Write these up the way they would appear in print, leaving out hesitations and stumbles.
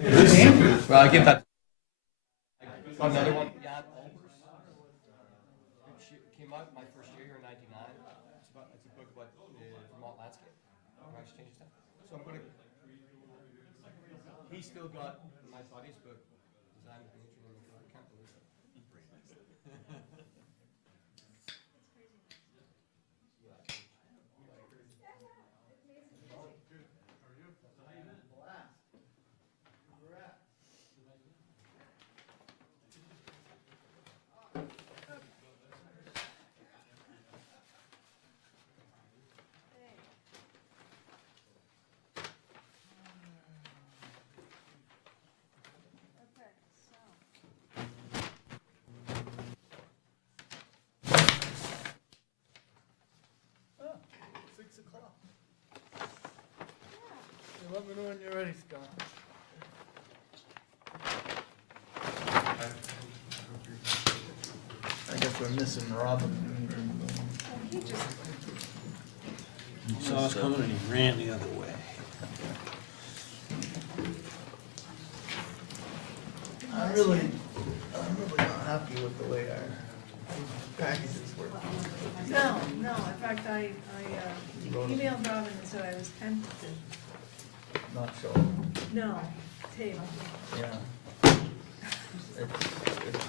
Well, I give that. Another one. Yeah, it came out my first year here in '99. It's a book about Vermont landscape, price change stuff. So I'm gonna. He's still got my buddy's book, Design of Nature. I can't believe it. Let me know when you're ready, Scott. I guess we're missing Robin. He saw us coming and he ran the other way. I'm really not happy with the way our packages work. No, in fact, I emailed Robin and said I was tempted to, Not showing. no, table. Yeah. It's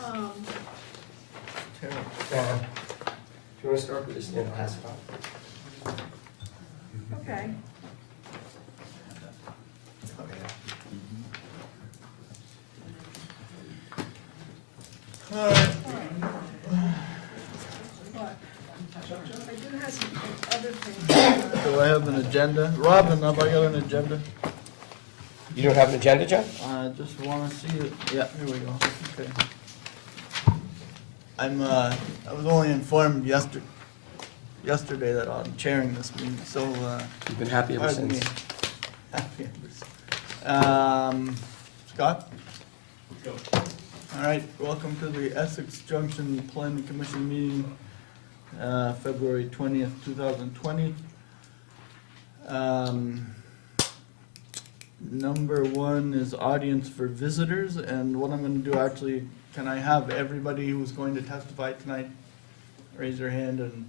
terrible. If you want to start with this, pass it on. Okay. All right. What? I do have some other things. Do I have an agenda? Robin, have I got an agenda? You don't have an agenda, John? I just want to see it. Yeah, here we go. Okay. I was only informed yesterday that I'm chairing this meeting, so, You've been happy ever pardon me. since. Happy ever since. Scott? All right, welcome to the Essex Junction Planning Commission meeting, February 20th, 2020. Number one is audience for visitors, and what I'm going to do actually, can I have everybody who's going to testify tonight raise their hand and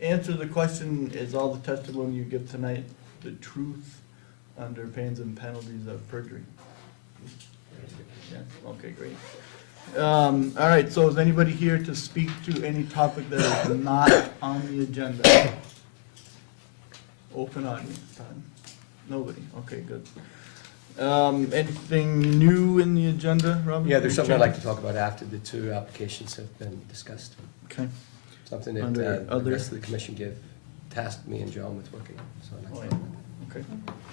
answer the question, is all the testimony you give tonight the truth under pains and penalties of perjury? Yes, okay, great. All right, so is anybody here to speak to any topic that is not on the agenda? Open audience time. Nobody, okay, good. Anything new in the agenda, Robin? Yeah, there's something I'd like to talk about after the two applications have been discussed. Okay. Something that Under the other- rest of the commission tasked me and John with working on, so I'd like to. Okay.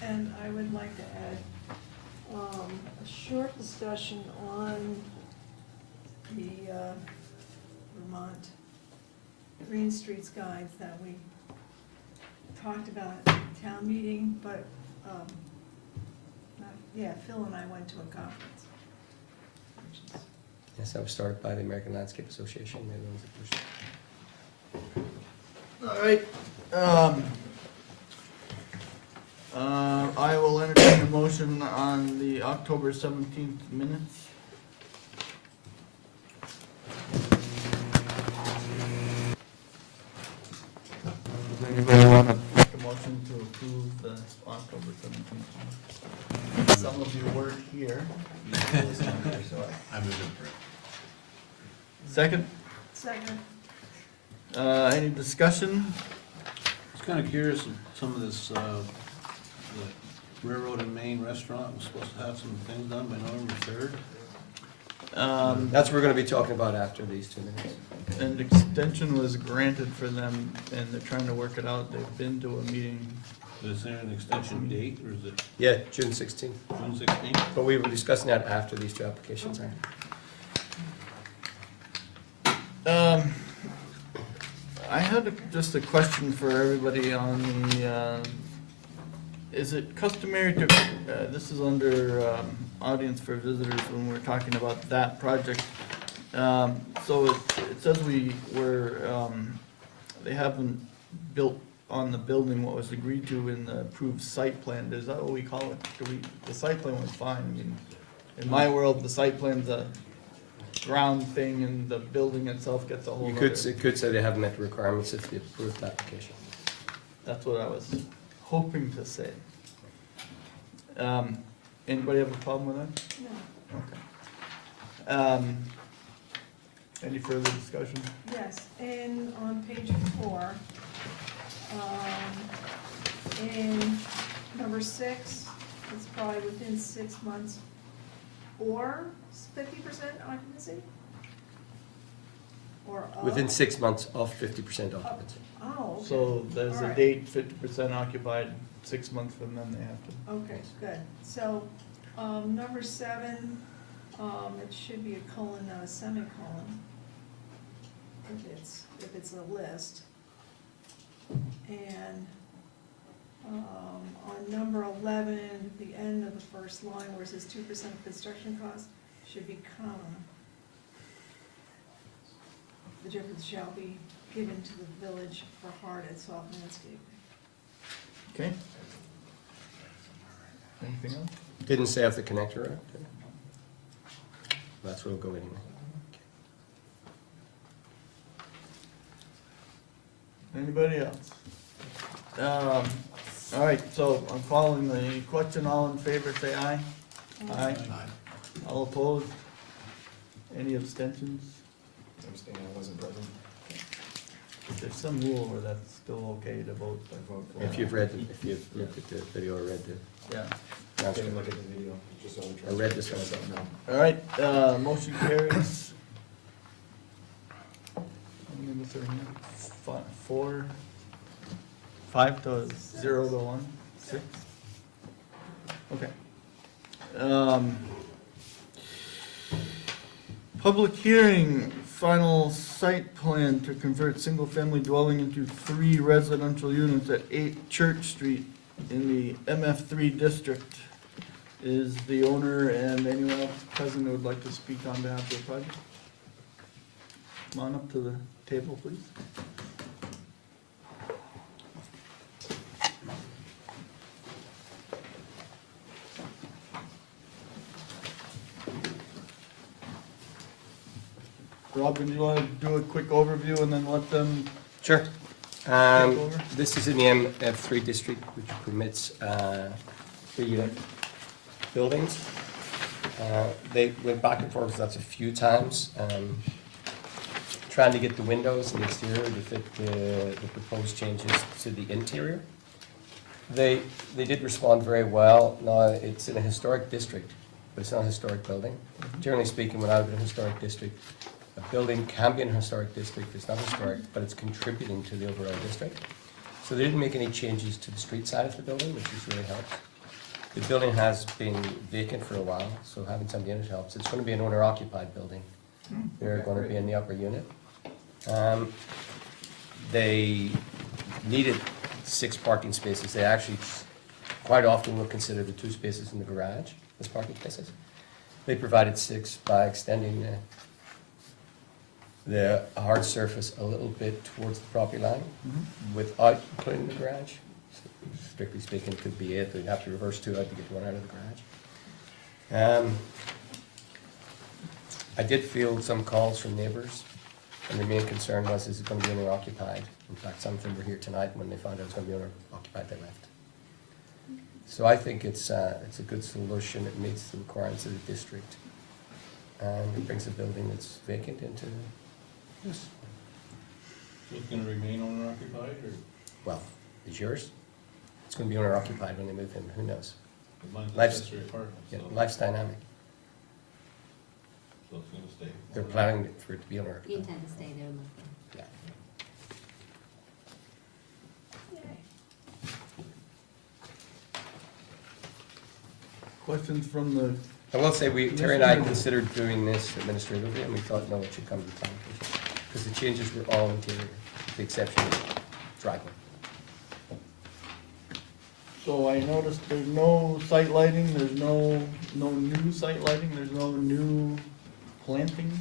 And I would like to add a short discussion on the Vermont Green Streets guides that we talked about at town meeting, but, Phil and I went to a conference. which is- Yes, that was started by the American Landscape Association. They're the ones that pushed it. All right. I will entertain a motion on the October 17th minutes. Does anybody want to make a motion to approve the October 17th? Some of you weren't here. I'm moving for it. Second, Second, any discussion? I was kind of curious, some of this, the Railroad and Main restaurant was supposed to have some things done by November 3rd. That's what we're gonna be talking about after these 2 minutes. An extension was granted for them, and they're trying to work it out. They've been to a meeting. Is there an extension date, or is it Yeah, June 16th. June 16th? But we were discussing that after these two applications. I had just a question for everybody on the, is it customary to, this is under audience for visitors when we're talking about that project. So it says they haven't built on the building, what was agreed to in the approved site plan, is that what we call it? The site plan was fine, I mean, in my world, the site plan's a ground thing and the building itself gets a whole You other. could say they haven't met the requirements of the approved application. That's what I was hoping to say. Anybody have a problem with that? No. Okay. Any further discussion? Yes, and on page 4, in number 6, it's probably within 6 months or 50% occupancy? Or of? Within 6 months of 50% occupancy. Oh, okay. So there's All a right. date, 50% occupied, 6 months from then they have to. Okay, good. So, number 7, it should be a colon, not a semicolon. If it's a list. And, on number 11, the end of the first line where it says 2% of construction costs should be comma. The difference shall be given to the village for hard and soft landscape. Okay? Anything else? Didn't say off the connector road, did it? That's where we'll go anyway. Anybody else? All right, so I'm following the question, all in favor, say aye. Aye. All opposed? Any abstentions? Abstain, I wasn't present. There's some rule where that's still okay to vote, I vote for. If you've looked at the video or read the yeah. I transcript. didn't look at the video, just on the. I read this one. No. All right, motion carries. How many was there here? 4, 5 to 0 to 1, 6? Okay. Public hearing, final site plan to convert single-family dwelling into 3 residential units at 8 Church Street in the MF3 district. Is the owner and anyone else present who would like to speak on behalf of the project? Come on up to the table, please. Robin, do you want to do a quick overview and then let them Sure. take over? This is in the MF3 district, which permits 3-unit buildings. They went back and forth with us a few times, trying to get the windows and the exterior to fit the proposed changes to the interior. They did respond very well. Now, it's in a historic district, but it's not a historic building. Generally speaking, when I live in a historic district, a building can be in a historic district, it's not historic, but it's contributing to the overall district. So they didn't make any changes to the street side of the building, which has really helped. The building has been vacant for a while, so having somebody in it helps. It's gonna be an owner-occupied building. They're gonna be in the upper unit. They needed 6 parking spaces. They actually quite often will consider the 2 spaces in the garage as parking spaces. They provided 6 by extending the hard surface a little bit towards the property line without putting the garage. Strictly speaking, it could be it, they'd have to reverse 2 out to get 1 out of the garage. I did field some calls from neighbors, and their main concern was, is it gonna be owner occupied? In fact, some of them were here tonight, and when they found out it was gonna be owner occupied, they left. So I think it's a good solution, it meets the requirements of the district, and it brings a building that's vacant into use. So it's gonna remain owner occupied, or Well, it's yours. It's gonna be owner occupied when they move in, who knows? mine's Life's- accessory apartment, Yeah, so, life's dynamic. so it's gonna stay. They're planning for it to be owner You occupied. intend to stay there, Martha? Yeah. Questions from the, I will say, Terry and I considered doing this administratively, and we thought, no, it should come to the planning commission, because the changes were all interior, with the exception of driveway. so I noticed there's no site lighting, there's no new site lighting, there's no new plantings?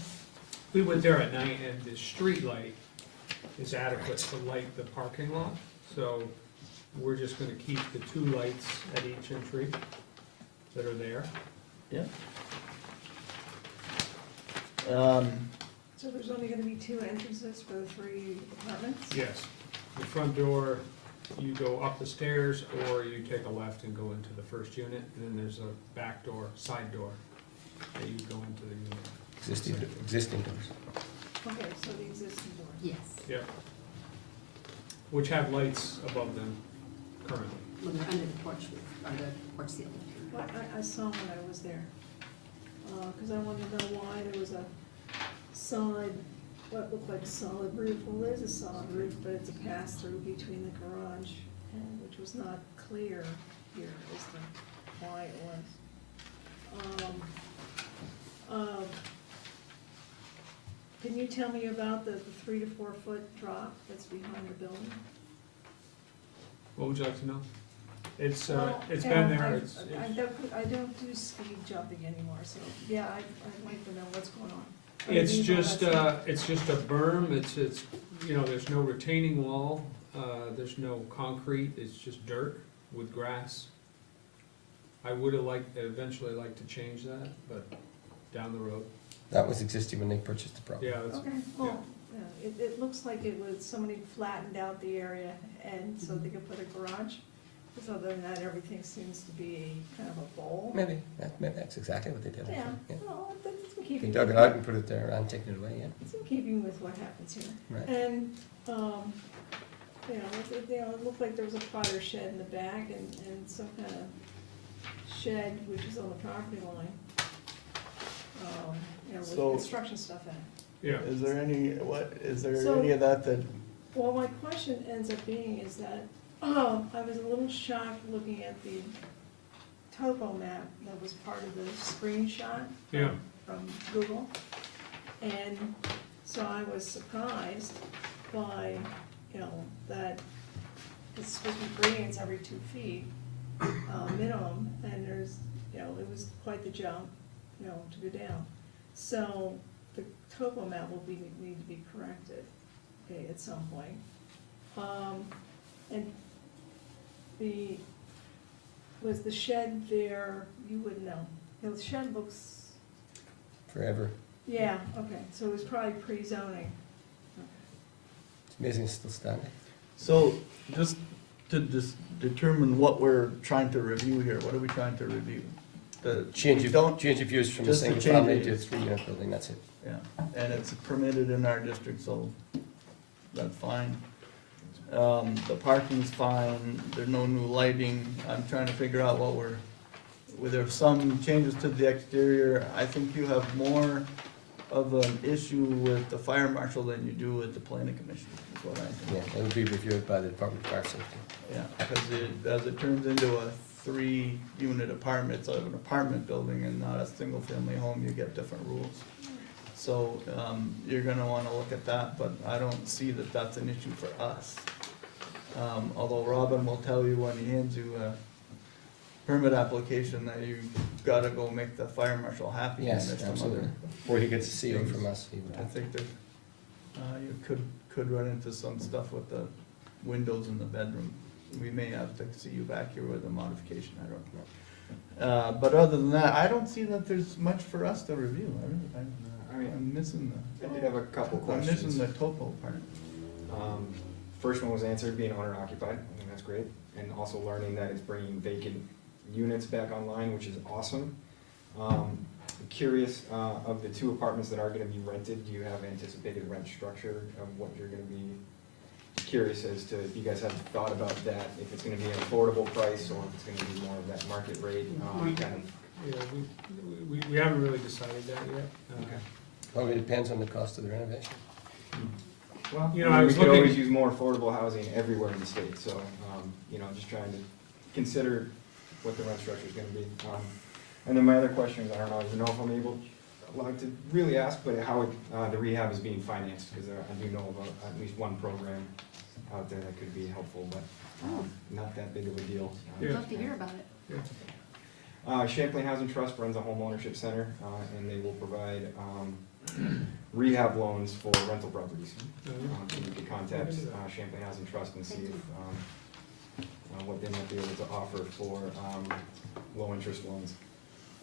We went there at night and the street light is adequate to light the parking lot, So we're just gonna keep the 2 lights at each entry that are there. Yeah. So there's only gonna be 2 entrances for the 3 apartments? Yes, the front door, you go up the stairs, or you take a left and go into the first unit, and then there's a back door, side door, that you go into the unit. Existing doors. Okay, so the existing door. Yes, Yeah. Which have lights above them currently. well, they're under the porch roof, or the porch ceiling. Well, I saw when I was there, cause I wanted to know why there was a solid, what looked like a solid roof. Well, there's a solid roof, but it's a pass-through between the garage, and which was not clear here as to why it was. Can you tell me about the 3 to 4 foot drop that's behind the building? What would you like to know? It's Well, been yeah, there, I don't do speed jumping anymore, so, yeah, I'd like to know what's going on. it's I mean, just, that's- it's just a berm, it's, you know, there's no retaining wall, there's no concrete, it's just dirt with grass. I would've eventually liked to change that, but down the road, That was existing when they purchased the property. yeah, it's, Okay, well, yeah, it looks like it was, somebody flattened out the area and so they could put a garage. Because other than that, everything seems to be kind of a bowl. Maybe that's exactly what they did. I Yeah, think, yeah. well, that's in They keeping. dug it out and put it there and taken it away, yeah. It's in keeping with what happens here. Right. And, it looked like there was a fire shed in the back and some kind of shed which is on the property line. So- With construction stuff in it. yeah. Is there any So- any of that Well, my question ends up being is that, I was a little shocked looking at the topo map that was part of the screenshot Yeah. from Google. And so I was surprised by, that it's supposed to be gradients every 2 feet, minimum, and there's, it was quite the jump, to go down. So the topo map will need to be corrected, okay, at some point. And was the shed there, you wouldn't know, the shed looks, Forever. yeah, okay, so it was probably pre-zoning. It's amazing it's still standing. So, just to determine what we're trying to review here, what are we trying to review? Change we of, don't, change of use from a just the single change family of to a use. 3-unit building, that's it. yeah, and it's permitted in our district, so that's fine. The parking's fine, there's no new lighting, I'm trying to figure out there's some changes to the exterior. I think you have more of an issue with the fire marshal than you do with the planning commission, is what I Yeah, think. it will be reviewed by the Department of Fire Safety. Yeah, because as it turns into a 3-unit apartment, it's an apartment building and not a single-family home, you get different rules. So, you're gonna wanna look at that, but I don't see that that's an issue for us. Although Robin will tell you when he hands you a permit application that you gotta go make the fire marshal happy. and Yes, there's some absolutely. other- Or he gets a CO from us, he would I have to. think that, you could run into some stuff with the windows in the bedroom. We may have to see you back here with a modification, I don't know. But other than that, I don't see that there's much for us to review. I mean, I'm missing I did have a couple I'm missing questions. the topo part. First one was answered, being owner occupied, I think that's great, and also learning that it's bringing vacant units back online, which is awesome. Curious, of the 2 apartments that are gonna be rented, do you have anticipated rent structure of what you're gonna be? Curious as to if you guys have thought about that, if it's gonna be an affordable price or if it's gonna be more of that market rate, kind of. Yeah, we haven't really decided that yet. Okay. Probably depends on the cost of the renovation. Well, You know, I we was could looking- always use more affordable housing everywhere in the state, so, just trying to consider what the rent structure is gonna be. And then my other question is, I don't know even know if I'm allowed to really ask, but how the rehab is being financed, because I do know about at least one program out there that could be helpful, but not that big of a deal. Yeah. I'd love to hear about it. Yeah. Champlain Housing Trust runs a home ownership center, and they will provide rehab loans for rental properties. Oh, So you could contact Champlain Housing Trust and see if, what they might be able to offer for low interest loans.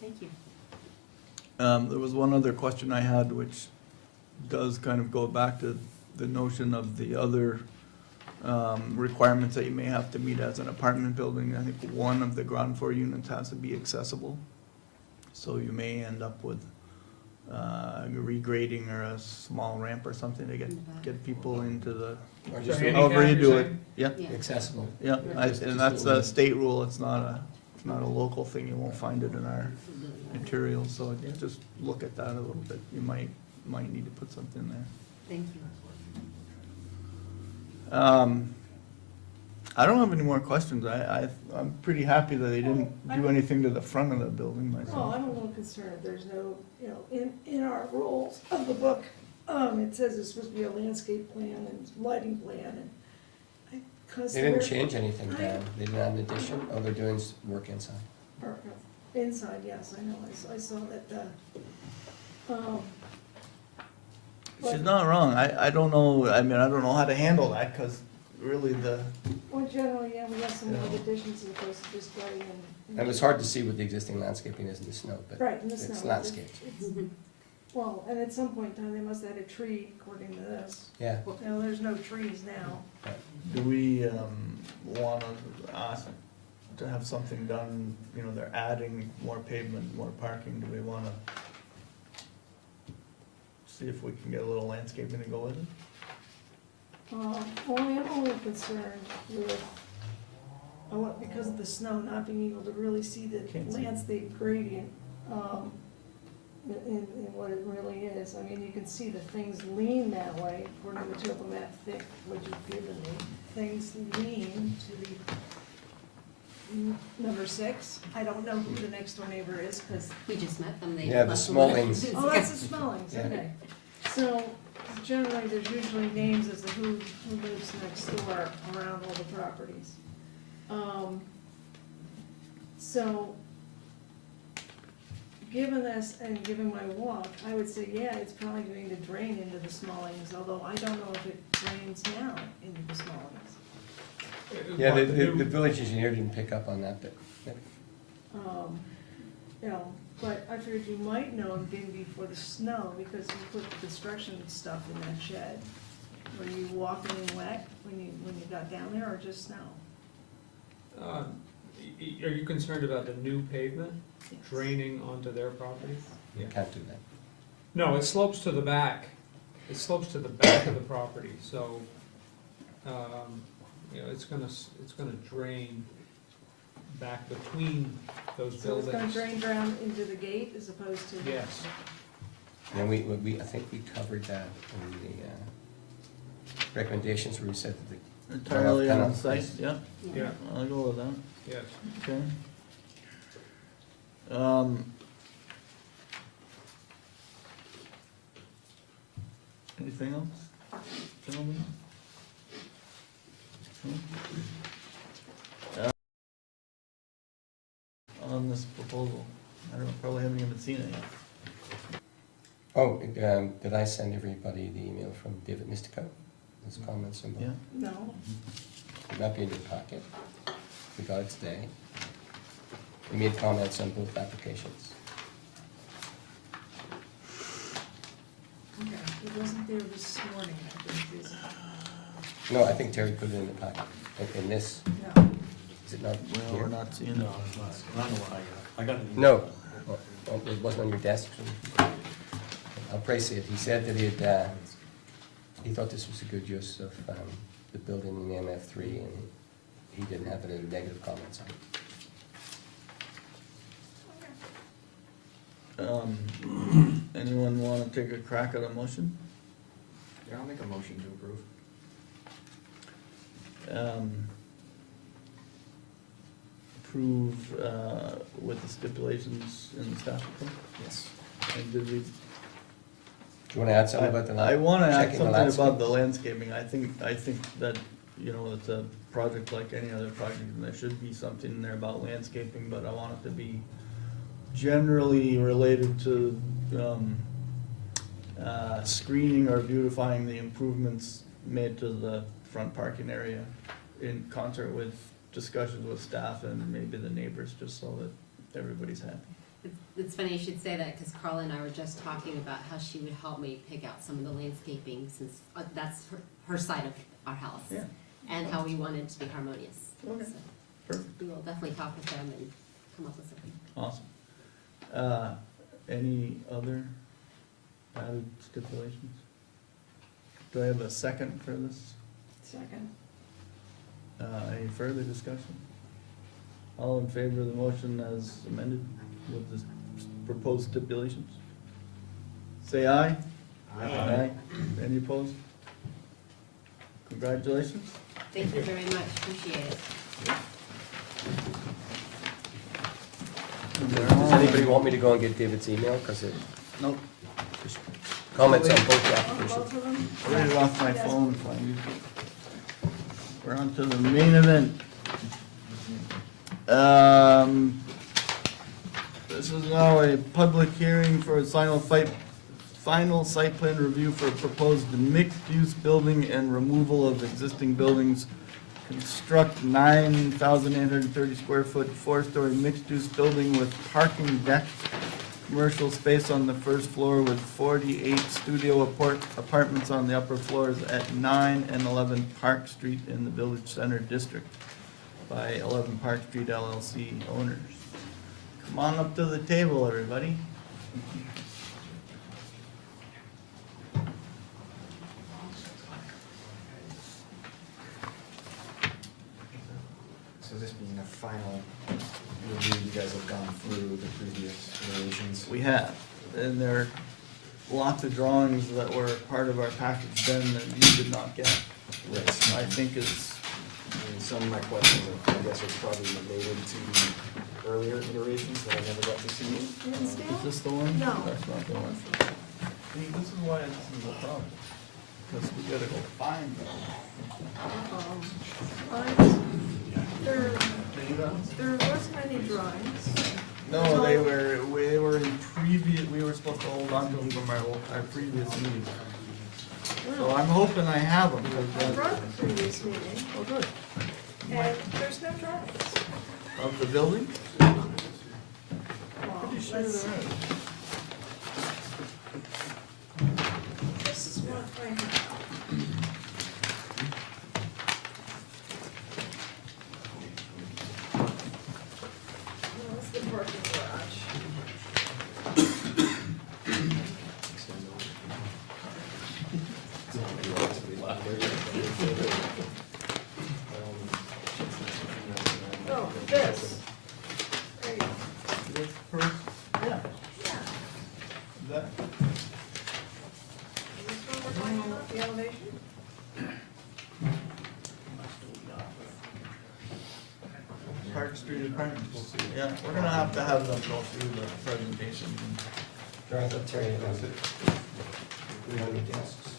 Thank you. There was one other question I had, which does kind of go back to the notion of the other requirements that you may have to meet as an apartment building. I think one of the ground floor units has to be accessible. So you may end up with regrading or a small ramp or something to get people into the, Or just however you do it. Yeah, Yeah. accessible. yeah, and that's a state rule, it's not a local thing, you won't find it in our materials, so just look at that a little bit, you might need to put something there. Thank you. I don't have any more questions, I'm pretty happy that they didn't do anything to the front of the building Well, myself. I'm a little concerned, there's no, in our rules of the book, it says it's supposed to be a landscape plan and lighting plan, and I They consider. didn't change anything, Dan. They didn't add an addition. All they're doing is work inside. Or, inside, yes, I know, I saw that, She's not wrong, I don't know, I don't know how to handle that, cause really well, generally, yeah, we have some Yeah. like additions as opposed to just lighting and. And it's hard to see what the existing landscaping is in the snow, but Right, in the snow. it's landscaped. Well, and at some point in time, they must have had a tree according to this. Yeah. Now, there's no trees now. do we, wanna ask to have something done, they're adding more pavement, more parking, do we wanna see if we can get a little landscaping to go with it? Well, I am only concerned with, because of the snow, not being able to really see the Can't see. landscape gradient, in what it really is. I mean, you can see that things lean that way, according to the topo map thick, which you've given me. Things lean to the number 6. I don't know who the next door neighbor is, because We just met them, they. Yeah, the left Smallings. oh, that's the Smellings, Yeah. okay. So generally, there's usually names as to who lives next door around all the properties. So, given this and given my walk, I would say, yeah, it's probably going to drain into the Smallings, although I don't know if it drains now into the Smallings. Yeah, What, the village engineer didn't pick up on that, but But I figured you might know being before the snow, because you put the construction stuff in that shed. Were you walking in wet when you got down there, or just snow? Are you concerned about the new pavement Yes. draining onto their property? you can't do that. No, it slopes to the back. It slopes to the back of the property, so, it's gonna drain back between those So it's buildings. gonna drain down into the gate as opposed to? Yes. And I think we covered that in the recommendations where we said that Entirely Kind on of site, place. yeah, Yeah, I'll go with that, yes. okay. Anything else, gentlemen? On this proposal, I don't, probably haven't even seen it yet. Oh, did I send everybody the email from David Mystico? His comments and Yeah, No, it might be in your pocket. We got it today. He made comments on both applications. okay, it wasn't there this morning, I think, is it? No, I think Terry put it in the packet. In this, No. is it not well, we're here? not seeing No, it. it's not the one I got. No. Oh, it wasn't on your desk? I'll praise it. He said that he thought this was a good use of the building in the MF3, and he didn't have any negative comments on it. Anyone wanna take a crack at a motion? Yeah, I'll make a motion to approve. Approve, with the stipulations in the staff report? Yes. And did we? Do you want to add something about the? I wanna add checking the something about landscape? the landscaping, I think that, it's a project like any other project, and there should be something in there about landscaping, but I want it to be generally related to, screening or beautifying the improvements made to the front parking area in concert with discussions with staff and maybe the neighbors, just so that everybody's happy. It's funny you should say that, because Carla and I were just talking about how she would help me pick out some of the landscaping, since that's her side of our house. Yeah. And how we want it to be harmonious. Okay. So Perfect. we will definitely talk with them and come up with something. Awesome. Any other added stipulations? Do I have a second for this? Second. Any further discussion? All in favor of the motion as amended with the proposed stipulations? Say aye. Aye. Any opposed? Congratulations. Thank you very much, appreciate it. Does anybody want me to go and get David's email? Because it Nope, just comments on both On applications. both of them? I read it off my Yes. phone, so I use it. We're on to the main event. This is now a public hearing for a final site plan review for a proposed mixed-use building and removal of existing buildings. Construct 9,830 square foot, four-story mixed-use building with parking deck, commercial space on the first floor with 48 studio apartments on the upper floors at 9 and 11 Park Street in the Village Center District by 11 Park Street LLC owners. Come on up to the table, everybody. So this being a final review, you guys have gone through the previous iterations. We have, and there are lots of drawings that were part of our package then that you did not get, which I think is, I mean, some of my questions, I guess, are probably related to earlier iterations that I never got to see. is this the one? No. That's not the one. See, this is why this is a problem, because we gotta go find them. Drawings. There wasn't any drawings. No, they were in previous, we were supposed to hold on to them from our previous meeting. So I'm hoping I have them. I brought the previous meeting, Oh, good. and there's no drawings. Of the building? Well, Pretty sure there let's is. see. This is what I have. That's the parking garage. Oh, this. There you go. This first, yeah, Yeah. that, Is this what we're talking about, the elevation? Park Street Apartments. Yeah, we're gonna have to have them go through the presentation. Jonathan, Terry, that's it. We don't need desks.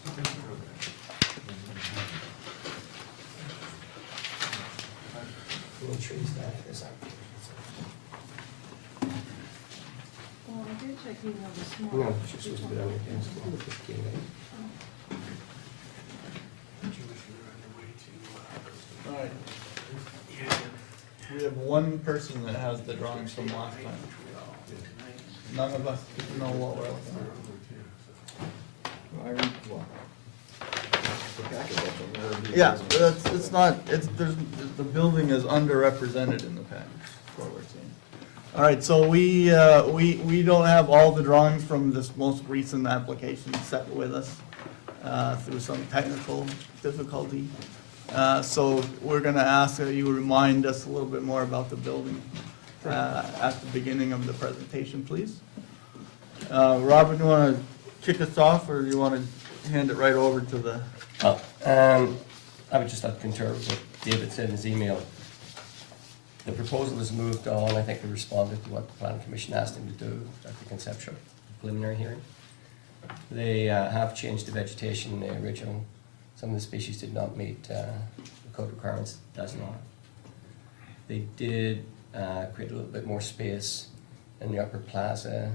Little trees there, there's that. Well, I did check email this No, morning. it's just supposed to be on your desk. Look at the key. Alright. We have one person that has the drawings from last time. None of us know what we're looking at. I read, well, the package, I remember. Yeah, but it's not, the building is underrepresented in the package, is what we're saying. Alright, so we don't have all the drawings from this most recent application set with us, through some technical difficulty. So we're gonna ask that you remind us a little bit more about the building, at the beginning of the presentation, please. Robin, you wanna kick us off, or you wanna hand it right over to the? I would just like to concur with what David said in his email. The proposal is moved on, I think we responded to what the planning commission asked him to do at the conceptual preliminary hearing. They have changed the vegetation in the original. Some of the species did not meet the code requirements, does not. They did create a little bit more space in the upper plaza.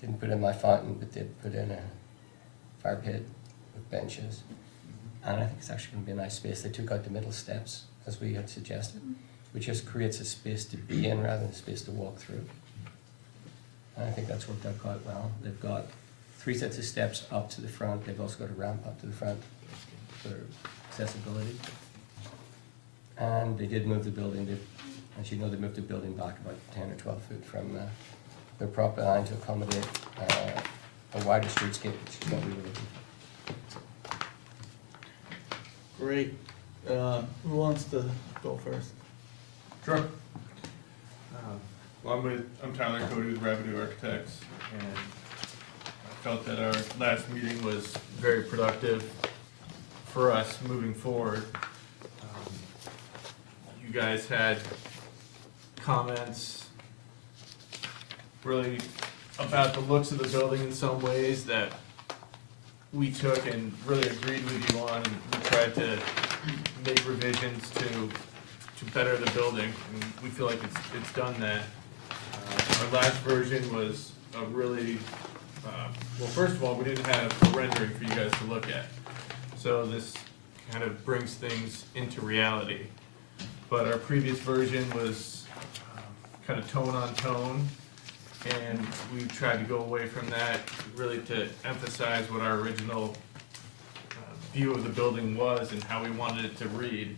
Didn't put in my fountain, but did put in fire pit with benches. And I think it's actually gonna be a nice space. They took out the middle steps, as we had suggested, which just creates a space to be in rather than a space to walk through. And I think that's worked out quite well. They've got 3 sets of steps up to the front. They've also got a ramp up to the front for accessibility. And they did move the building. As you know, they moved the building back about 10 or 12 feet from their property line to accommodate a wider streetscape, which is what we were looking for. Great. Who wants to go first? Sure. Well, I'm Tyler Cody with Revenue Architects, and I felt that our last meeting was very productive for us moving forward. You guys had comments really about the looks of the building in some ways that we took and really agreed with you on, and we tried to make revisions to better the building, and we feel like it's done that. Our last version was a really, well, first of all, we didn't have a rendering for you guys to look at. So this kind of brings things into reality. But our previous version was kind of tone on tone, and we tried to go away from that, really to emphasize what our original view of the building was and how we wanted it to read.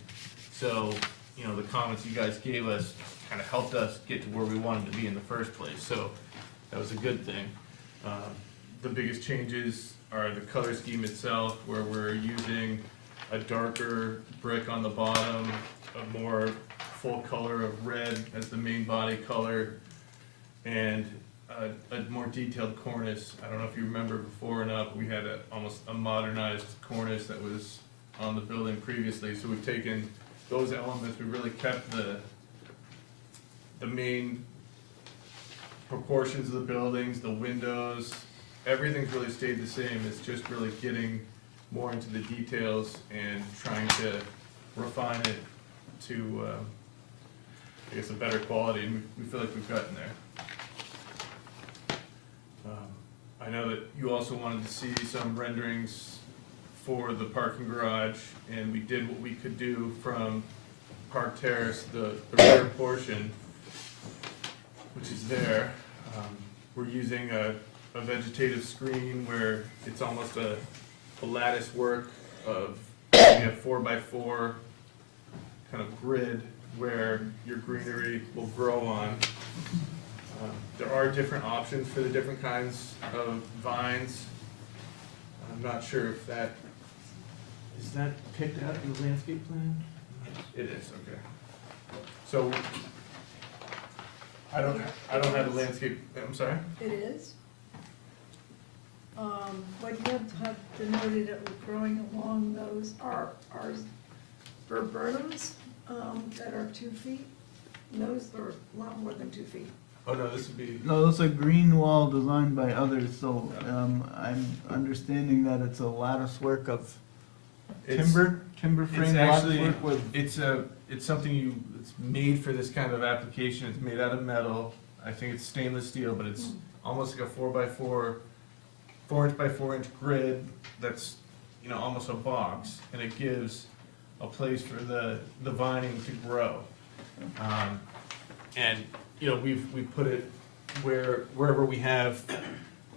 So, you know, the comments you guys gave us kind of helped us get to where we wanted to be in the first place, so that was a good thing. The biggest changes are the color scheme itself, where we're using a darker brick on the bottom, a more full color of red as the main body color, and a more detailed cornice. I don't know if you remember before or not, but we had almost a modernized cornice that was on the building previously, so we've taken those elements, we really kept the main proportions of the buildings, the windows, everything's really stayed the same. It's just really getting more into the details and trying to refine it to, I guess, a better quality, and we feel like we've gotten there. I know that you also wanted to see some renderings for the parking garage, and we did what we could do from Park Terrace, the rear portion, which is there. We're using a vegetative screen where it's almost a lattice work of, we have 4x4 kind of grid where your greenery will grow on. There are different options for the different kinds of vines. I'm not sure if that, is that picked out in the landscape plan? It is, okay. So, I don't have the landscape, I'm sorry? It is. What you have denoted it with growing along those are viburnums, that are 2 feet. Those are a lot more than 2 feet. Oh, no, this would be, No, that's a green wall designed by others, so, I'm understanding that it's a lattice work of it's, timber it's frame lattice actually, work with. it's something it's made for this kind of application. It's made out of metal. I think it's stainless steel, but it's almost like a 4x4, 4" by 4" grid that's, you know, almost a box, and it gives a place for the vining to grow. And, you know, we've put it wherever we have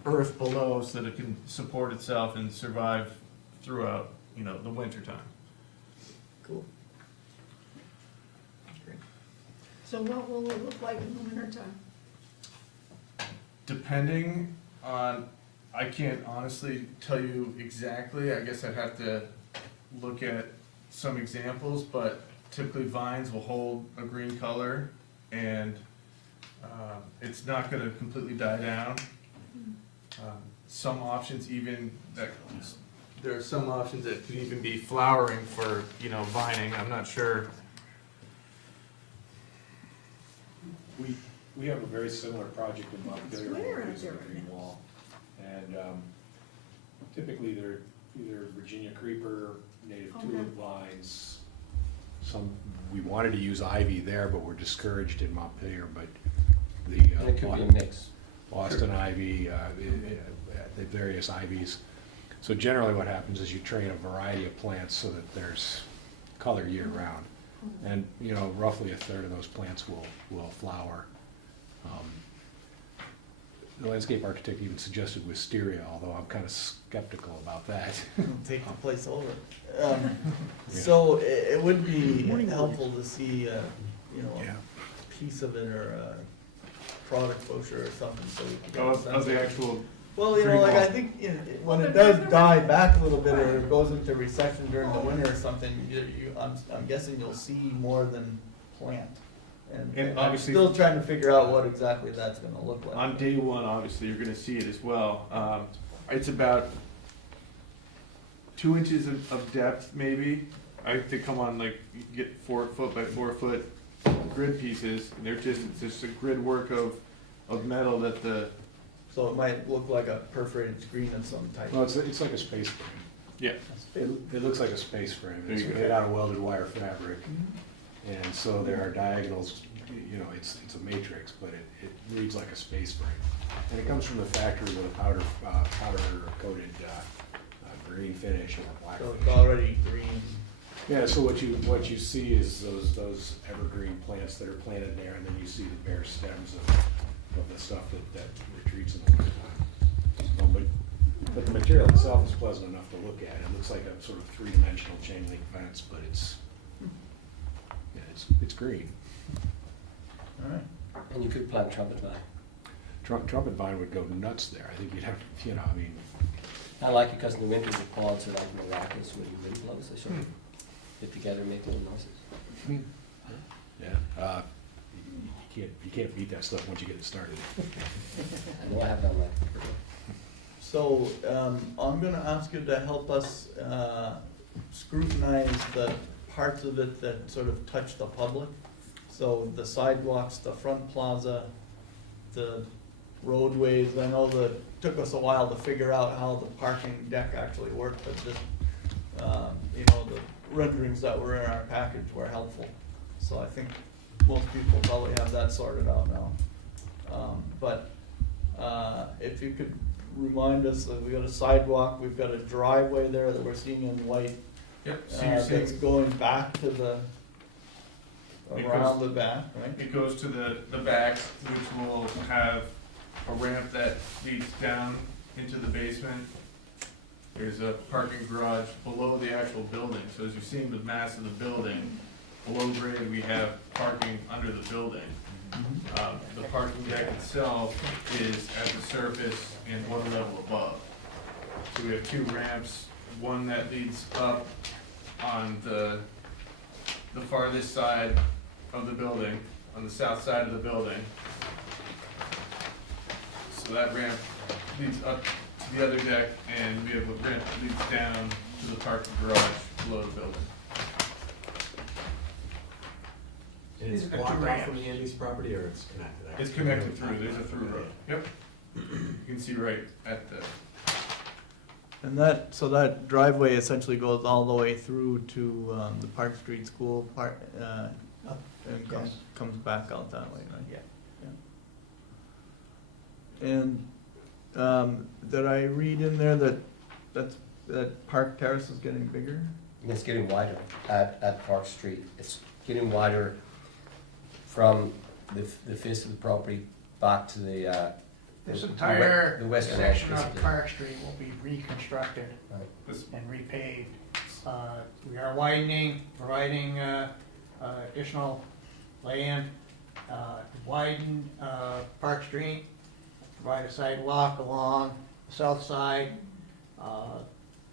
earth below so that it can support itself and survive throughout, you know, the winter time. Cool. So what will it look like in the wintertime? Depending on, I can't honestly tell you exactly, I guess I'd have to look at some examples, but typically vines will hold a green color, and it's not gonna completely die down. Some options even, there are some options that could even be flowering for, you know, vining, I'm not sure. We have a very similar project in Montpelier. It's winter where we're out using there a right green now. wall. And typically they're either Virginia creeper, native Okay. tulip vines. We wanted to use ivy there, but we're discouraged in Montpelier, but the And it could be a mix. Boston ivy, the various ivies. So generally what happens is you train a variety of plants so that there's color year-round. And, you know, roughly a third of those plants will flower. The landscape architect even suggested wisteria, although I'm kind of skeptical about that. Take the place over. So it would be helpful to see, you know, Yeah. a piece of it or a product brochure or something, so we can get a Of sense the of- actual, Well, you know, like, I think, you know, when it does die back a little bit, or it goes into recession during the winter or something, I'm guessing you'll see more than plant. And And I'm obviously- still trying to figure out what exactly that's gonna look like. on day one, obviously, you're gonna see it as well. It's about 2 inches of depth, maybe. I have to come on, like, you can get 4 foot by 4 foot grid pieces, and it's just a grid work of metal that So it might look like a perforated screen of some type. Well, it's like a space frame. yeah. It looks like a space frame. There It's you go. made out of welded wire fabric. And so there are diagonals, you know, it's a matrix, but it reads like a space frame. And it comes from the factory with a powder coated green finish and a black So finish. it's already green. Yeah, so what you see is those evergreen plants that are planted there, and then you see the bare stems of the stuff that retreats in the wintertime. But the material itself is pleasant enough to look at. It looks like a sort of three-dimensional chain link fence, but it's green. All right. And you could plant trumpet vine. Trumpet vine would go nuts there. I think you'd have, to, you know, I mean, I like it because in the winter the pods are like miraculous when the wind blows. They sort of get together and make little noises. yeah, you can't beat that stuff once you get it started. I know I have done that. So, I'm gonna ask you to help us, scrutinize the parts of it that sort of touch the public. So the sidewalks, the front plaza, the roadways, I know that it took us a while to figure out how the parking deck actually worked, but just, you know, the renderings that were in our package were helpful. So I think most people probably have that sorted out now. But if you could remind us that we got a sidewalk, we've got a driveway there that we're seeing in white. Yep, so you're That's seeing, going back to the, It around goes- the back, right? it goes to the back, which will have a ramp that leads down into the basement. There's a parking garage below the actual building, so as you're seeing the mass of the building, below grade, we have parking under the building. The parking deck itself is at the surface and one level above. So we have 2 ramps, one that leads up on the farthest side of the building, on the south side of the building. So that ramp leads up to the other deck, and we have a ramp that leads down to the parking garage below the building. And it's blocked off from the Andy's property, or it's connected? It's connected through, there's a through road. Yep. You can see right at the, And that, so that driveway essentially goes all the way through to, the Park Street School part, and comes back out that way, right? Yeah. And, did I read in there that Park Terrace is getting bigger? It's getting wider at Park Street. It's getting wider from the face of the property back to the This entire the western edge, section of basically. Park Street will be reconstructed Right. and repaved. We are widening, providing additional land, widen Park Street, provide a sidewalk along the south side,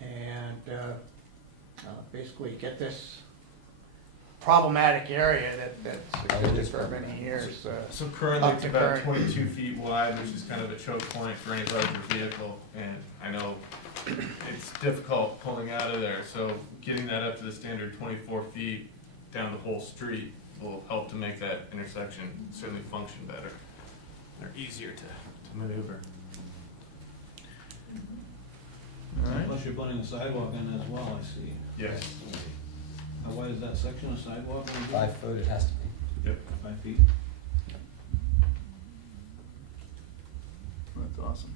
and basically get this problematic area that's existed for many years. so currently Up it's to about current. 22 feet wide, which is kind of a choke point for any larger vehicle. And I know it's difficult pulling out of there, so getting that up to the standard 24 feet down the whole street will help to make that intersection certainly function better. They're easier to maneuver. All right. Plus you're putting a sidewalk in as well, I see. Yes. How wide is that section of sidewalk? 5 foot it has to be. Yep. 5 feet? That's awesome.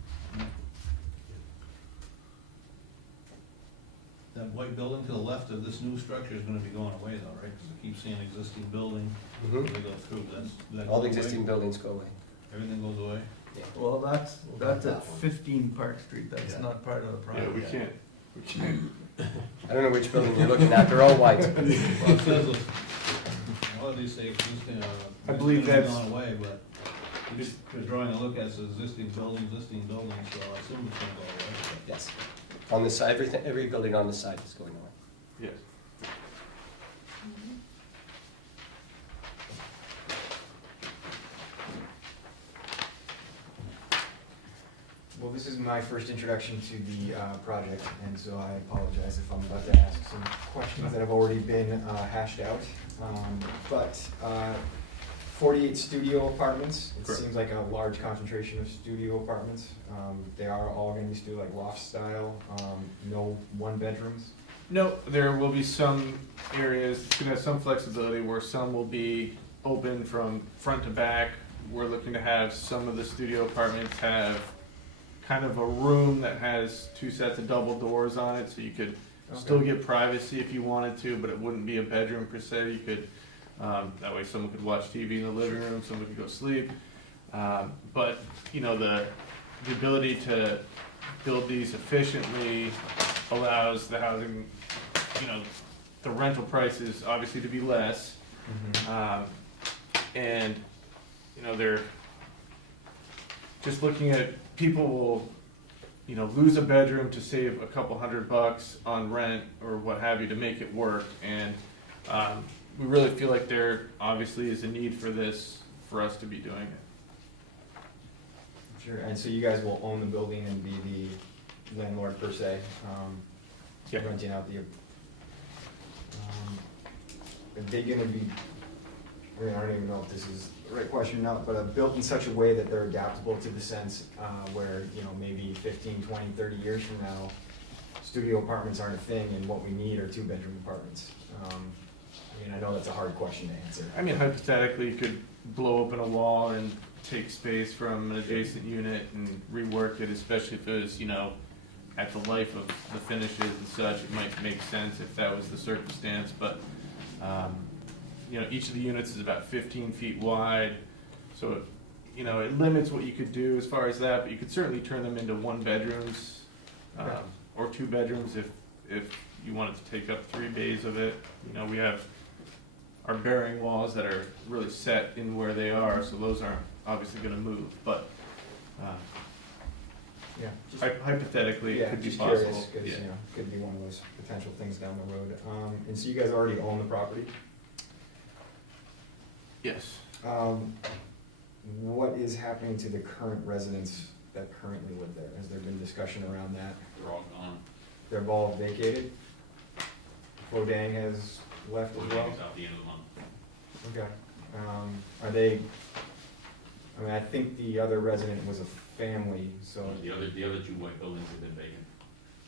That white building to the left of this new structure is gonna be going away though, right? Because I keep seeing existing building, Mhm. they go through, that All the goes away? existing buildings go away. Everything goes away? Well, that's at 15 Park Street, that's not part of the Yeah, project. we can't. I don't know which building you're looking at, they're all white. Well, it says, a lot of these say existing, I believe buildings that's- gone away, but the drawing I look at says existing building, so I assume it's gonna go away. Yes. On the side, every building on the side is going away. Yes. Well, this is my first introduction to the project, and so I apologize if I'm about to ask some questions that have already been hashed out. But 48 studio apartments, it Correct. seems like a large concentration of studio apartments. They are all gonna be studio, like loft style, no one bedrooms. No, there will be some areas, it's gonna have some flexibility where some will be open from front to back. We're looking to have some of the studio apartments have kind of a room that has two sets of double doors on it, so you could still Okay. get privacy if you wanted to, but it wouldn't be a bedroom per se. You could, that way someone could watch TV in the living room, someone could go sleep. But, you know, the ability to build these efficiently allows the housing, you know, the rental prices obviously to be less. And, you know, they're just looking at, people will, you know, lose a bedroom to save a couple $100 on rent or what have you to make it work. And we really feel like there obviously is a need for this, for us to be doing it. Sure, and so you guys will own the building and be the landlord per se, Yeah. renting out the, are they gonna be, I mean, I don't even know if this is the right question or not, but built in such a way that they're adaptable to the sense, where, you know, maybe 15, 20, 30 years from now, studio apartments aren't a thing and what we need are two-bedroom apartments. I mean, I know that's a hard question to answer. I mean, hypothetically, you could blow open a wall and take space from an adjacent unit and rework it, especially if it was, you know, at the life of the finishes and such. It might make sense if that was the circumstance, but, you know, each of the units is about 15 feet wide, so, you know, it limits what you could do as far as that, but you could certainly turn them into one bedrooms, or two bedrooms if you wanted to take up 3 bays of it. You know, we have our bearing walls that are really set in where they are, so those aren't obviously gonna move, but, Yeah, just, hypothetically, it yeah, could be just possible. curious, cause, Yeah. you know, could be one of those potential things down the road. And so you guys already own the property? Yes. What is happening to the current residents that currently live there? Has there been discussion around that? They're all gone. They're all vacated? Fodang has left as well? It's out the end of the month. Okay. Are they, I mean, I think the other resident was a family, so, The other two white buildings have been vacant.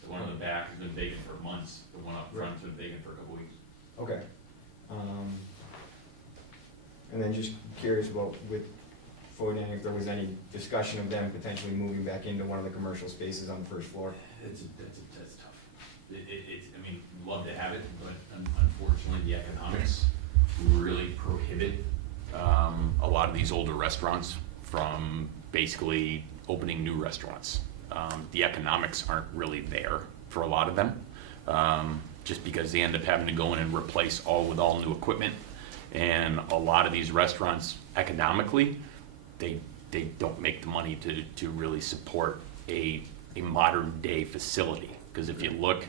The one in the back has been vacant for months, the one up front's been vacant for a couple weeks. okay. And then just curious about with Fodang, if there was any discussion of them potentially moving back into one of the commercial spaces on the first floor? It's tough. It's, I mean, love to have it, but unfortunately, the economics really prohibit a lot of these older restaurants from basically opening new restaurants. The economics aren't really there for a lot of them, just because they end up having to go in and replace all with all new equipment. And a lot of these restaurants, economically, they don't make the money to really support a modern day facility. Because if you look,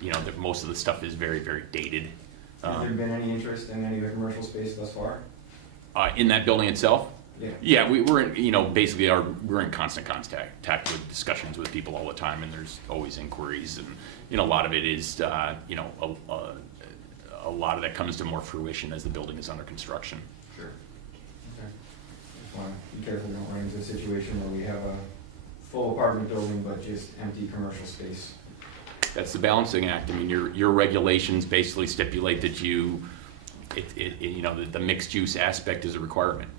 you know, most of the stuff is very, very dated. Has there been any interest in any of the commercial space thus far? In that building itself? Yeah. Yeah, we're in, you know, basically we're in constant contact with discussions with people all the time, and there's always inquiries, and, you know, a lot of it is, you know, a lot of that comes to more fruition as the building is under construction. Sure. Okay. Just wanna be careful we don't run into a situation where we have a full apartment building but just empty commercial space. That's the balancing act. I mean, your regulations basically stipulate that you know, the mixed use aspect is a requirement.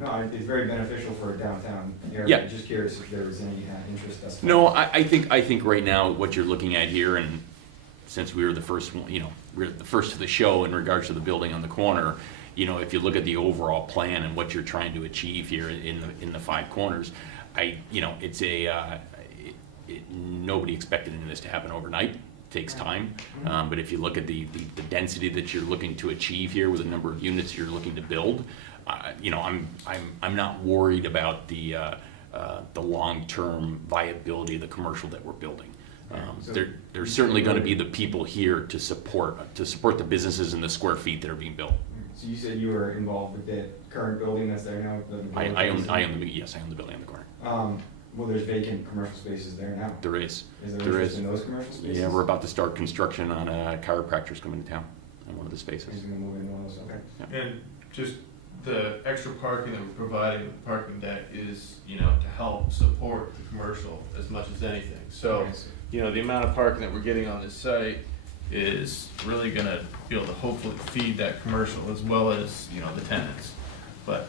No, it's very beneficial for a downtown area. Yeah. Just curious if there was any interest thus far. No, I think right now what you're looking at here, and since we were the first one, we're the first to the show in regards to the building on the corner. If you look at the overall plan and what you're trying to achieve here in the five corners, it's nobody expected any of this to happen overnight. Takes time, but if you look at the density that you're looking to achieve here with the number of units you're looking to build, I'm not worried about the long-term viability of the commercial that we're building. There's certainly going to be the people here to support the businesses and the square feet that are being built. So you said you were involved with the current building that's there now? I own the building on the corner. Well, there's vacant commercial spaces there now. There is. Is there There interest is. in those commercial spaces? Yeah, we're about to start construction on a chiropractor's coming to town on one of the spaces. He's gonna move into one of those, okay. And just the extra parking that we're providing with the parking deck is, to help support the commercial as much as anything. So, the amount of parking that we're getting on this site is really gonna be able to hopefully feed that commercial as well as, the tenants. But,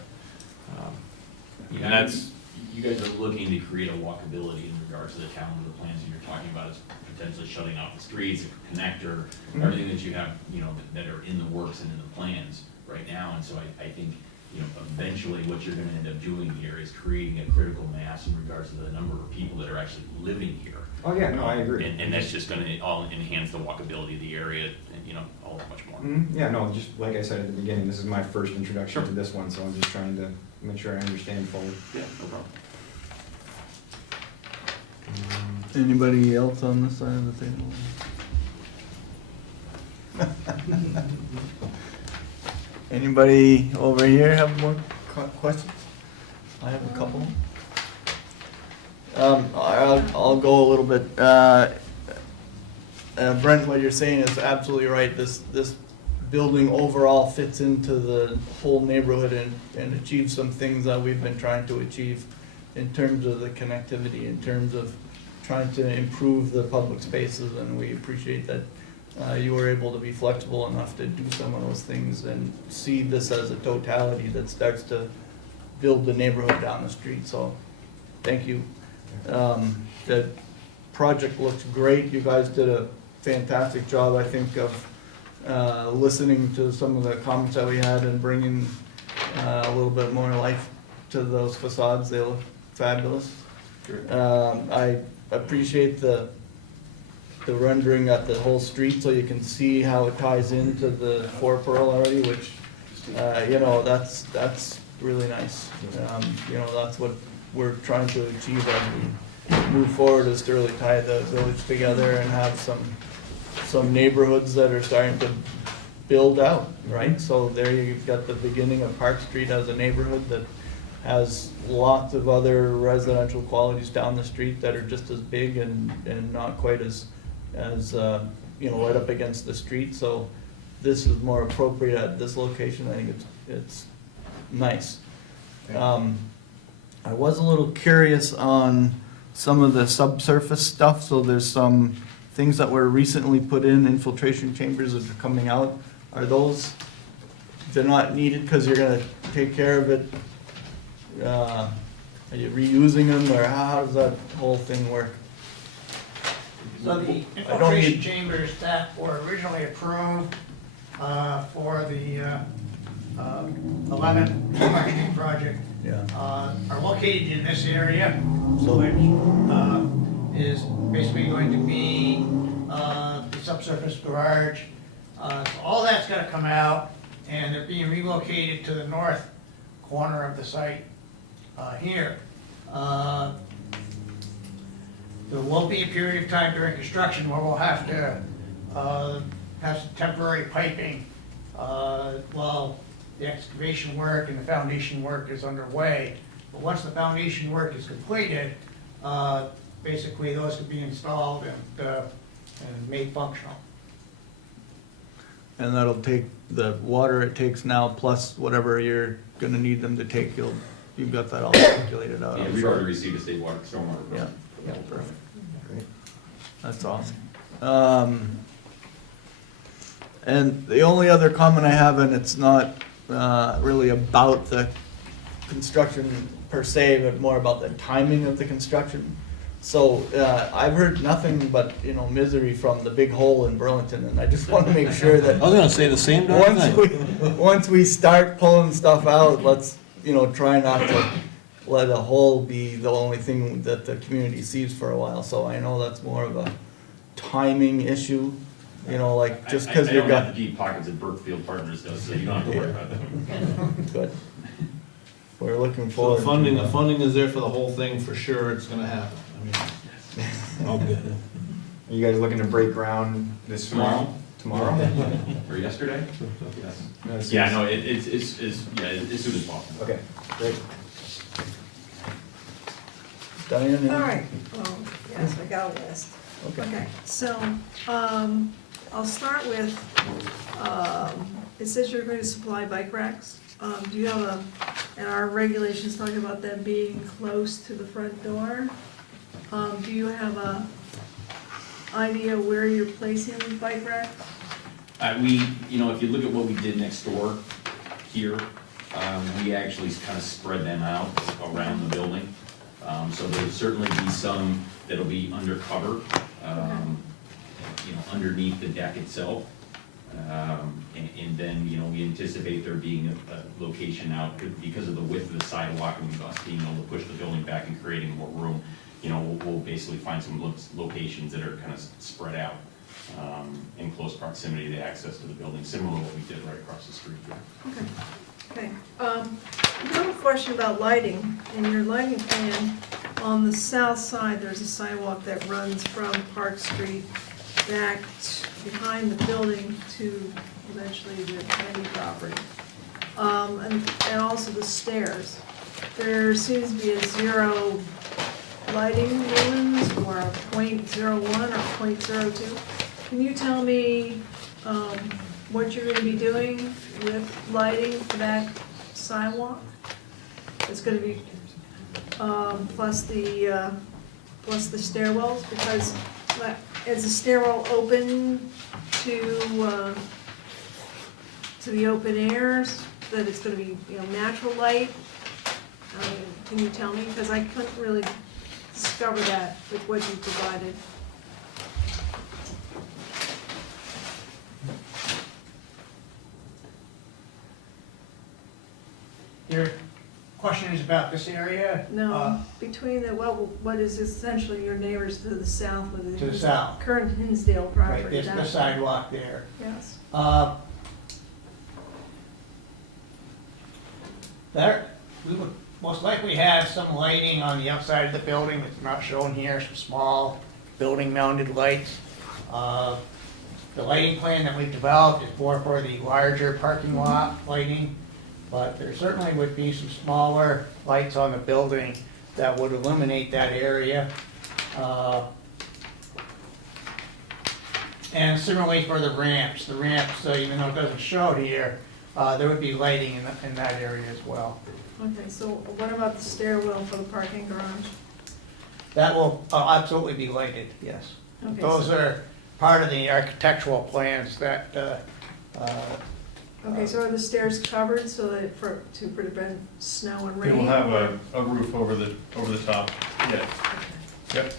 and that's, You guys are looking to create a walkability in regards to the town, the plans that you're talking about is potentially shutting off the streets, a connector, everything that you have, that are in the works and in the plans right now. And so I think, eventually what you're gonna end up doing here is creating a critical mass in regards to the number of people that are actually living here. Oh, yeah, no, I agree. And that's just gonna all enhance the walkability of the area, and, all that much more. Yeah, no, just like I said at the beginning, this is my first introduction to this one, so I'm just trying to make sure I understand fully. Yeah, no problem. Anybody else on this side of the table? Anybody over here have more questions? I have a couple. I'll go a little bit. Brent, what you're saying is absolutely right. This building overall fits into the whole neighborhood and achieves some things that we've been trying to achieve in terms of the connectivity, in terms of trying to improve the public spaces, and we appreciate that you were able to be flexible enough to do some of those things and see this as a totality that starts to build the neighborhood down the street, so thank you. The project looks great. You guys did a fantastic job, I think, of listening to some of the comments that we had and bringing a little bit more life to those facades. They look fabulous. I appreciate the rendering at the whole street so you can see how it ties into the 4 Pearl already, which, that's really nice. That's what we're trying to achieve as we move forward, is to really tie the village together and have some neighborhoods that are starting to build out, right? So there you've got the beginning of Park Street as a neighborhood that has lots of other residential qualities down the street that are just as big and not quite as right up against the street. So this is more appropriate at this location. I think it's nice. I was a little curious on some of the subsurface stuff. So there's some things that were recently put in, infiltration chambers that are coming out. Are those, they're not needed because you're gonna take care of it? Are you reusing them, or how does that whole thing work? So the infiltration chambers that were originally approved for the 11th Park Street project Yeah. are located in this area, So- which is basically going to be the subsurface garage. So all that's gonna come out, and they're being relocated to the north corner of the site here. There will be a period of time during construction where we'll have to have some temporary piping while the excavation work and the foundation work is underway. But once the foundation work is completed, basically those can be installed and made functional. And that'll take the water it takes now plus whatever you're gonna need them to take, you've got that all calculated out. Yeah, we've already received a state water, stormwater. Yeah, yeah, perfect. Great. That's awesome. And the only other comment I have, and it's not really about the construction per se, but more about the timing of the construction. So, I've heard nothing but, you know, misery from the big hole in Burlington, and I just wanna make sure that I was gonna say the same darn thing. once we start pulling stuff out, let's, you know, try not to let a hole be the only thing that the community sees for a while. So I know that's more of a timing issue, you know, like just because I you've don't got. have the deep pockets that Brookfield Partners does, so you don't have to worry about them. Good. We're looking So forward. the funding is there for the whole thing, for sure, it's gonna happen. I mean, I'll get it. Are you guys looking to break ground this tomorrow? Or yesterday? Yes. Yeah, no, it's, yeah, as soon as possible. Okay, great. Diane? All right, well, yes, I got a list. Okay. Okay, so, I'll start with, it says you're going to supply bike racks. Do you have and our regulations talk about them being close to the front door. Do you have a idea where you're placing these bike racks? You know, if you look at what we did next door here, we actually kind of spread them out around the building. So there'll certainly be some that'll be undercover, you know, underneath the deck itself. And then, you know, we anticipate there being a location out, because of the width of the sidewalk and us being able to push the building back and creating more room, you know, we'll basically find some locations that are kind of spread out in close proximity to access to the building, similar to what we did right across the street here. Okay. I have a question about lighting. In your lighting plan, on the south side, there's a sidewalk that runs from Park Street back behind the building to eventually the Kennedy property. And also the stairs. There seems to be a zero lighting lumens or a .01 or .02. Can you tell me what you're gonna be doing with lighting for that sidewalk? It's gonna be, plus the stairwells, because is the stairwell open to the open airs, that it's gonna be, you know, natural light? Can you tell me, because I couldn't really discover that with what you provided. Your question is about this area? No, between the, what is essentially your neighbors to the south with To the south. current Hinsdale Right, property. this, the sidewalk there. Yes. There, we would most likely have some lighting on the outside of the building that's not shown here, some small building mounted lights. The lighting plan that we've developed is more for the larger parking lot lighting, but there certainly would be some smaller lights on the building that would illuminate that area. And similarly for the ramps, even though it doesn't show it here, there would be lighting in that area as well. Okay, so what about the stairwell for the parking garage? That will absolutely be lighted, yes. Okay, Those so- are part of the architectural plans that, Okay, so are the stairs covered so that to prevent snow and It rain? will have a roof over the top, yes. Yep.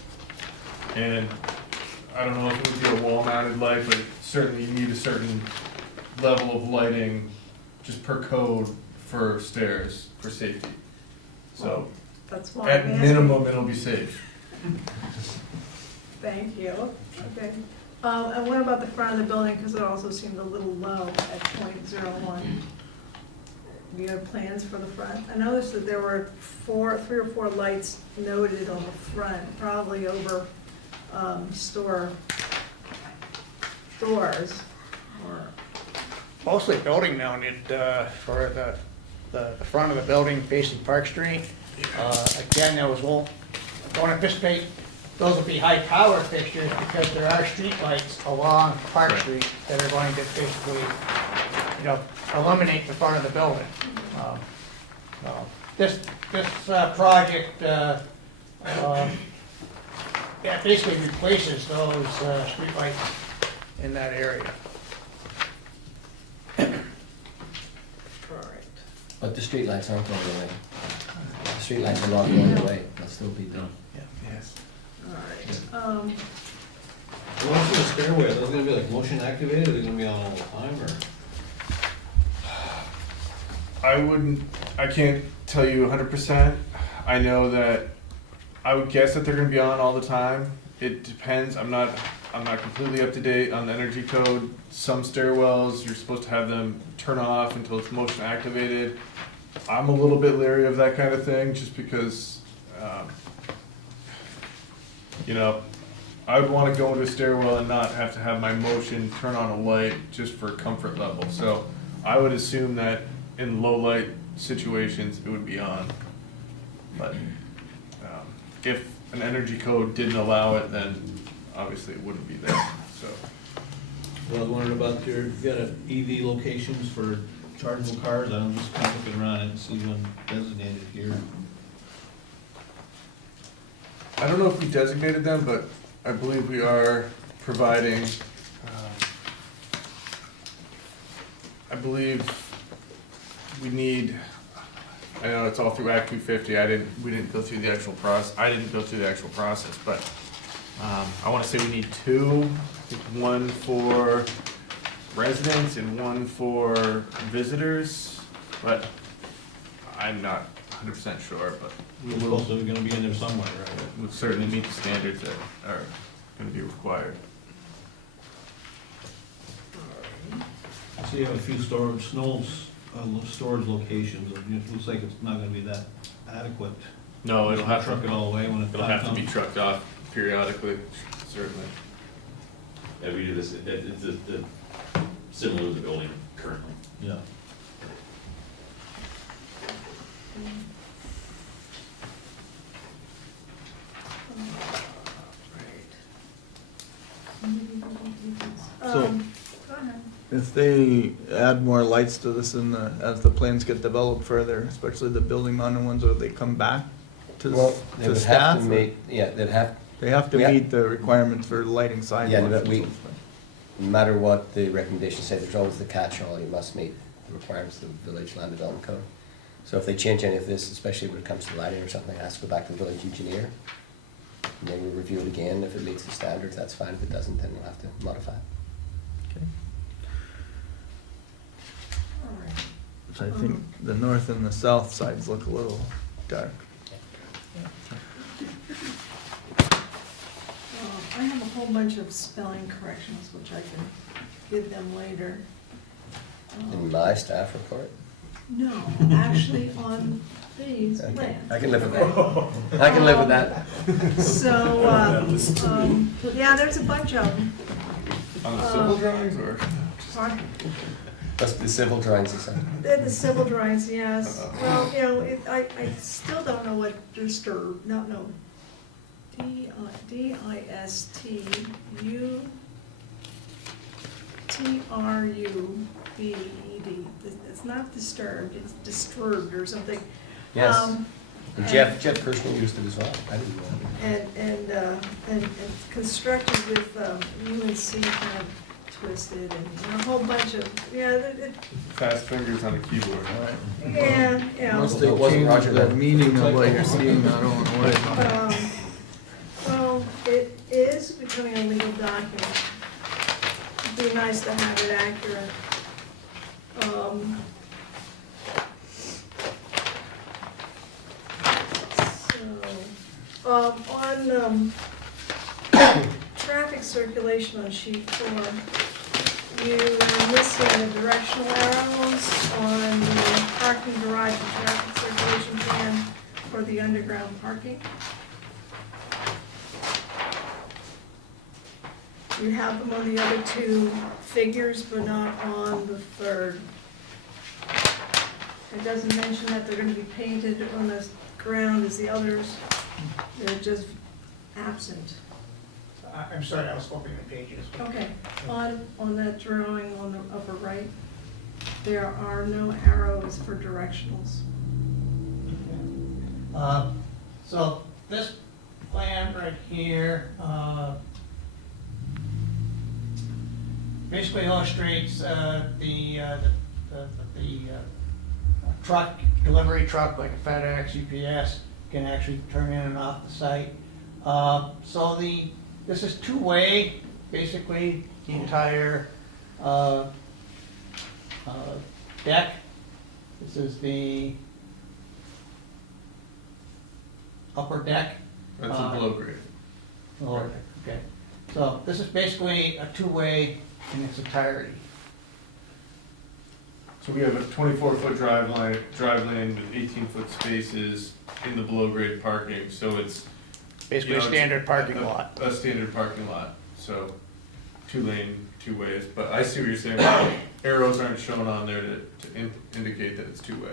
And I don't know if it would be a wall mounted light, but certainly you need a certain level of lighting just per code for stairs, for safety. So, That's why at I'm asking. minimum, it'll be safe. Thank you, okay. And what about the front of the building, because it also seemed a little low at .01? Do you have plans for the front? I noticed that there were 3 or 4 lights noted on the front, probably over doors, or, mostly building mounted for the front of the building facing Park Street. Again, don't anticipate those will be high-power fixtures because there are street lights along Park Street that are going to basically, illuminate the front of the building. This project basically replaces those street lights in that area. all right. But the streetlights aren't going away. The streetlights are not going away, they'll still be done. Yes. All right, What's the stairway, are they gonna be like motion activated, are they gonna be on all the time, or? I can't tell you 100%. I know that, I would guess that they're gonna be on all the time. It depends, I'm not completely up to date on the energy code. Some stairwells, you're supposed to have them turn off until it's motion activated. I'm a little bit leery of that kind of thing, just because, you know, I would wanna go into a stairwell and not have to have my motion turn on a light just for comfort level. So I would assume that in low light situations, it would be on. But if an energy code didn't allow it, then obviously it wouldn't be there, so. Well, I was wondering about your, you got EV locations for chargeable cars, I'm just kind of looking around and see one designated here. I don't know if we designated them, but I believe we are providing, I believe we need, I know it's all through Act 250, we didn't go through the actual process, I didn't go through the actual process, but I wanna say we need two, I think one for residents and one for visitors, but I'm not 100% sure, but We're supposed to, gonna be in there somewhere, right? we'll certainly meet the standards that are gonna be required. So you have a few storage locations, it looks like it's not gonna be that adequate. No, it'll have Truck it all away when it It'll have to be trucked off periodically, certainly. Yeah, we do this, it's similar to the building currently. Yeah. So- go ahead. If they add more lights to this as the plans get developed further, especially the building mounted ones, or they come back to, Well, they to would have staff? to or- meet, yeah, they'd have, They have to we ha- meet the requirements for lighting sidewalks. but and we- so forth. no matter what the recommendations say, there's always the catch-all, you must meet the requirements of the village land development code. So if they change any of this, especially when it comes to lighting or something, it has to go back to the village engineer. And then we'll review it again, if it meets the standards, that's fine, if it doesn't, then we'll have to modify it. Okay. All right. So I think the north and the south sides look a little dark. I have a whole bunch of spelling corrections, which I can give them later. In my staff report, No, actually on these okay, plans. I can live with that. I can live with that. So, yeah, there's a bunch of them. On the civil drawings, or? Pardon? Must be the civil drawings or something. They're the civil drawings, yes. Well, you know, I still don't know what disturb, no, disturbed. It's not disturbed, it's disturbed or something. Yes, Um, and Jeff personally used it as well, I didn't know. And constructed with UNC kind of twisted and a whole bunch of, Fast fingers on a keyboard. yeah. Unless Well, they it wasn't change Roger the that- meaning of what you're seeing, I don't know what. Well, it is becoming a legal document. It'd be nice to have it accurate. On traffic circulation on sheet 4, you are missing the directional arrows on the parking garage and traffic circulation plan for the underground parking. You have them on the other two figures, but not on the third. It doesn't mention that they're gonna be painted on the ground as the others. They're just absent. I'm sorry, I was flipping the pages. Okay, on that drawing on the upper right, there are no arrows for directionals. So this plan right here, basically illustrates the truck, delivery truck like a FedEx, UPS, can actually turn in and off the site. So this is two-way, basically, the entire, deck. This is the upper deck. That's a below grade. Oh, okay. So this is basically a two-way in its entirety. So we have a 24-foot drive lane with 18-foot spaces in the below grade parking, so it's. Basically you a know, standard it's parking lot. A standard parking lot, so 2-lane, 2 ways, but I see what you're saying, arrows aren't shown on there to indicate that it's 2-way.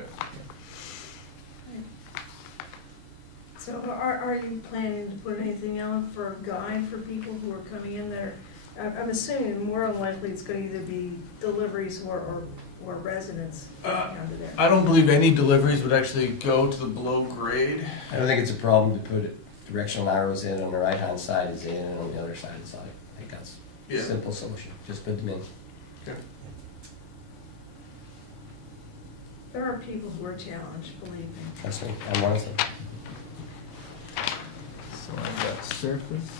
So are you planning to put anything out for a guide for people who are coming in there? I'm assuming more than likely it's gonna either be deliveries or residents under there. I don't believe any deliveries would actually go to the below grade. I don't think it's a problem to put directional arrows in on the right-hand side is in, and on the other side is out. I think that's a Yeah. simple solution, just put them in. There are people who are challenged, believe me. That's me, I'm one of them. So I've got surface,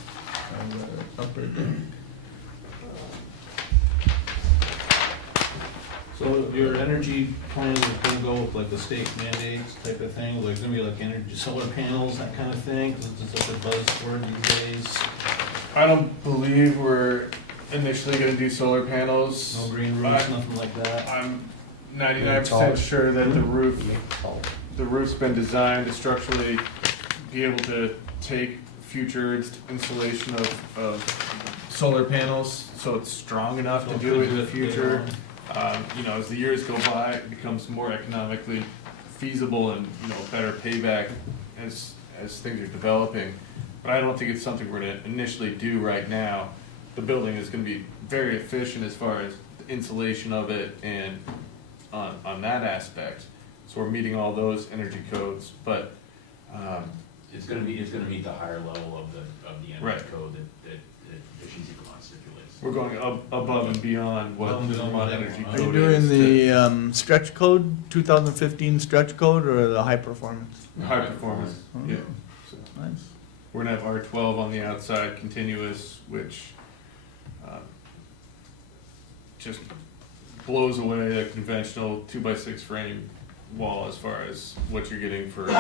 I've got upper deck. So your energy plan is gonna go with like the state mandates type of thing, like gonna be like energy, solar panels, that kind of thing, cause it's like a buzzword these days. I don't believe we're initially gonna do solar panels. No green roofs, nothing like that. I'm 99% sure that the roof's been designed to structurally be able to take future installation of solar panels, so it's strong enough to do it in the future. You know, as the years go by, it becomes more economically feasible and, you know, better payback as things are developing. But I don't think it's something we're gonna initially do right now. The building is gonna be very efficient as far as the insulation of it and on that aspect. So we're meeting all those energy codes, but, It's gonna meet the higher level of the energy Right. code that efficiency command stipulates. we're going above and beyond what Above and the beyond Vermont what energy that Are you code doing is. the stretch code, 2015 stretch code, or the high performance? High performance, yeah. So Nice. we're gonna have R12 on the outside, continuous, which just blows away a conventional 2x6 frame wall as far as what you're getting for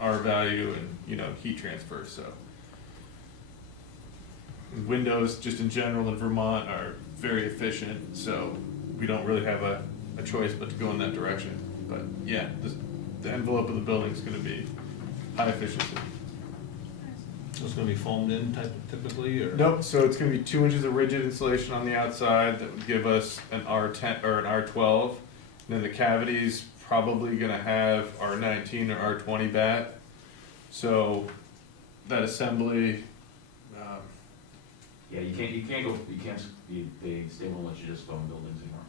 R value and, you know, heat transfer, so. Windows, just in general in Vermont, are very efficient, so we don't really have a choice but to go in that direction. But yeah, the envelope of the building is gonna be high efficiency. So it's gonna be foamed in typically, or? Nope, so it's gonna be 2 inches of rigid insulation on the outside that would give us an R10 or an R12. And then the cavity's probably gonna have R19 or R20 bat. So that assembly, Yeah, they won't let you just foam buildings anymore.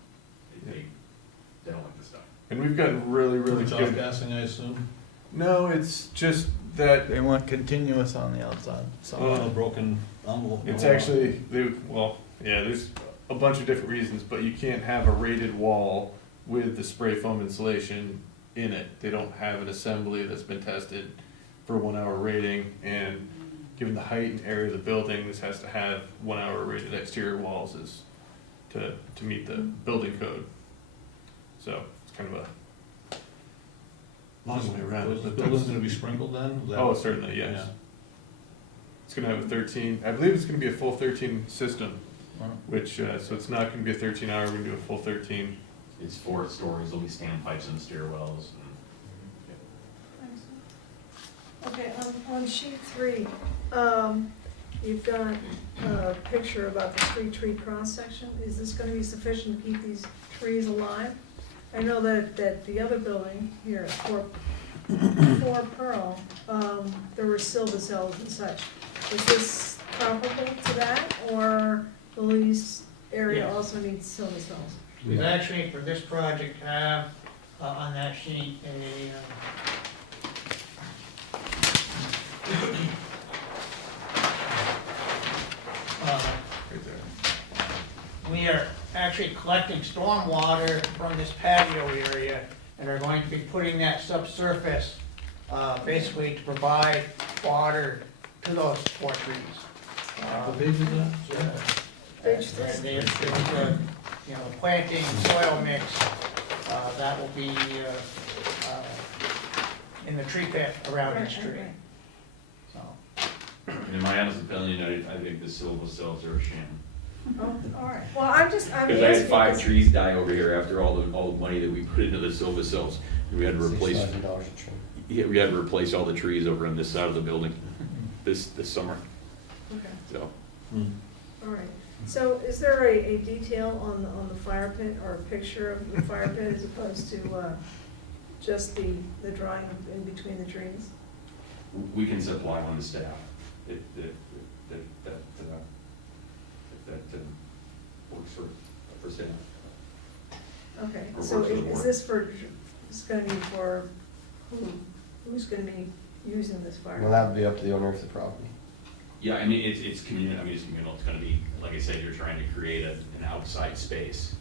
They don't like the stuff. and we've gotten really, really It's good. off-gassing, I assume? No, it's just that They want continuous on the outside, so. A broken envelope. it's actually, there's a bunch of different reasons, but you can't have a rated wall with the spray foam insulation in it. They don't have an assembly that's been tested for 1 hour rating, and given the height and area of the building, this has to have 1 hour rated exterior walls to meet the building code. So it's kind of a long way around it. Is the but building's that's- gonna be sprinkled then? Is that- Oh, certainly, yes. Yeah. It's gonna have a 13, I believe it's gonna be a full 13 system, Wow. which, so it's not gonna be a 13 hour, we're gonna do a full 13. It's 4 stories, there'll be standpipes in the stairwells. Okay, on sheet 3, you've got a picture about the street tree cross-section. Is this gonna be sufficient to keep these trees alive? I know that the other building here, 4 Pearl, there were silva cells and such. Is this comparable to that, or the lease area Yes. also needs silva cells? We've actually, for this project, have on that sheet Right there. we are actually collecting stormwater from this patio area and are going to be putting that subsurface, basically to provide water to those 4 trees. What page is that? Page 3. There's, you know, planting, soil mix, that will be in the tree pit around Right, each tree. right. So, In my honest opinion, I think the silver cells are a sham. Oh, all right. Well, I'm asking. Because I had 5 trees die over here after all the money that we put into the silver cells. We had to replace, $6,000 a tree. yeah, we had to replace all the trees over on this side of the building this summer, Okay, so. all right. So is there a detail on the fire pit or a picture of the fire pit as opposed to just the drawing in between the trees? We can supply on the staff, if that works for staff. Okay, Or so works for the is board. this for, this is gonna be for who? Who's gonna be using this fire? Well, that would be up to the owner of the property. Yeah, I mean, it's communal, it's communal, it's gonna be, like I said, you're trying to create an outside space.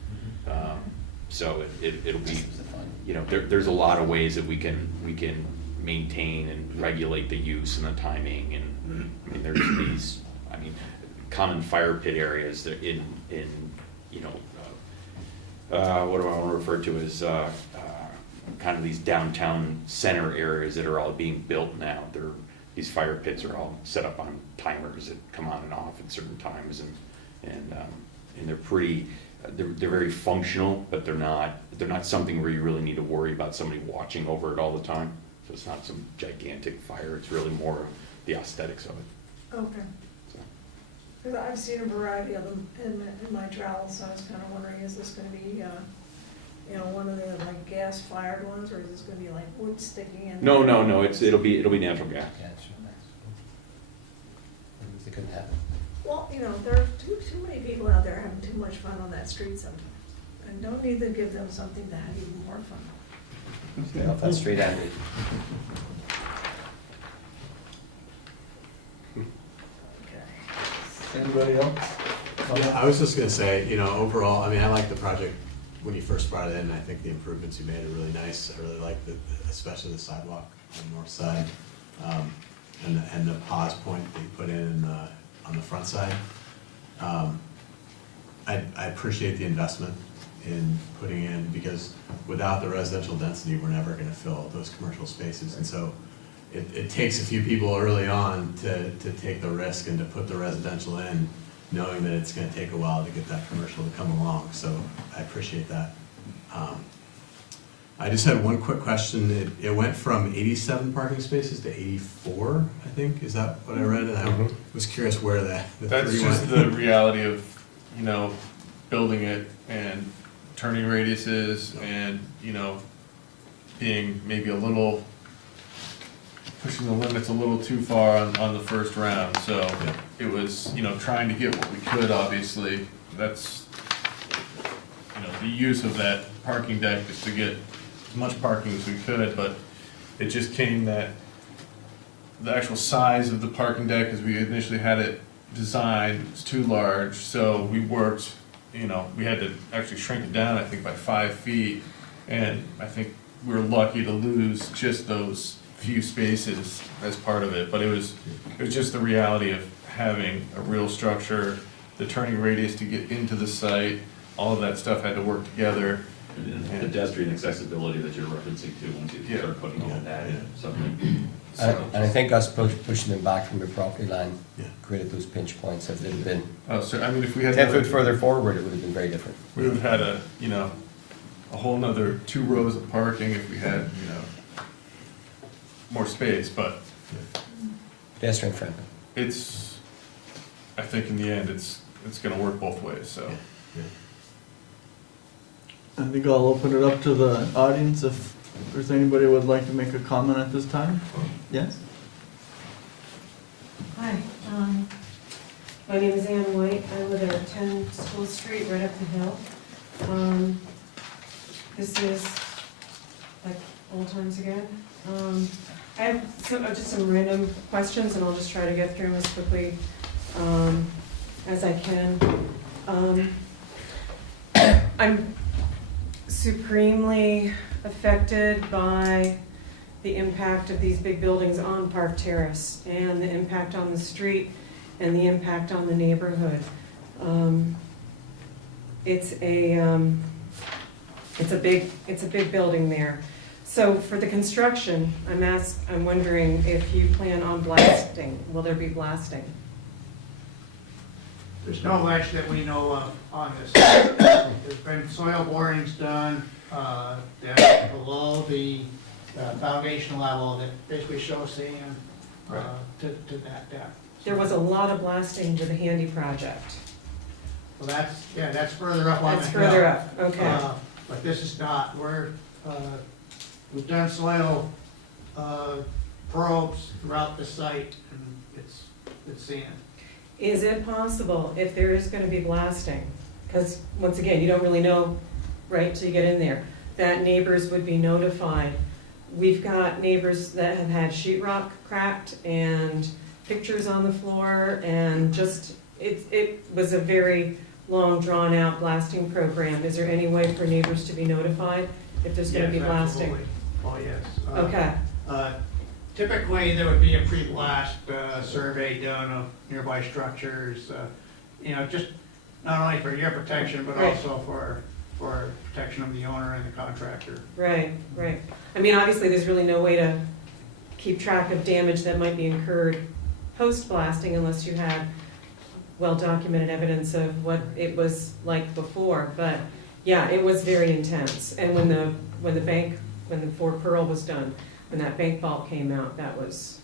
So it'll be, you know, there's a lot of ways that we can maintain and regulate the use and the timing, and, I mean, there's these, common fire pit areas that in, you know, what do I wanna refer to as, kind of these downtown center areas that are all being built now. These fire pits are all set up on timers that come on and off at certain times, and they're pretty, they're very functional, but they're not something where you really need to worry about somebody watching over it all the time. So it's not some gigantic fire, it's really more of the aesthetics of it. Okay. So, Because I've seen a variety of them in my travels, so I was kind of wondering, is this gonna be, you know, one of the like gas fired ones, or is this gonna be like wood sticking in? No, it'll be natural gas. Yeah, sure. They couldn't have it. Well, you know, there are too many people out there having too much fun on that street sometimes. And don't need to give them something to have even more fun. Stay off that street, Andy. Okay. Anybody else? Yeah, I was just gonna say, you know, overall, I mean, I like the project when you first brought it in. I think the improvements you made are really nice. I really like especially the sidewalk on the north side, and the pause point that you put in on the front side. I appreciate the investment in putting in, because without the residential density, we're never gonna fill those commercial spaces. And so it takes a few people early on to take the risk and to put the residential in, knowing that it's gonna take a while to get that commercial to come along. So I appreciate that. I just had one quick question. It went from 87 parking spaces to 84, I think. Is that what I read? And I Mhm. was curious where the That's 3 just went. the reality of, you know, building it and turning radiuses and, you know, being maybe a little, pushing the limits a little too far on the first round. So Yeah. it was, you know, trying to get what we could, obviously. That's, you know, the use of that parking deck is to get as much parking as we could, but it just came that the actual size of the parking deck as we initially had it designed was too large, so we worked, you know, we had to actually shrink it down, I think, by 5 feet, and I think we were lucky to lose just those few spaces as part of it, but it was just the reality of having a real structure, the turning radius to get into the site, all of that stuff had to work together. And the pedestrian accessibility that you're referencing to, once you Yeah. start putting all that in, so. And I think us pushing them back from the property line Yeah. created those pinch points. If they'd been Oh, so, I mean, if we had. 10 foot further forward, it would have been very different. We would have had a, you know, a whole nother 2 rows of parking if we had, you know, more space, but Pedestrian friendly. it's, I think in the end, it's gonna work both ways, so. Yeah. I think I'll open it up to the audience if there's anybody who would like to make a comment at this time. Yes? Hi, my name is Ann White. I live at 10 School Street, right up the hill. This is like old times again. I have just some random questions, and I'll just try to get through them as quickly as I can. I'm supremely affected by the impact of these big buildings on Park Terrace, and the impact on the street, and the impact on the neighborhood. It's a big building there. So for the construction, I'm wondering if you plan on blasting. Will there be blasting? There's no ledge that we know of on this. There's been soil borings done, down below the foundation level that basically shows sand, to that depth. There was a lot of blasting with the Handy project. Well, that's further up on the That's hill. further up, okay. But this is not, we've done soil, probes throughout the site, and it's sand. Is it possible, if there is gonna be blasting, because, once again, you don't really know, right, till you get in there, that neighbors would be notified? We've got neighbors that have had sheetrock cracked and pictures on the floor, and just, it was a very long, drawn-out blasting program. Is there any way for neighbors to be notified if there's gonna be Yes, blasting? absolutely. Oh, yes. Okay, Typically, there would be a pre-blast survey done of nearby structures, just not only for your protection, but Right. also for protection of the owner and the contractor. right. I mean, obviously, there's really no way to keep track of damage that might be incurred post-blasting unless you had well-documented evidence of what it was like before, but, yeah, it was very intense. And when the Fort Pearl was done, when that bank vault came out, that was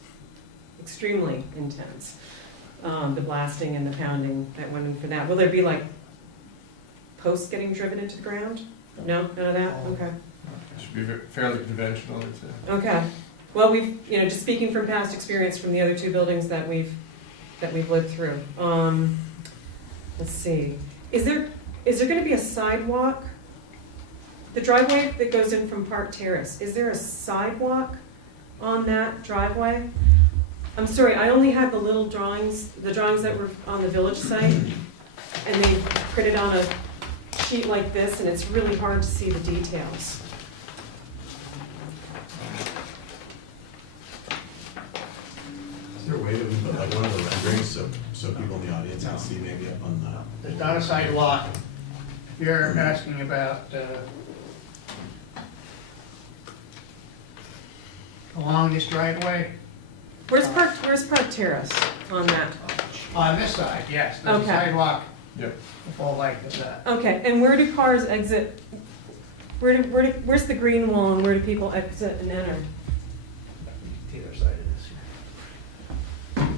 extremely intense. The blasting and the pounding that went in for that. Will there be like posts getting driven into the ground? No, none of that? Okay. Should be fairly conventional, I'd say. Okay. Well, we've, just speaking from past experience from the other two buildings that we've lived through. Let's see. Is there gonna be a sidewalk? The driveway that goes in from Park Terrace, is there a sidewalk on that driveway? I'm sorry, I only had the little drawings, the drawings that were on the village site, and they printed on a sheet like this, and it's really hard to see the details. Is there a way that we put like one of the renderings so people in the audience can see maybe up on the? There's not a sidewalk. You're asking about, along this driveway? Where's Park Terrace on that? On this side, yes, there's a Okay. sidewalk. Yep. The full length of that. Okay, and where do cars exit? Where's the green wall and where do people exit and enter? The other side of this here.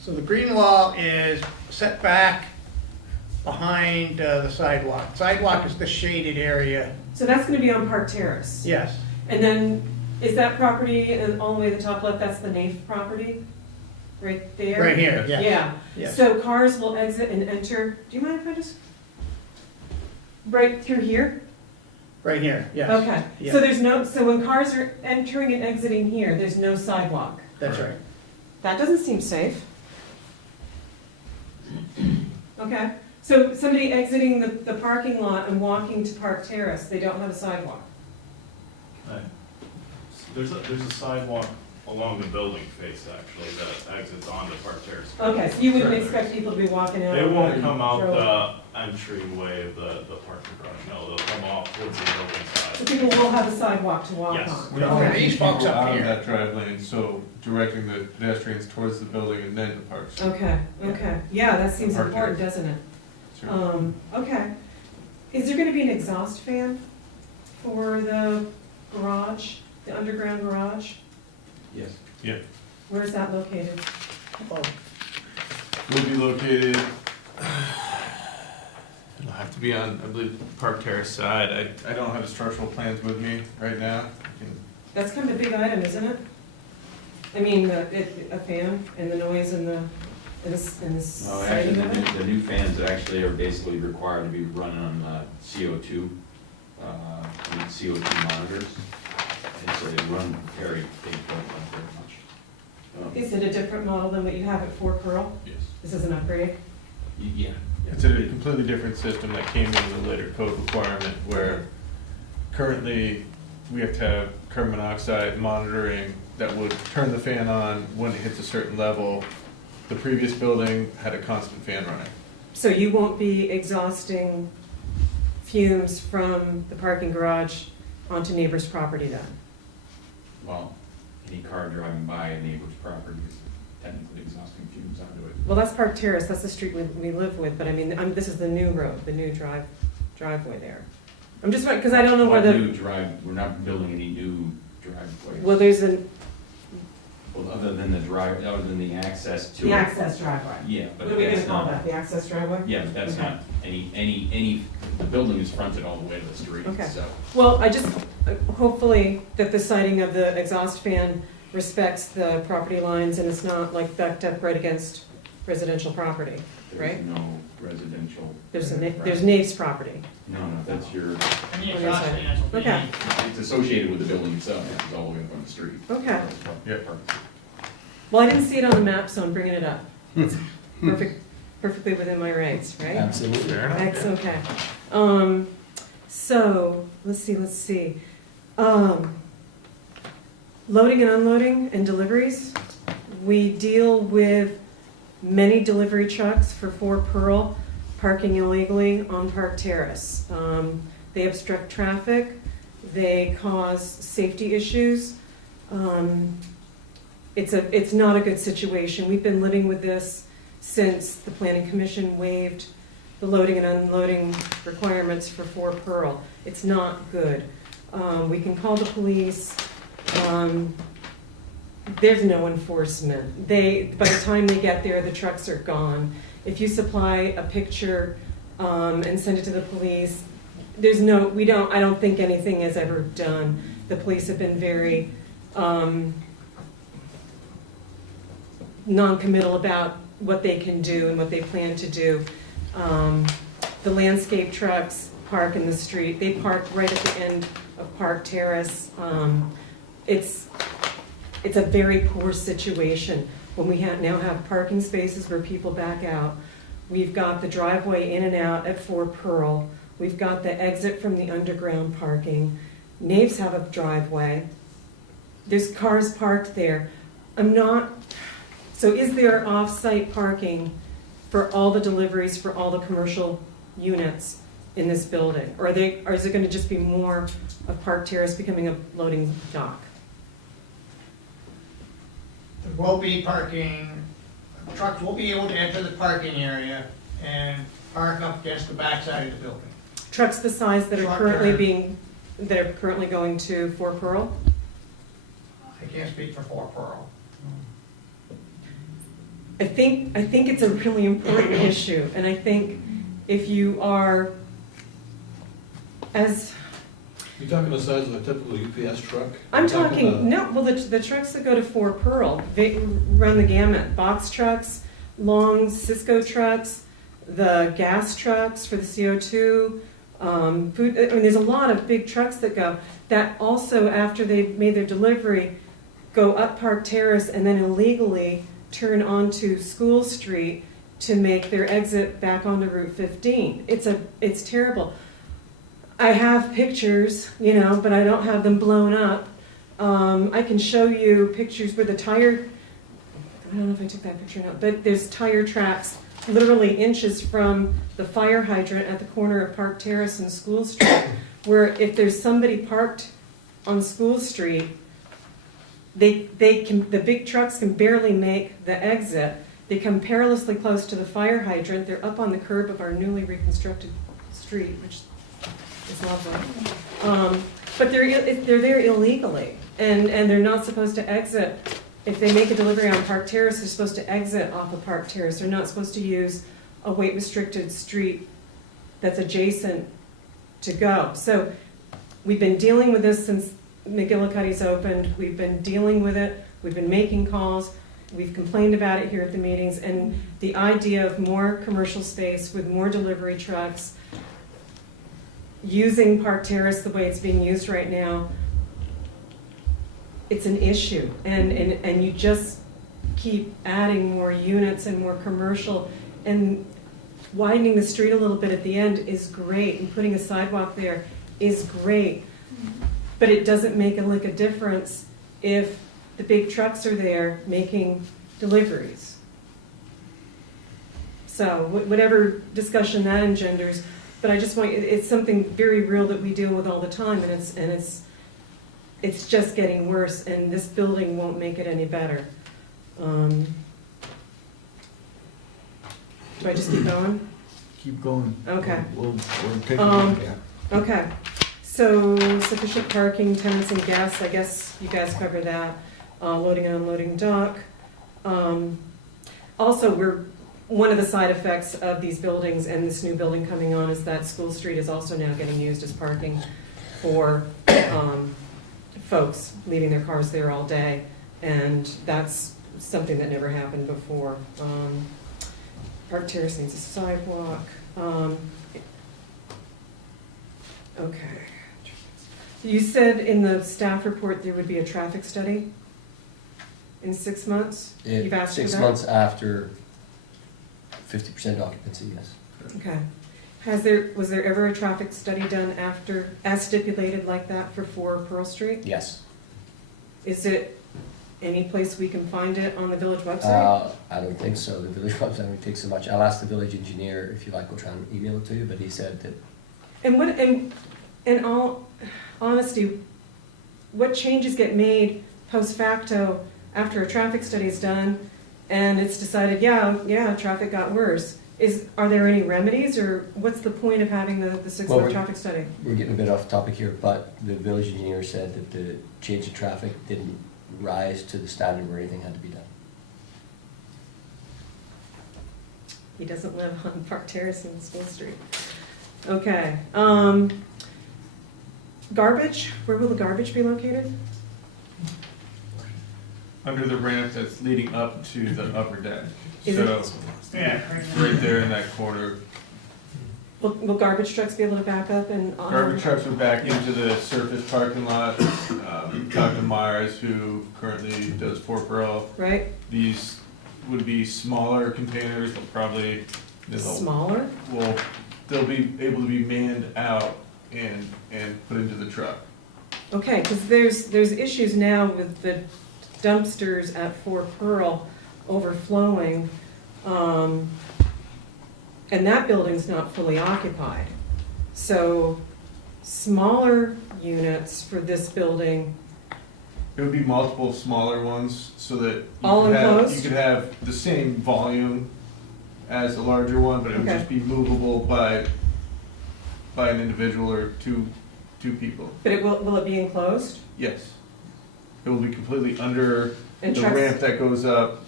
So the green wall is set back behind the sidewalk. Sidewalk is the shaded area. So that's gonna be on Park Terrace? Yes. And then, is that property all the way to the top left, that's the Nafe property? Right there? Right here, yes. Yeah, Yes. so cars will exit and enter, do you mind if I just? Right through here? Right here, yes. Okay, Yeah. so when cars are entering and exiting here, there's no sidewalk? That's right. That doesn't seem safe. Okay, so somebody exiting the parking lot and walking to Park Terrace, they don't have a sidewalk? There's a sidewalk along the building face, actually, that exits onto Park Terrace. Okay, so you wouldn't expect people to be walking out? They won't come out Road. the entryway of the parking garage, no, they'll come off towards the building So side. people will have a sidewalk to walk Yes. on? We don't Okay. want to These keep folks people up out of here. that drive lane, so directing the pedestrians towards the building and then the parks. Okay, yeah, that seems Park important, Terrace. doesn't it? Sure. Okay. Is there gonna be an exhaust fan for the garage, the underground garage? Yes. Where's that located? Will be located, it'll have to be on, I believe, Park Terrace side. I don't have the structural plans with me right now. I can- That's kind of a big item, isn't it? I mean, a fan and the noise and the No, sighting actually, of it? the new fans actually are basically required to be running on CO2, CO2 monitors. And so they run they don't run very much. Is it a different model than what you have at Fort Pearl? Yes. This is an upgrade? Yeah. It's a completely different system that came in with a later code requirement where currently we have to have carbon monoxide monitoring that would turn the fan on when it hits a certain level. The previous building had a constant fan running. So you won't be exhausting fumes from the parking garage onto neighbor's property then? Well, any car driving by a neighbor's property is technically exhausting fumes onto it. Well, that's Park Terrace, that's the street we live with, but I mean, this is the new road, the new driveway there. I'm just, because I don't know What whether, new we're not building any new driveways. well, there's Well, other than the access to. the access driveway. Yeah, but What are we gonna that's call not, that, the access driveway? yeah, but that's Okay. not the building is fronted all the way to the street, Okay. so. Well, I just, hopefully that the sighting of the exhaust fan respects the property lines and it's not like backed up right against residential property. Right. There's no residential. There's Nave's property. No, that's your, And the On your exhaust side. fans will be- Okay. it's associated with the building itself, it's all the way up on the street. Okay. Yep. Well, I didn't see it on the map, so I'm bringing it up. It's perfectly within my rights, right? Absolutely. Fair enough. That's okay. So, let's see. Loading and unloading and deliveries. We deal with many delivery trucks for 4 Pearl parking illegally on Park Terrace. They obstruct traffic, they cause safety issues. It's not a good situation. We've been living with this since the Planning Commission waived the loading and unloading requirements for 4 Pearl. It's not good. We can call the police. There's no enforcement. By the time they get there, the trucks are gone. If you supply a picture and send it to the police, I don't think anything is ever done. The police have been very non-committal about what they can do and what they plan to do. The landscape trucks park in the street. They park right at the end of Park Terrace. It's a very poor situation when we now have parking spaces where people back out. We've got the driveway in and out at 4 Pearl. We've got the exit from the underground parking. Naves have a driveway. There's cars parked there. So is there off-site parking for all the deliveries, for all the commercial units in this building? Or is it gonna just be more of Park Terrace becoming a loading dock? There will be parking, trucks will be able to enter the parking area and park up against the backside of the building. Trucks the size that are Truck currently going to 4 Pearl? I can't speak for 4 Pearl. I think it's a really important issue, and I think if you are as, You talking the size of a typical UPS truck? I'm talking, no, well, the trucks that go to 4 Pearl, they run the gamut. Box trucks, long Cisco trucks, the gas trucks for the CO2, food, I mean, there's a lot of big trucks that go, that also, after they've made their delivery, go up Park Terrace and then illegally turn onto School Street to make their exit back onto Route 15. It's terrible. I have pictures, but I don't have them blown up. I can show you pictures where the tire, I don't know if I took that picture or not, but there's tire tracks literally inches from the fire hydrant at the corner of Park Terrace and School Street, where if there's somebody parked on School Street, the big trucks can barely make the exit. They come perilously close to the fire hydrant. They're up on the curb of our newly reconstructed street, which is lovely. But they're there illegally, and they're not supposed to exit. If they make a delivery on Park Terrace, they're supposed to exit off of Park Terrace. They're not supposed to use a weight-restricted street that's adjacent to go. So we've been dealing with this since McGillicuddy's opened. We've been dealing with it. We've been making calls. We've complained about it here at the meetings. And the idea of more commercial space with more delivery trucks, using Park Terrace the way it's being used right now, it's an issue. And you just keep adding more units and more commercial. And widening the street a little bit at the end is great, and putting a sidewalk there is great. But it doesn't make a lick of difference if the big trucks are there making deliveries. So whatever discussion that engenders, but I just want, it's something very real that we deal with all the time, and it's just getting worse, and this building won't make it any better. Do I just keep going? Keep going. Okay. We'll take Yeah. Okay, so sufficient parking, tenants and guests, I guess you guys cover that. Loading and unloading dock. Also, one of the side effects of these buildings and this new building coming on is that School Street is also now getting used as parking for folks leaving their cars there all day, and that's something that never happened before. Park Terrace needs a sidewalk. Okay. You said in the staff report there would be a traffic study in 6 months? You've asked for that? 6 months after 50% occupancy, yes. Okay. Was there ever a traffic study done after, as stipulated like that for 4 Pearl Street? Yes. Is it any place we can find it on the village website? I don't think so. The village website only takes so much. I'll ask the village engineer if you like, we'll try and email it to you, but he said that. And in all honesty, what changes get made post facto after a traffic study is done and it's decided, yeah, traffic got worse? Are there any remedies, or what's the point of having the 6-month traffic study? We're getting a bit off topic here, but the village engineer said that the change in traffic didn't rise to the standard where anything had to be done. He doesn't live on Park Terrace in School Street. Okay. Garbage, where will the garbage be located? Under the ramp that's leading up to the upper deck. Is So, Yeah. right there in that corner. Will garbage trucks be able to back up and? Garbage trucks are back into the surface parking lot. Dr. Myers, who currently does Fort Pearl, Right? these would be smaller containers, Smaller? they'll be able to be manned out and put into the truck. Okay, because there's issues now with the dumpsters at Fort Pearl overflowing, and that building's not fully occupied. So smaller units for this building, It would be multiple smaller ones so that All enclosed? you could have the same volume as a larger one, but it would Okay. just be movable by an individual or two people. but will it be enclosed? Yes. It will be completely under And the trucks, ramp that goes up.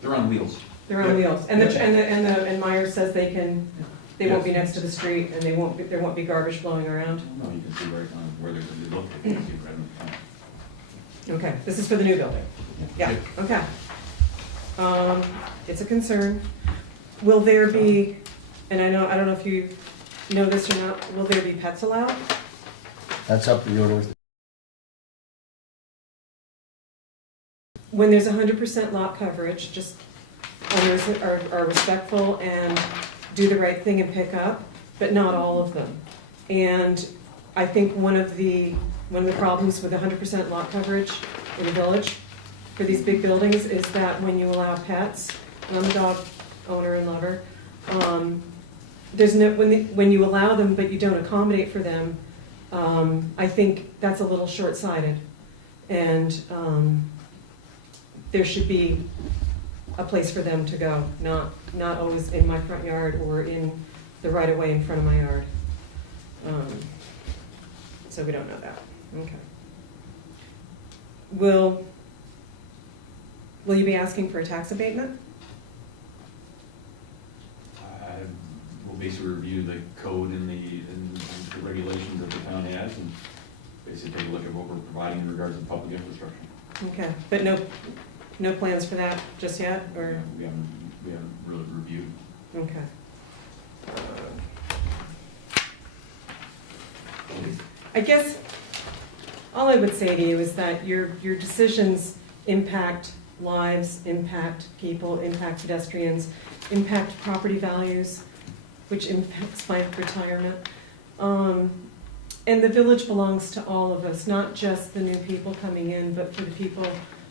They're on wheels. they're on wheels, and Myers says they won't be Yes. next to the street, and there won't be garbage flowing around? No, you can see right on where they're gonna be located, you can see right on the front. Okay, this is for the new building? Yeah, okay. It's a concern. Will there be, and I don't know if you know this or not, will there be pets allowed? That's up to the owner. When there's 100% lot coverage, just owners are respectful and do the right thing and pick up, but not all of them. And I think one of the problems with 100% lot coverage in the village for these big buildings is that when you allow pets, and I'm a dog owner and lover, when you allow them but you don't accommodate for them, I think that's a little short-sighted. And there should be a place for them to go, not always in my front yard or in the right-of-way in front of my yard. So we don't know that. Okay. Will you be asking for a tax abatement? We'll basically review the code and the regulations that the town has and basically take a look at what we're providing in regards to public infrastructure. Okay, but no plans for that just yet, or? We haven't really reviewed. Okay. I guess all I would say to you is that your decisions impact lives, impact people, impact pedestrians, impact property values. which impacts my retirement. And the village belongs to all of us, not just the new people coming in, but for the people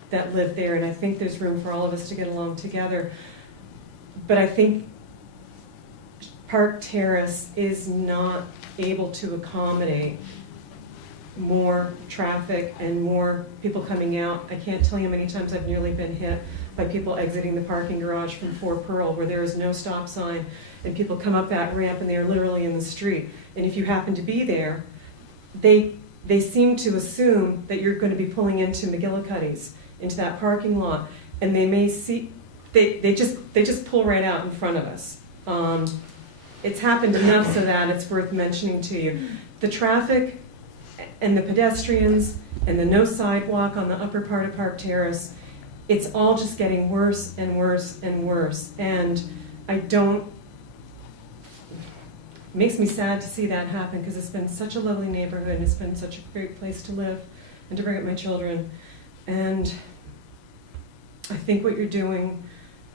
that live there. And I think there's room for all of us to get along together. But I think Park Terrace is not able to accommodate more traffic and more people coming out. I can't tell you how many times I've nearly been hit by people exiting the parking garage from 4 Pearl where there is no stop sign and people come up that ramp and they are literally in the street. And if you happen to be there, they seem to assume that you're going to be pulling into McGillicuddy's, into that parking lot, and they may see, they just pull right out in front of us. It's happened enough so that it's worth mentioning to you. The traffic and the pedestrians and the no sidewalk on the upper part of Park Terrace, it's all just getting worse and worse and worse. And it makes me sad to see that happen because it's been such a lovely neighborhood and it's been such a great place to live and to bring up my children. And I think what you're doing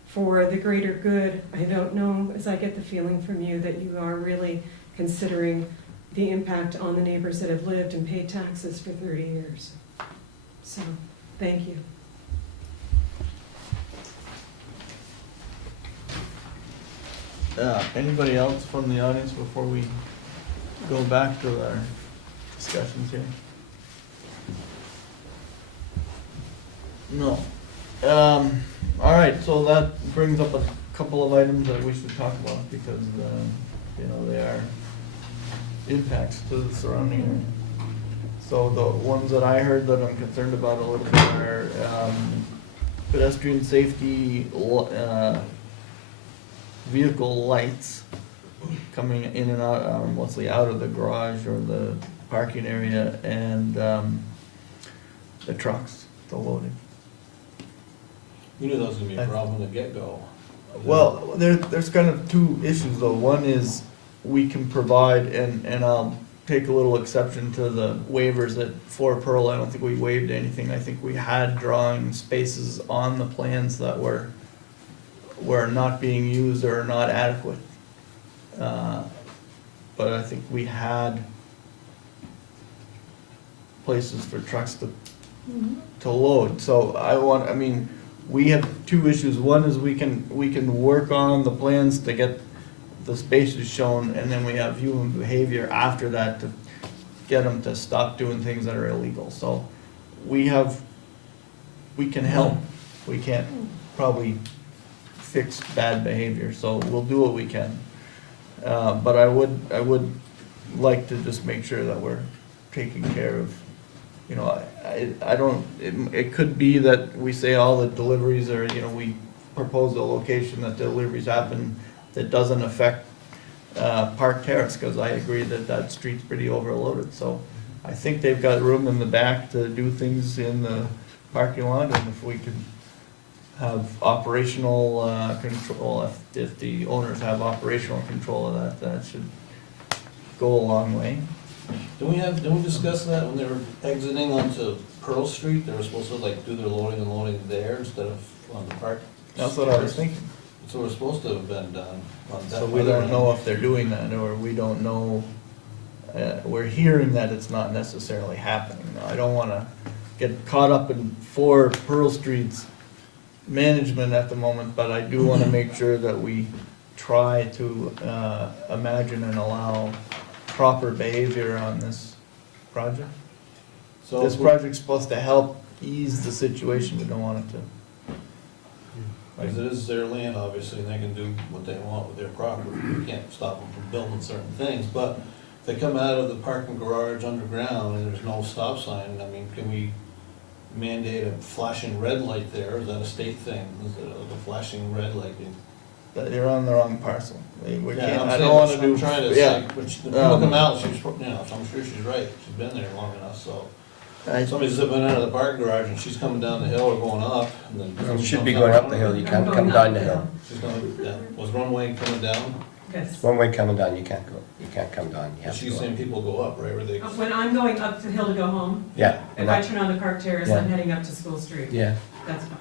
for the greater good, I don't know, as I get the feeling from you that you are really considering the impact on the neighbors that have lived and paid taxes for 30 years. So, thank you. Anybody else from the audience before we go back to our discussions here? No. All right, so that brings up a couple of items that we should talk about because, they are impacts to the surrounding area. So the ones that I heard that I'm concerned about a little bit are pedestrian safety, vehicle lights coming in and out, mostly out of the garage or the parking area, and the trucks, the loading. You knew that was gonna be a problem from the get-go. Well, there's kind of two issues though. One is we can provide, and I'll take a little exception to the waivers at 4 Pearl. I don't think we waived anything. I think we had drawing spaces on the plans that were not being used or not adequate. But I think we had places for trucks to load. So we have two issues. One is we can work on the plans to get the spaces shown, and then we have human behavior after that to get them to stop doing things that are illegal. So we can help. We can't probably fix bad behavior, so we'll do what we can. But I would like to just make sure that we're taking care of, it could be that we say all the deliveries are, we propose a location that deliveries happen that doesn't affect Park Terrace, because I agree that street's pretty overloaded. So I think they've got room in the back to do things in the parking lot, and if we can have operational control, if the owners have operational control of that should go a long way. Didn't we discuss that when they were exiting onto Pearl Street? They were supposed to do their loading and loading there instead of on the park? That's what I was thinking. So we're supposed to have been done on that. So we don't know if they're doing that, or we don't know, we're hearing that it's not necessarily happening. Now, I don't wanna get caught up in 4 Pearl Street's management at the moment, but I do wanna make sure that we try to imagine and allow proper behavior on this project. So This project's supposed to help ease the situation, we don't want it to. Because it is their land, obviously, and they can do what they want with their property. We can't stop them from building certain things, but if they come out of the parking garage underground and there's no stop sign, can we mandate a flashing red light there? Is that a state thing? Is it a flashing red light? That you're on the wrong parcel. We Yeah, can't, I'm I saying, don't wanna do. I'm trying to yeah. say, which, the people come out, she's, I'm sure she's right, she's been there long enough, so. Somebody's zipping out of the parking garage and she's coming down the hill or going up, and then. You should be going up the hill, you can't come down the hill. She's going, yeah, was one way coming down? Yes. One way coming down, you can't come down, you have to She's go saying up. people go up, right, where they. When I'm going up the hill to go home, Yeah. if I turn on the Park Terrace, Yeah. I'm heading up to School Street. Yeah, That's fine.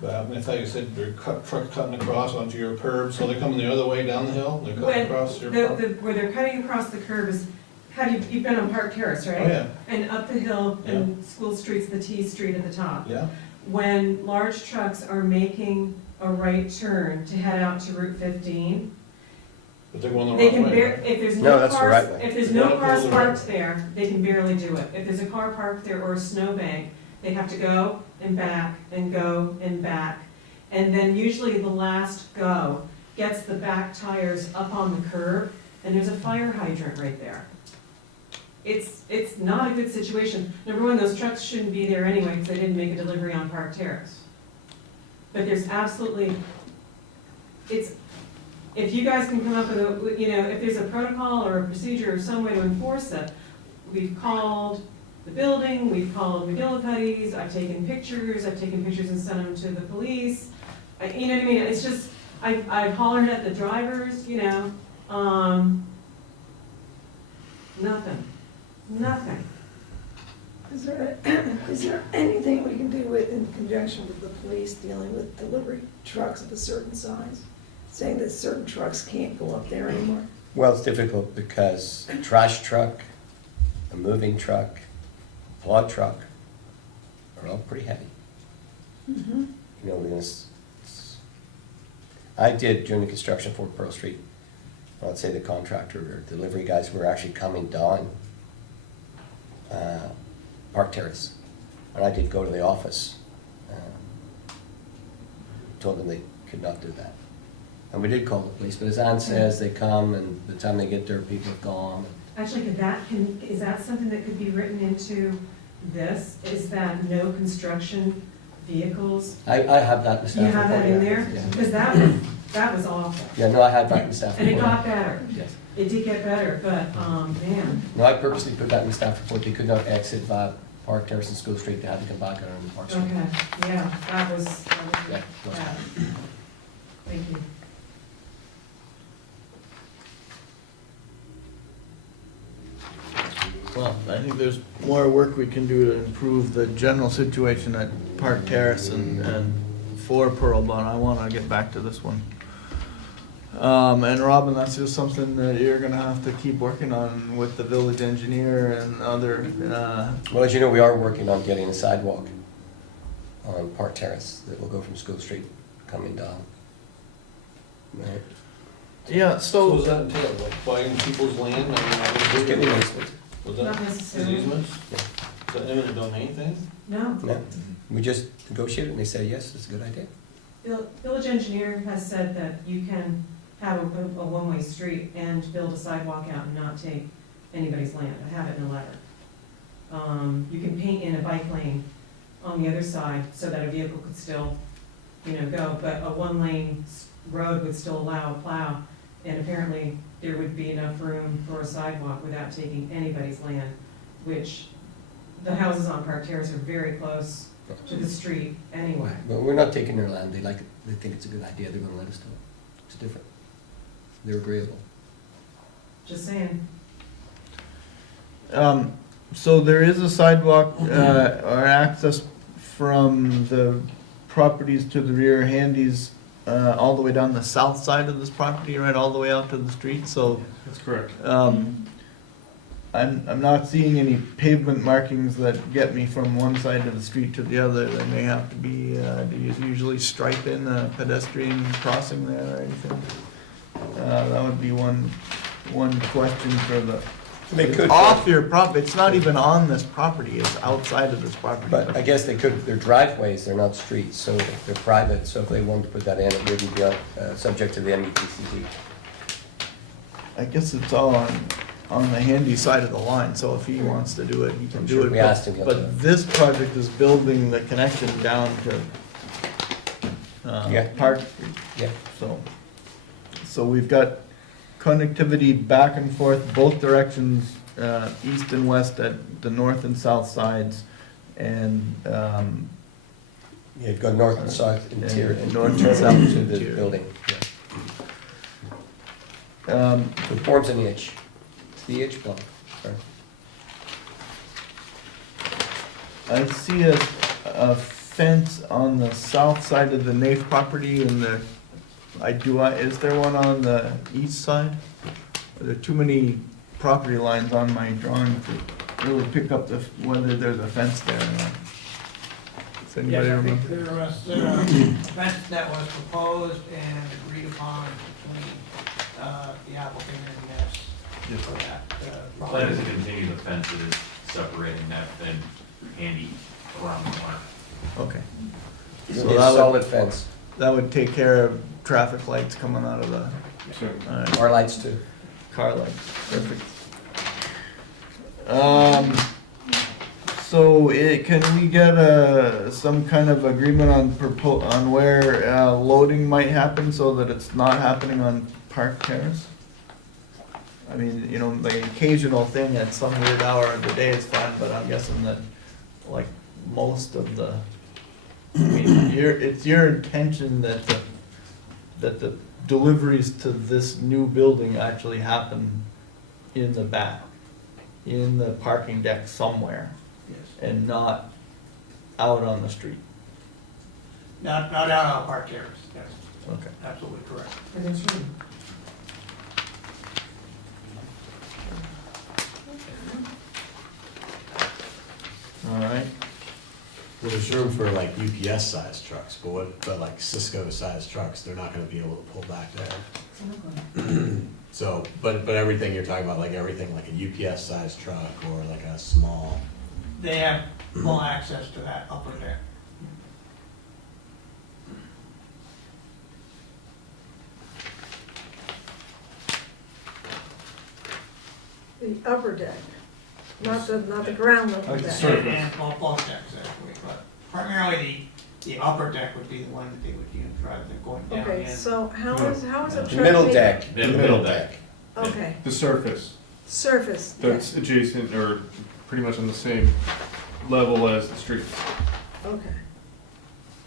But I thought you said they're truck cutting across onto your curb, so they're coming the other way down the hill, they're cutting across your property? Where they're cutting across the curb is, you've been on Park Terrace, right? Oh, yeah, And up the hill, and School Street's the T Street at the top. yeah, When large trucks are making a right turn to head out to Route 15, but they're going the they wrong can way. if there's No, no that's the cars, right way. if there's They no gotta go cars the right parked there, they can barely do it. If there's a car parked there or a snowbank, they have to go and back and go and back. And then usually the last go gets the back tires up on the curb, and there's a fire hydrant right there. It's not a good situation. Number one, those trucks shouldn't be there anyway, because they didn't make a delivery on Park Terrace. But there's absolutely, if you guys can come up with a, if there's a protocol or a procedure or some way to enforce it, we've called the building, we've called McGillicuddy's, I've taken pictures and sent them to the police. You know what I mean? It's just, I've hollered at the drivers, nothing. Is there anything we can do with, in conjunction with the police dealing with delivery trucks of a certain size? Saying that certain trucks can't go up there anymore? Well, it's difficult because a trash truck, a moving truck, a plug truck are all pretty heavy. Mm-hmm. I did during the construction for Pearl Street, I'd say the contractor or delivery guys were actually coming down Park Terrace. And I did go to the office, told them they could not do that. And we did call the police, but as Ann says, they come and by the time they get there, people have gone. Actually, is that something that could be written into this? Is that no construction vehicles? I have that in the staff You report. have that in yeah. there? Yeah. Because that was awful. Yeah, no, I had that in the staff And report. it got better. Yes. It did get better, but, man, No, I purposely put that in the staff report. They could not exit via Park Terrace and School Street. They had to come back around Park Street. okay, yeah, that was Yeah, it was bad. Thank you. Well, I think there's more work we can do to improve the general situation at Park Terrace and for Pearl, but I wanna get back to this one. And Robin, that's just something that you're gonna have to keep working on with the village engineer and other, Well, as you know, we are working on getting a sidewalk on Park Terrace that will go from School Street coming down. Right. yeah, So what so, does that entail, like buying people's land? Just getting an easement. Was Not that, necessarily. easements? Yeah. Is that eminent domain thing? No, No, we just negotiated and they said, yes, it's a good idea. village engineer has said that you can have a one-way street and build a sidewalk out and not take anybody's land. I have it in a letter. You can paint in a bike lane on the other side so that a vehicle could still, go, but a one-lane road would still allow a plow. And apparently, there would be enough room for a sidewalk without taking anybody's land, which the houses on Park Terrace are very close to the street anyway. But we're not taking their land. They like it. They think it's a good idea. They're gonna let us do it. It's different. They're agreeable. Just saying. so there is a sidewalk, or access from the properties to the rear handies, all the way down the south side of this property, right, all the way out to the street, so, That's correct. I'm not seeing any pavement markings that get me from one side of the street to the other. They may have to be, do you usually stripe in a pedestrian crossing there or anything? That would be one question for the, They could, off your property, it's not even on this property, it's outside of this property. but I guess they could, they're driveways, they're not streets, so they're private, so if they wanted to put that in, it wouldn't be subject to the METCD. I guess it's all on the handy side of the line, so if he wants to do it, he can I'm do sure it. we but- asked him, he'll do But it. this project is building the connection down to, Yeah. Park Street. Yeah. So we've got connectivity back and forth, both directions, east and west at the north and south sides, and, Yeah, you've got north and south interior, and north and south to the interior. building. um, It forms an H. It's the H block. Sorry. I see a fence on the south side of the Nafe property and is there one on the east side? Are there too many property lines on my drawing to really pick up whether there's a fence there or not? Does anybody Yes, I remember? think there was a fence that was proposed and agreed upon between the applicant and yes for that. The plan is to continue the fence that is separating that thin handy around the corner. Okay. It'll So be a that would, solid fence, that would take care of traffic lights coming out of the, alright, our lights too. car lights, perfect. So can we get some kind of agreement on where loading might happen so that it's not happening on Park Terrace? I mean, you know, the occasional thing at some weird hour of the day is fine, but I'm guessing that like most of the, I mean, it's your intention that the deliveries to this new building actually happen in the back, in the parking deck somewhere, Yes. and not out on the street. Not out on Park Terrace, yes, Okay. absolutely correct. All right. Well, there's room for like UPS sized trucks, but like Cisco sized trucks, they're not gonna be able to pull back there. So, but everything you're talking about, like everything like a UPS sized truck or like a small, They have full access to that upper deck. The upper deck, not the ground level Like the deck. surface. And both decks actually, but primarily the upper deck would be the one that they would use rather than going down Okay, in. so how is a truck? The middle being- deck. The middle deck. Okay, The surface, surface, yes, that's adjacent or pretty much on the same level as the street. okay.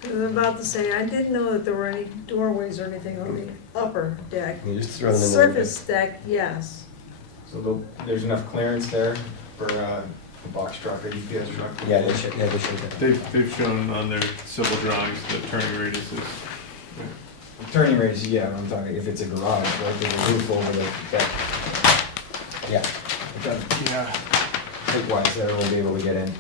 'Cause I'm about to say, I didn't know that there were any doorways or anything on the upper deck. You just throw them in there. Surface deck, yes. So there's enough clearance there for a box truck or UPS truck? Yeah, they should have. They've shown on their civil drawings the turning radiuses. Turning radius, yeah, I'm talking, if it's a garage, right, there's a roof over the deck. Yeah. Yeah. Height-wise, there we'll be able to get in.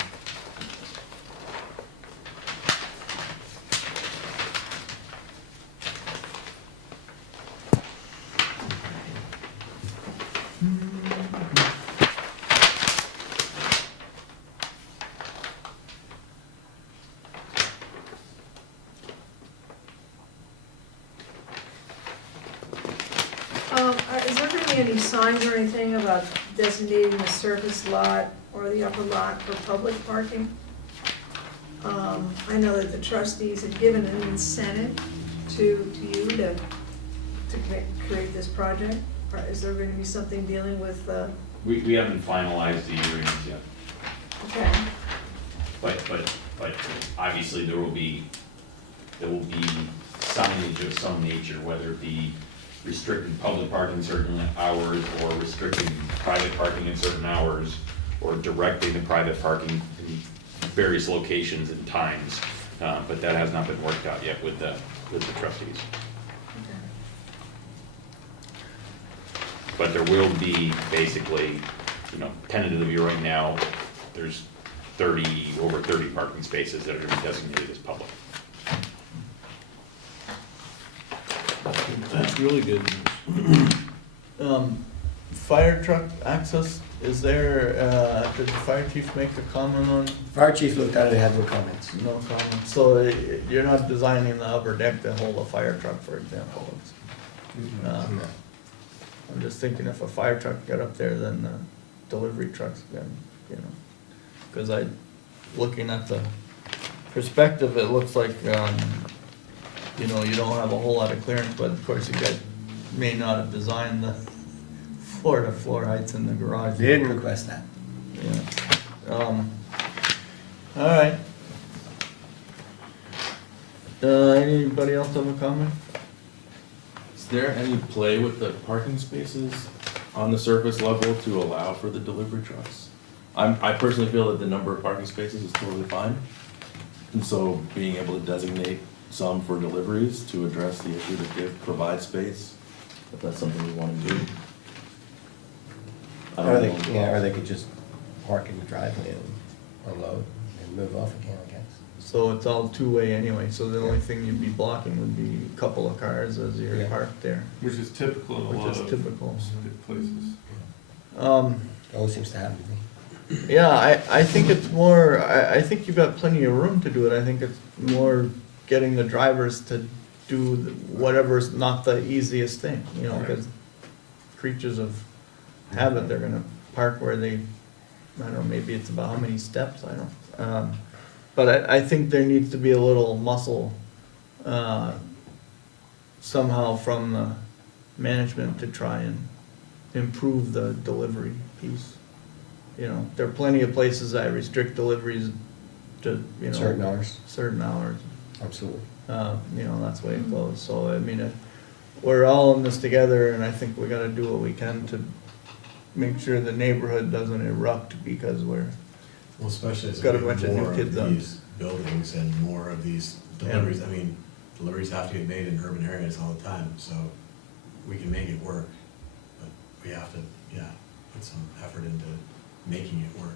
Is there gonna be any signs or anything about designating the surface lot or the upper lot for public parking? I know that the trustees had given an incentive to you to create this project. Or is there gonna be something dealing with, We haven't finalized the agreements yet, okay, but obviously there will be signage of some nature, whether it be restricting public parking certain hours, or restricting private parking in certain hours, or directing the private parking in various locations and times. But that has not been worked out yet with the trustees. But there will be basically, tentatively right now, there's over 30 parking spaces that are gonna be designated as public. That's really good news. Fire truck access, is there, did the fire chief make a comment on? Fire chief looked at it, had no comments. No comment, so you're not designing the upper deck to hold a fire truck, for example? It's, No. I'm just thinking if a fire truck got up there, then the delivery trucks can, cause looking at the perspective, it looks like, you don't have a whole lot of clearance, but of course you guys may not have designed the floor-to-floor heights in the garage. They didn't request that. Yeah. Alright. Anybody else have a comment? Is there any play with the parking spaces on the surface level to allow for the delivery trucks? I personally feel that the number of parking spaces is totally fine. And so being able to designate some for deliveries to address the issue to provide space, if that's something we wanna do. I Or don't they, know. yeah, or they could just park in the driveway and unload and move off again, I guess. So it's all two-way anyway, so the only thing you'd be blocking would be a couple of cars as you're Yeah. parked there, Which is typical in a which lot is of typical. places. Always seems to happen to me. Yeah, I think it's more, I think you've got plenty of room to do it, I think it's more getting the drivers to do whatever's not the easiest thing, you know, because creatures of habit, they're gonna park where they, I don't know, maybe it's about how many steps, I don't. But I think there needs to be a little muscle, somehow from the management to try and improve the delivery piece. You know, there are plenty of places that restrict deliveries to, you know. Certain hours. Certain hours. Absolutely. You know, that's the way it goes, so I mean, we're all in this together, and I think we gotta do what we can to make sure the neighborhood doesn't erupt because we're, Well, especially as we Got a get bunch of new more kids of up. these buildings and more of these deliveries, I mean, deliveries have to get made in urban areas all the time, so we can make it work. But we have to, yeah, put some effort into making it work.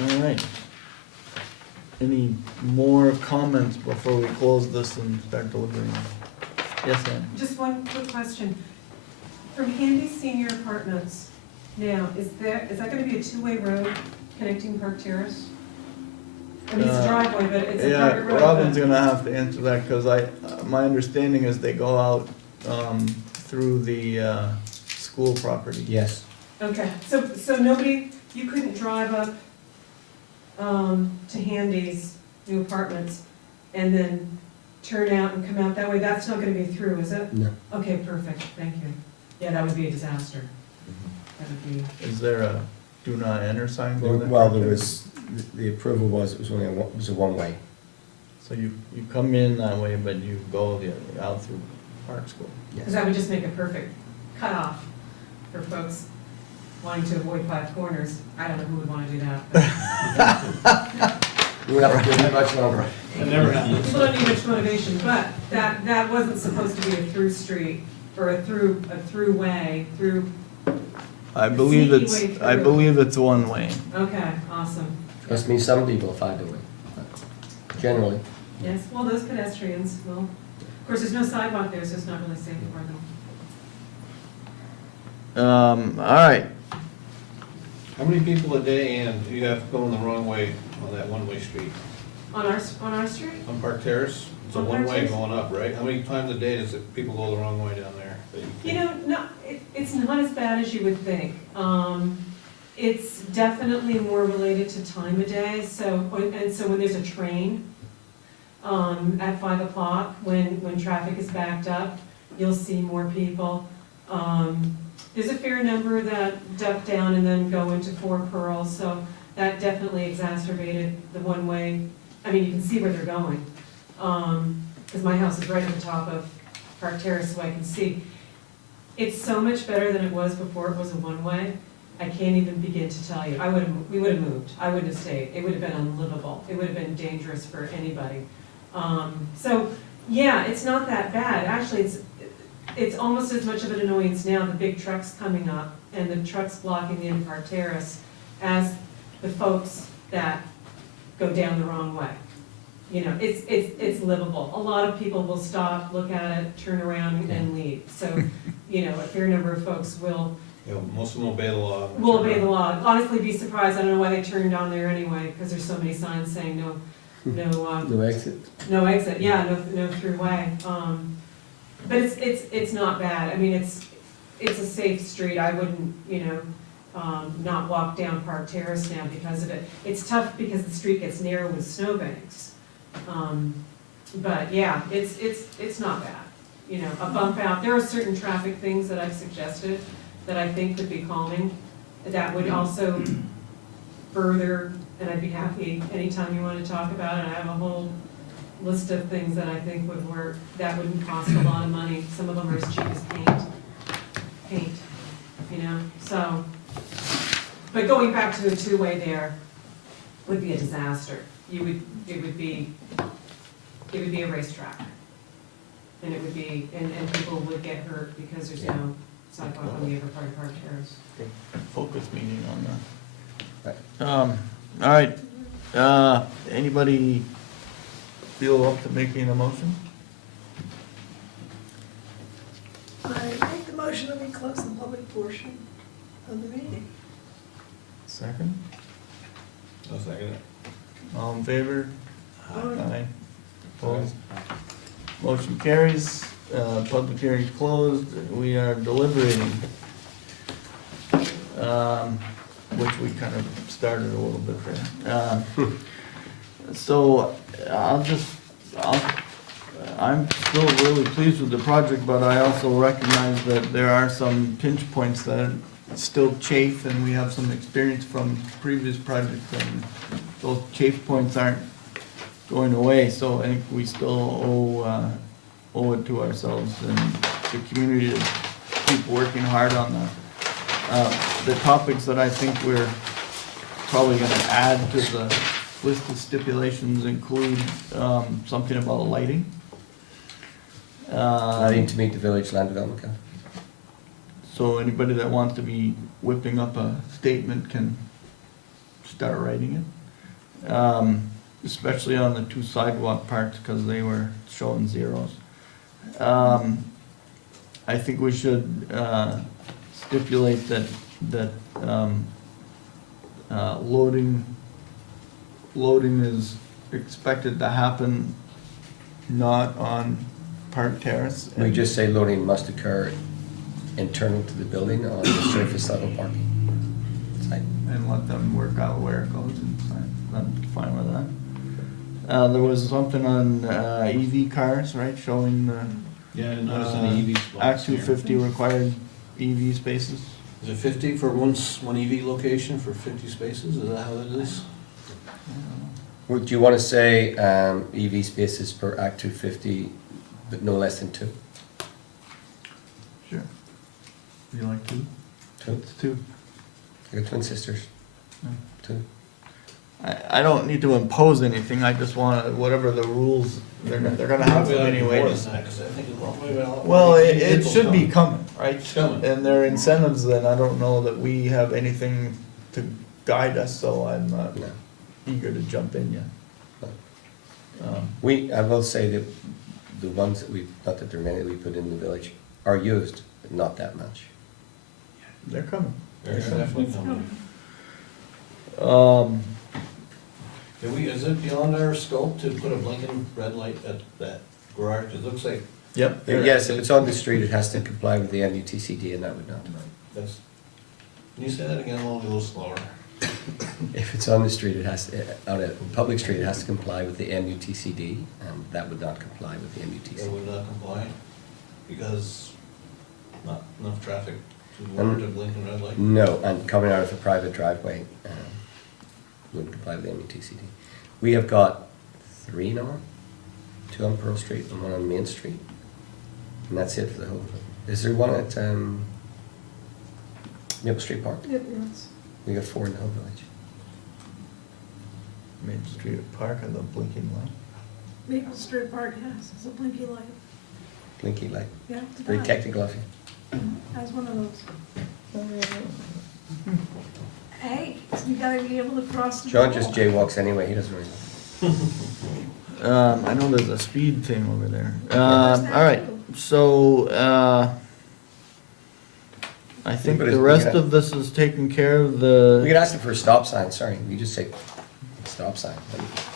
All right. Any more comments before we close this and start delivering? Yes, Ann? Just one quick question. From Handy Senior Apartments now, is that gonna be a two-way road connecting Park Terrace? I mean, it's a driveway, but it's a Yeah, private road. Robin's but- gonna have to answer that, cause my understanding is they go out, through the, school property. Yes. Okay, so nobody, you couldn't drive up, to Handy's new apartments and then turn out and come out that way? That's not gonna be through, is it? No. Okay, perfect, thank you. Yeah, that would be a disaster. That would be, Is there a do not enter sign going there? Well, the approval was, it was only it was a one-way. So you come in that way, but you go out through Park School. because that would just make a perfect cutoff for folks wanting to avoid five corners. I don't know who would wanna do that, We would have to do it much longer. It never but happens. people don't need much motivation, but that wasn't supposed to be a through street or a through way, through, I believe Sneaky it's, way I through. believe it's one way. okay, awesome. Trust me, some people find a way, but generally. Yes, well, those pedestrians, well, of course, there's no sidewalk there, so it's not really safe for them. All right, How many people a day, and you have going the wrong way on that one-way street? On our street? On Park Terrace, it's a On Park one-way Terrace? going up, right? How many times a day does it, people go the wrong way down there? that You think? know, no, it's not as bad as you would think. It's definitely more related to time of day, so, and so when there's a train, at 5 o'clock, when traffic is backed up, you'll see more people. There's a fair number that duck down and then go into Four Pearls, so that definitely exacerbated the one-way. I mean, you can see where they're going, because my house is right at the top of Park Terrace, so I can see. It's so much better than it was before it was a one-way. I can't even begin to tell you. We would have moved. I wouldn't have stayed. It would have been unlivable. It would have been dangerous for anybody. So, yeah, it's not that bad. Actually, it's almost as much of an annoyance now, the big trucks coming up and the trucks blocking the end of Park Terrace, as the folks that go down the wrong way. You know, it's livable. A lot of people will stop, look at it, turn around and leave. So, you know, a fair number of folks will You know, most of them obey the law. will obey the law. Honestly, be surprised. I don't know why they turned down there anyway, because there's so many signs saying no, No exit. no exit, yeah, no through way. But it's not bad. I mean, it's a safe street. I wouldn't, you know, not walk down Park Terrace now because of it. It's tough because the street gets narrow with snowbanks. But yeah, it's not bad. You know, a bump out. There are certain traffic things that I've suggested that I think would be calming. That would also further, and I'd be happy anytime you want to talk about it. I have a whole list of things that I think would work, that wouldn't cost a lot of money. Some of them are as cheap as paint. Yeah, so, but going back to the two-way there would be a disaster. It would be a racetrack. And it would be, and people would get hurt because there's no sidewalk on the other part of Park Terrace. Focus meeting on that. Right. All right, anybody feel up to making a motion? I make the motion that we close the public portion of the meeting. Second? I'll second it. All in favor? Aye. Opposed? Motion carries, public hearing closed, we are deliberating. Which we kind of started a little bit there. So, I'm still really pleased with the project, but I also recognize that there are some pinch points that still chafe, and we have some experience from previous projects, and those chafe points aren't going away, so I think we still owe it to ourselves and the community to keep working hard on that. The topics that I think we're probably gonna add to the list of stipulations include, something about lighting. Lighting to meet the village land development code. So anybody that wants to be whipping up a statement can start writing it. Especially on the two sidewalk parts, cause they were showing zeros. I think we should, stipulate that loading is expected to happen not on Park Terrace. We just say loading must occur internal to the building on the surface level parking site. And let them work out where it goes, and I'm fine with that. There was something on EV cars, right, showing the Yeah, I didn't notice any EV spots Act here. 250 required EV spaces. Is it 50 for one EV location for 50 spaces? Is that how it is? Do you want to say EV spaces per Act 250, but no less than 2? Sure. You like two? Two. It's two. I got twin sisters. Yeah. 2. I don't need to impose anything, I just want, whatever the rules, they're gonna have them anyways. Well, it should be coming, right? It's coming. And their incentives, then I don't know that we have anything to guide us, so I'm not No. eager to jump in yet. I will say that the ones that not that there are many that we put in the village, are used, but not that much. They're coming. They're definitely coming. Is it beyond our scope to put a blinking red light at that garage? It looks like. Yep. Yes, if it's on the street, it has to comply with the MUTCD, and that would not. That's, can you say that again a little slower? If it's on the street, it has to, on a public street, it has to comply with the MUTCD, and that would not comply with the It MUTCD. would not comply because not enough traffic to warrant a blinking red light? No, and coming out of a private driveway, wouldn't comply with the MUTCD. We have got 3 now, 2 on Pearl Street and 1 on Main Street, and that's it for the whole. Is there one at Maple Street Park? Yep, yes. We got 4 in the whole village. Main Street Park has a blinking light. Maple Street Park has, it's a blinky light. Blinky light. Yeah, It's very technical of you. has one of those. Hey, you gotta be able to cross the. John just ball. jaywalks anyway, he doesn't really. I know there's a speed thing over there. there's that All right, too. so, I think But the it's- rest yeah. of this is taken care of, We the, could ask them for a stop sign, sorry, we just say stop sign.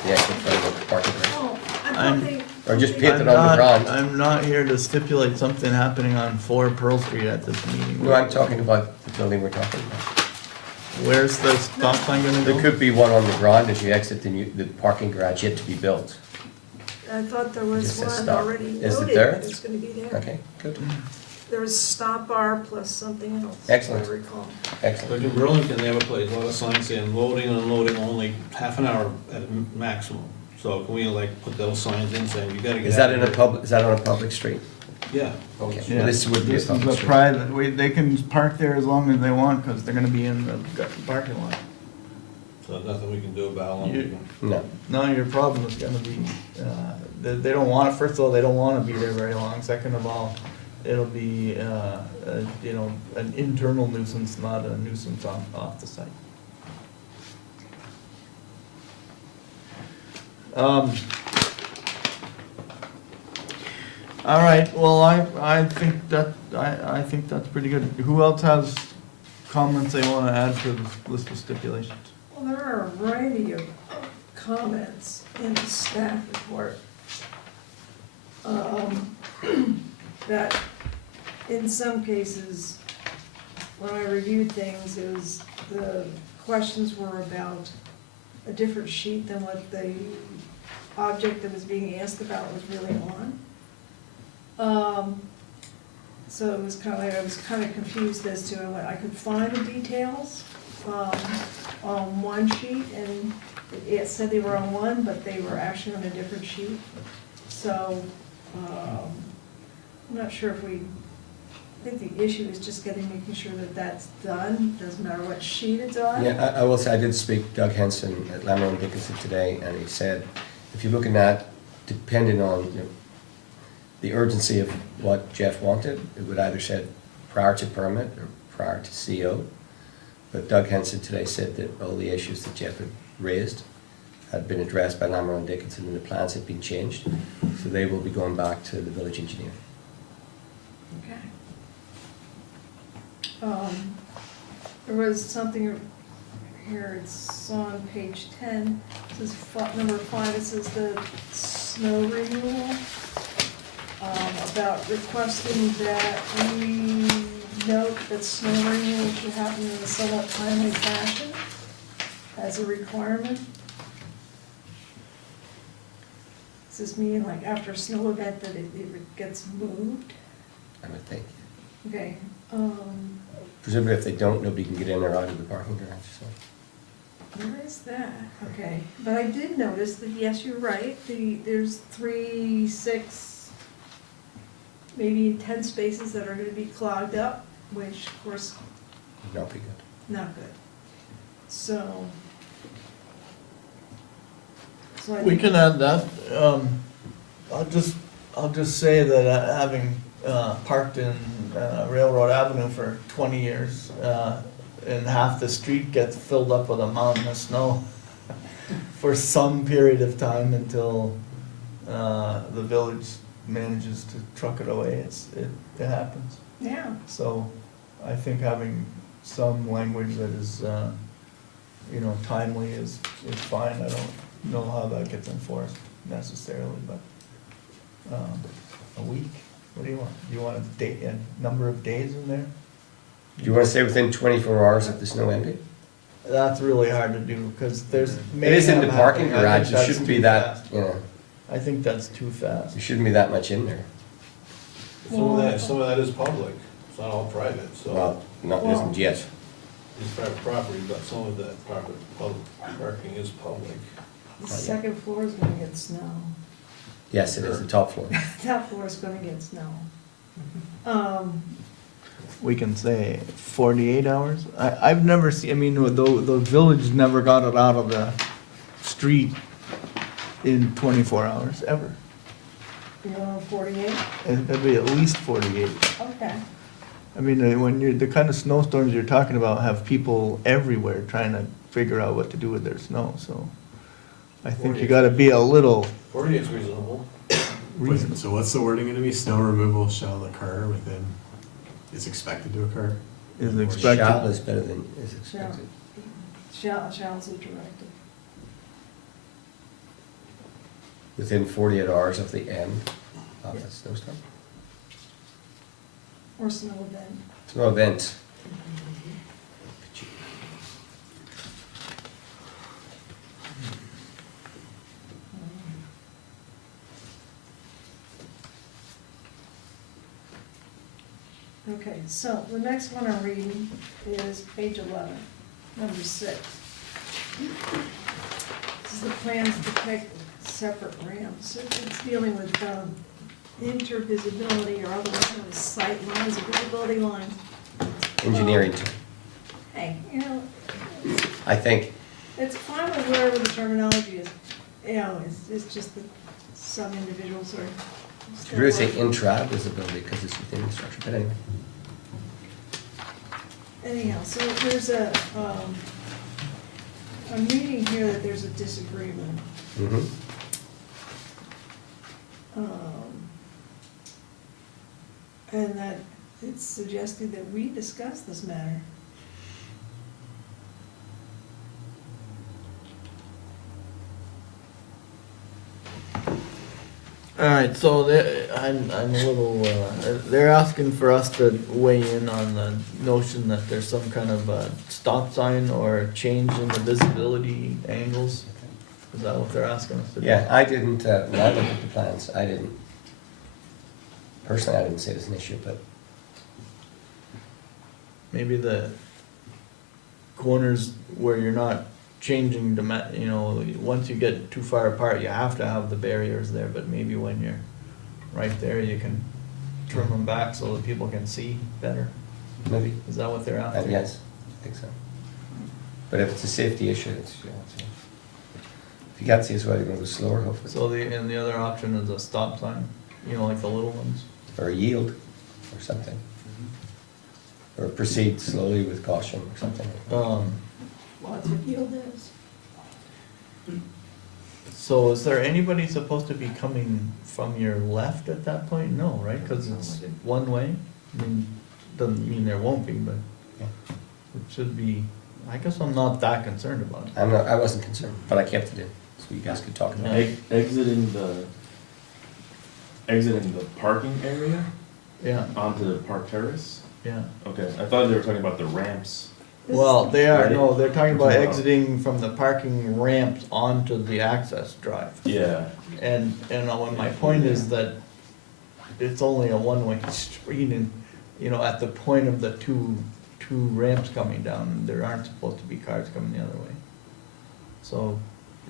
Yeah, in front of the parking garage. Oh, I I'm- thought they. Or just they- paint it on the ground. I'm not here to stipulate something happening on 4 Pearl Street at this meeting. No, I'm talking about the building we're talking about. Where's the stop sign gonna There go? could be one on the ground as you exit the parking garage yet to be built. I thought there Just was says one stop. already Is it noted there? that it's gonna be there. Okay, good, There was stop bar plus something else. Excellent. If I recall. excellent. Like in Burlington, they have a place, a lot of signs saying loading and unloading only half an hour at maximum. So can we like put those signs in saying you gotta get Is out that of in a here? is that on a public street? Yeah. Okay, Yeah, well, this would be a this is public a street. private, they can park there as long as they want, cause they're gonna be in the parking lot. So nothing we can do about You- it. No, No, your problem is gonna be, they don't want, first of all, they don't wanna be there very long, second of all, it'll be, you know, an internal nuisance, not a nuisance off the site. All right, well, I think I think that's pretty good. Who else has comments they wanna add to the list of stipulations? Well, there are a variety of comments in the staff report. That in some cases, when I reviewed things, the questions were about a different sheet than what the object that was being asked about was really on. So it was kind of like, I was kind of confused as to, I could find the details, on one sheet, and it said they were on one, but they were actually on a different sheet. So, I'm not sure if I think the issue is just making sure that that's done, doesn't matter what sheet it's on. yeah, I will say, I did speak to Doug Henson at Lamar and Dickinson today, and he said, if you're looking at, depending on, you know, the urgency of what Jeff wanted, it would either said prior to permit or prior to CO. But Doug Henson today said that all the issues that Jeff had raised had been addressed by Lamar and Dickinson, and the plans had been changed. So they will be going back to the village engineer. Okay. There was something here, it's on page 10, it says number 5, it says the snow removal, about requesting that we note that snow removal should happen in a somewhat timely fashion as a requirement. Does this mean like after a snow event that it gets moved? I would think. Okay, Presumably if they don't, nobody can get in or out of the parking garage, so. where is that? Okay, but I did notice that, yes, you're right, there's 3, 6, maybe 10 spaces that are gonna be clogged up, which of course, Not be good. not good. So. I We think- can add that. I'll just say that having parked in Railroad Avenue for 20 years, and half the street gets filled up with a mountain of snow for some period of time until the village manages to truck it away. It happens. Yeah, So I think having some language that is, you know, timely is fine. I don't know how that gets enforced necessarily, but, a week, what do you want? Do you want a number of days in there? Do you wanna say within 24 hours of the snow ending? That's really hard to do, cause there's. It is in the mayhem parking happening. I think garage, it that's shouldn't too be that, fast. you know, I think that's too fast. there shouldn't be that much in there. Some of that is public, it's not all private, so Well, not, isn't yet. it's private property, but some of that private, public parking is public. the second floor is gonna get snow. Yes, it is the top floor. Top floor is gonna get snow. We can say 48 hours. I've never seen, I mean, the village never got it out of the street in 24 hours, ever. You're on 48? It'd be at least 48. Okay. I mean, when the kind of snowstorms you're talking about have people everywhere trying to figure out what to do with their snow, so I think you gotta be a little 48 is reasonable. reasonable. So what's the wording gonna be? Snow removal shall occur within, is expected to occur? Is Shall expected. is better than is expected. Shall's a directive. Within 48 hours of the end of the snowstorm. Or snow event. Snow event. Okay, so the next one I'm reading is page 11, number 6. This is the plans to depict separate ramps. It's dealing with intervisibility, or otherwise known as sight lines, or visibility lines. Engineering term, Hey, you know, I think. it's fine with wherever the terminology is, you know, it's just that some individuals are. You still could really say working. intra-visibility because it's within the structure, but anyway. Anyhow, so there's I'm reading here that there's a disagreement. Mm-hmm. And that it's suggested that we discuss this matter. Alright, so I'm a little, they're asking for us to weigh in on the notion that there's some kind of stop sign or a change in the visibility angles. Is that what they're asking us to do? Yeah, I didn't, when I looked at the plans, I didn't, personally, I didn't see it as an issue, but Maybe the corners where you're not changing you know, once you get too far apart, you have to have the barriers there, but maybe when you're right there, you can trim them back so that people can see better. maybe, Is that what they're after? yes, I think so. But if it's a safety issue, it's, you know, it's, if you can't see as well, you're gonna go slower, hopefully. So and the other option is a stop sign, you know, like the little ones. Or a yield, or something. Or proceed slowly with caution, or something. Well, that's what yield is. So is there anybody supposed to be coming from your left at that point? No, right? Cause it's one way? I mean, doesn't mean there won't be, but Yeah. it should be, I guess I'm not that concerned about it. I wasn't concerned, but I kept it in, so you guys could talk about it. Exiting the parking area Yeah, onto the park terrace? yeah. Okay, I thought they were talking about the ramps. Well, they are, Right. no, they're talking about Wow. exiting from the parking ramps onto the access drive. Yeah, And my point is that it's only a one-way street and, you know, at the point of the two ramps coming down, there aren't supposed to be cars coming the other way. So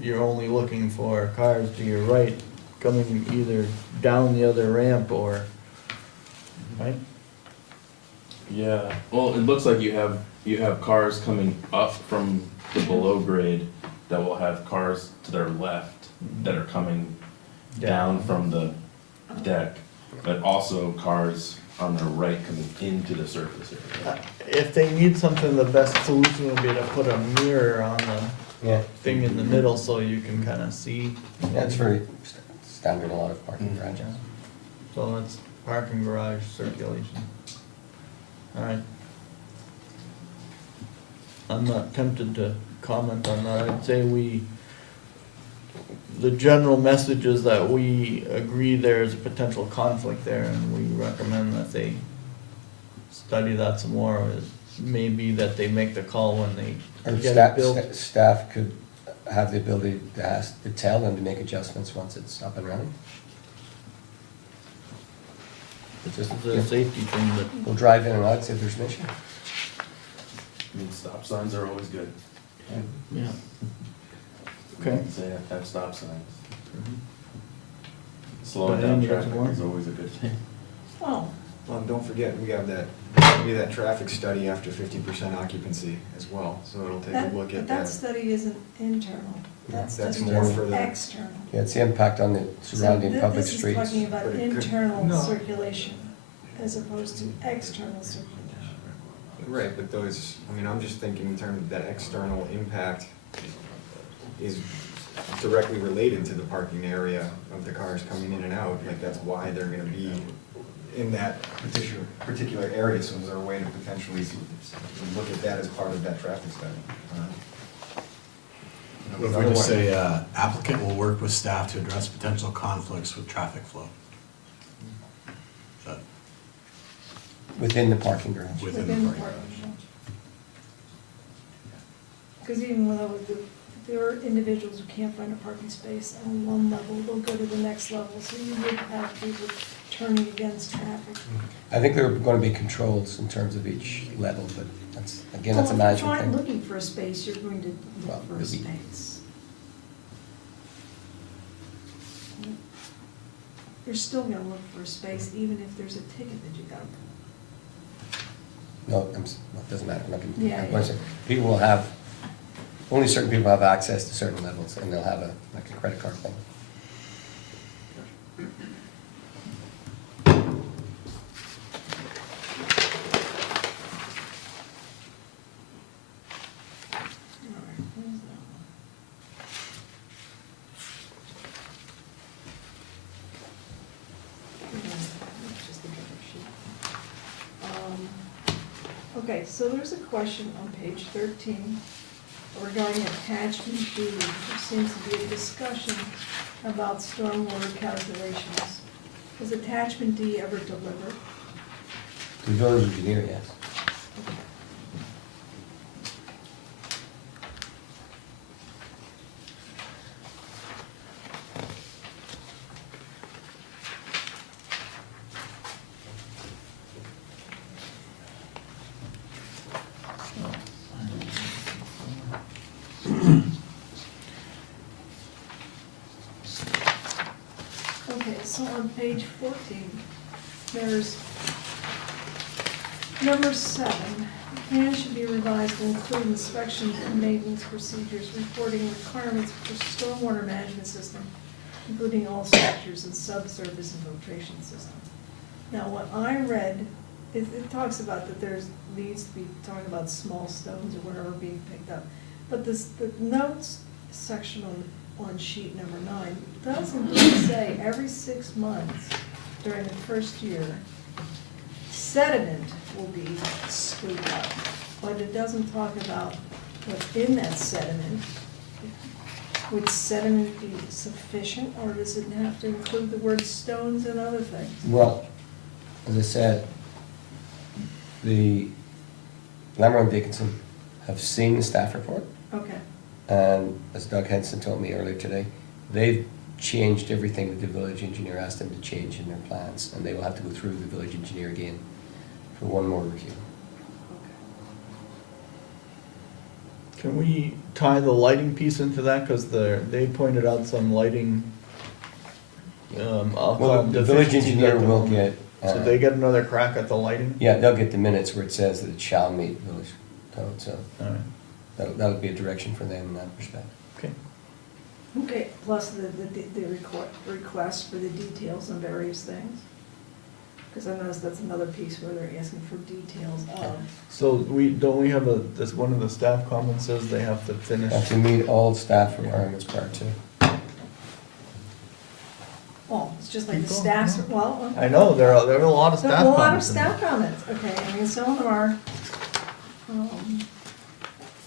you're only looking for cars to your right coming either down the other ramp or, right? yeah. Well, it looks like you have cars coming up from the below grade that will have cars to their left that are coming down from the deck, but also cars on their right coming into the surface area. If they need something, the best solution would be to put a mirror on the Yeah, thing in the middle so you can kinda see. that's very standard in a lot of parking garages. So that's parking garage circulation. Alright. I'm not tempted to comment on that, I'd say the general message is that we agree there's a potential conflict there and we recommend that they study that some more. Maybe that they make the call when they Or get it staff, built. staff could have the ability to tell them to make adjustments once it's up and running. It's just a safety thing, but We'll drive in and out, see if there's an issue. I mean, stop signs are always good. yeah. Okay. Say have stop signs. But Slowing down Amy, there's traffic more? is always a good thing. Oh, Don't forget, we have that traffic study after 50% occupancy as well, so it'll take a look but at that that. study isn't internal, that's That's just more for the- external. Yeah, it's the impact on the surrounding public streets. This is talking about But it could- internal No. circulation as opposed to external circulation. Right, but those, I mean, I'm just thinking in terms of that external impact is directly related to the parking area of the cars coming in and out, like that's why they're gonna be in that particular area, so is there a way to potentially look at that as part of that traffic study? What if we just say, applicant will work with staff to address potential conflicts with traffic flow? Is that Within the parking garage. within Within the the parking parking garage? Because even though if there are individuals who can't find a parking space on one level, they'll go to the next level, so you would have people turning against traffic. I think there are gonna be controls in terms of each level, but that's a Well, management if you're thing. looking for a space, you're going to Well, look for a it'll be- space. you're still gonna look for a space even if there's a ticket that you got. No, it doesn't matter, I'm not gonna, Yeah, I'm going to say, people will have, only certain people have access to certain levels, and they'll have like a credit card thing. Alright, where's that one? That's just a different sheet. Okay, so there's a question on page 13 regarding attachment B. There seems to be a discussion about stormwater calculations. Was attachment D ever delivered? The village engineer, yes. Okay, so on page 14, there's number 7. The plan should be revised to include inspections and maintenance procedures, reporting requirements for stormwater management system, including all structures and subsurface infiltration system. Now, what I read, it talks about that there's, needs to be talking about small stones or whatever being picked up. But the notes section on sheet number 9 doesn't say every 6 months during the first year, sediment will be scooped up, but it doesn't talk about what's in that sediment. Would sediment be sufficient, or does it have to include the word stones and other things? Well, as I said, the Lammer and Dickinson have seen the staff report, Okay, and as Doug Henson told me earlier today, they've changed everything that the village engineer asked them to change in their plans, and they will have to go through the village engineer again for one more review. Can we tie the lighting piece into that, cause they pointed out some lighting, I'll call Well, them the village deficiencies engineer at the will moment. get, So they get another crack at the lighting? yeah, they'll get the minutes where it says that it shall meet village code, so Alright, that'll be a direction for them in that respect. okay. okay, plus the request for the details on various things? Because I noticed that's another piece where they're asking for details of. So don't we have this, one of the staff comments says they have to finish? Have to meet all staff requirements prior to. Oh, it's just like the Keep going, staff's, no. well. I know, there are a lot of There's staff a lot of comments. in staff there. comments, okay, I mean, some of them are,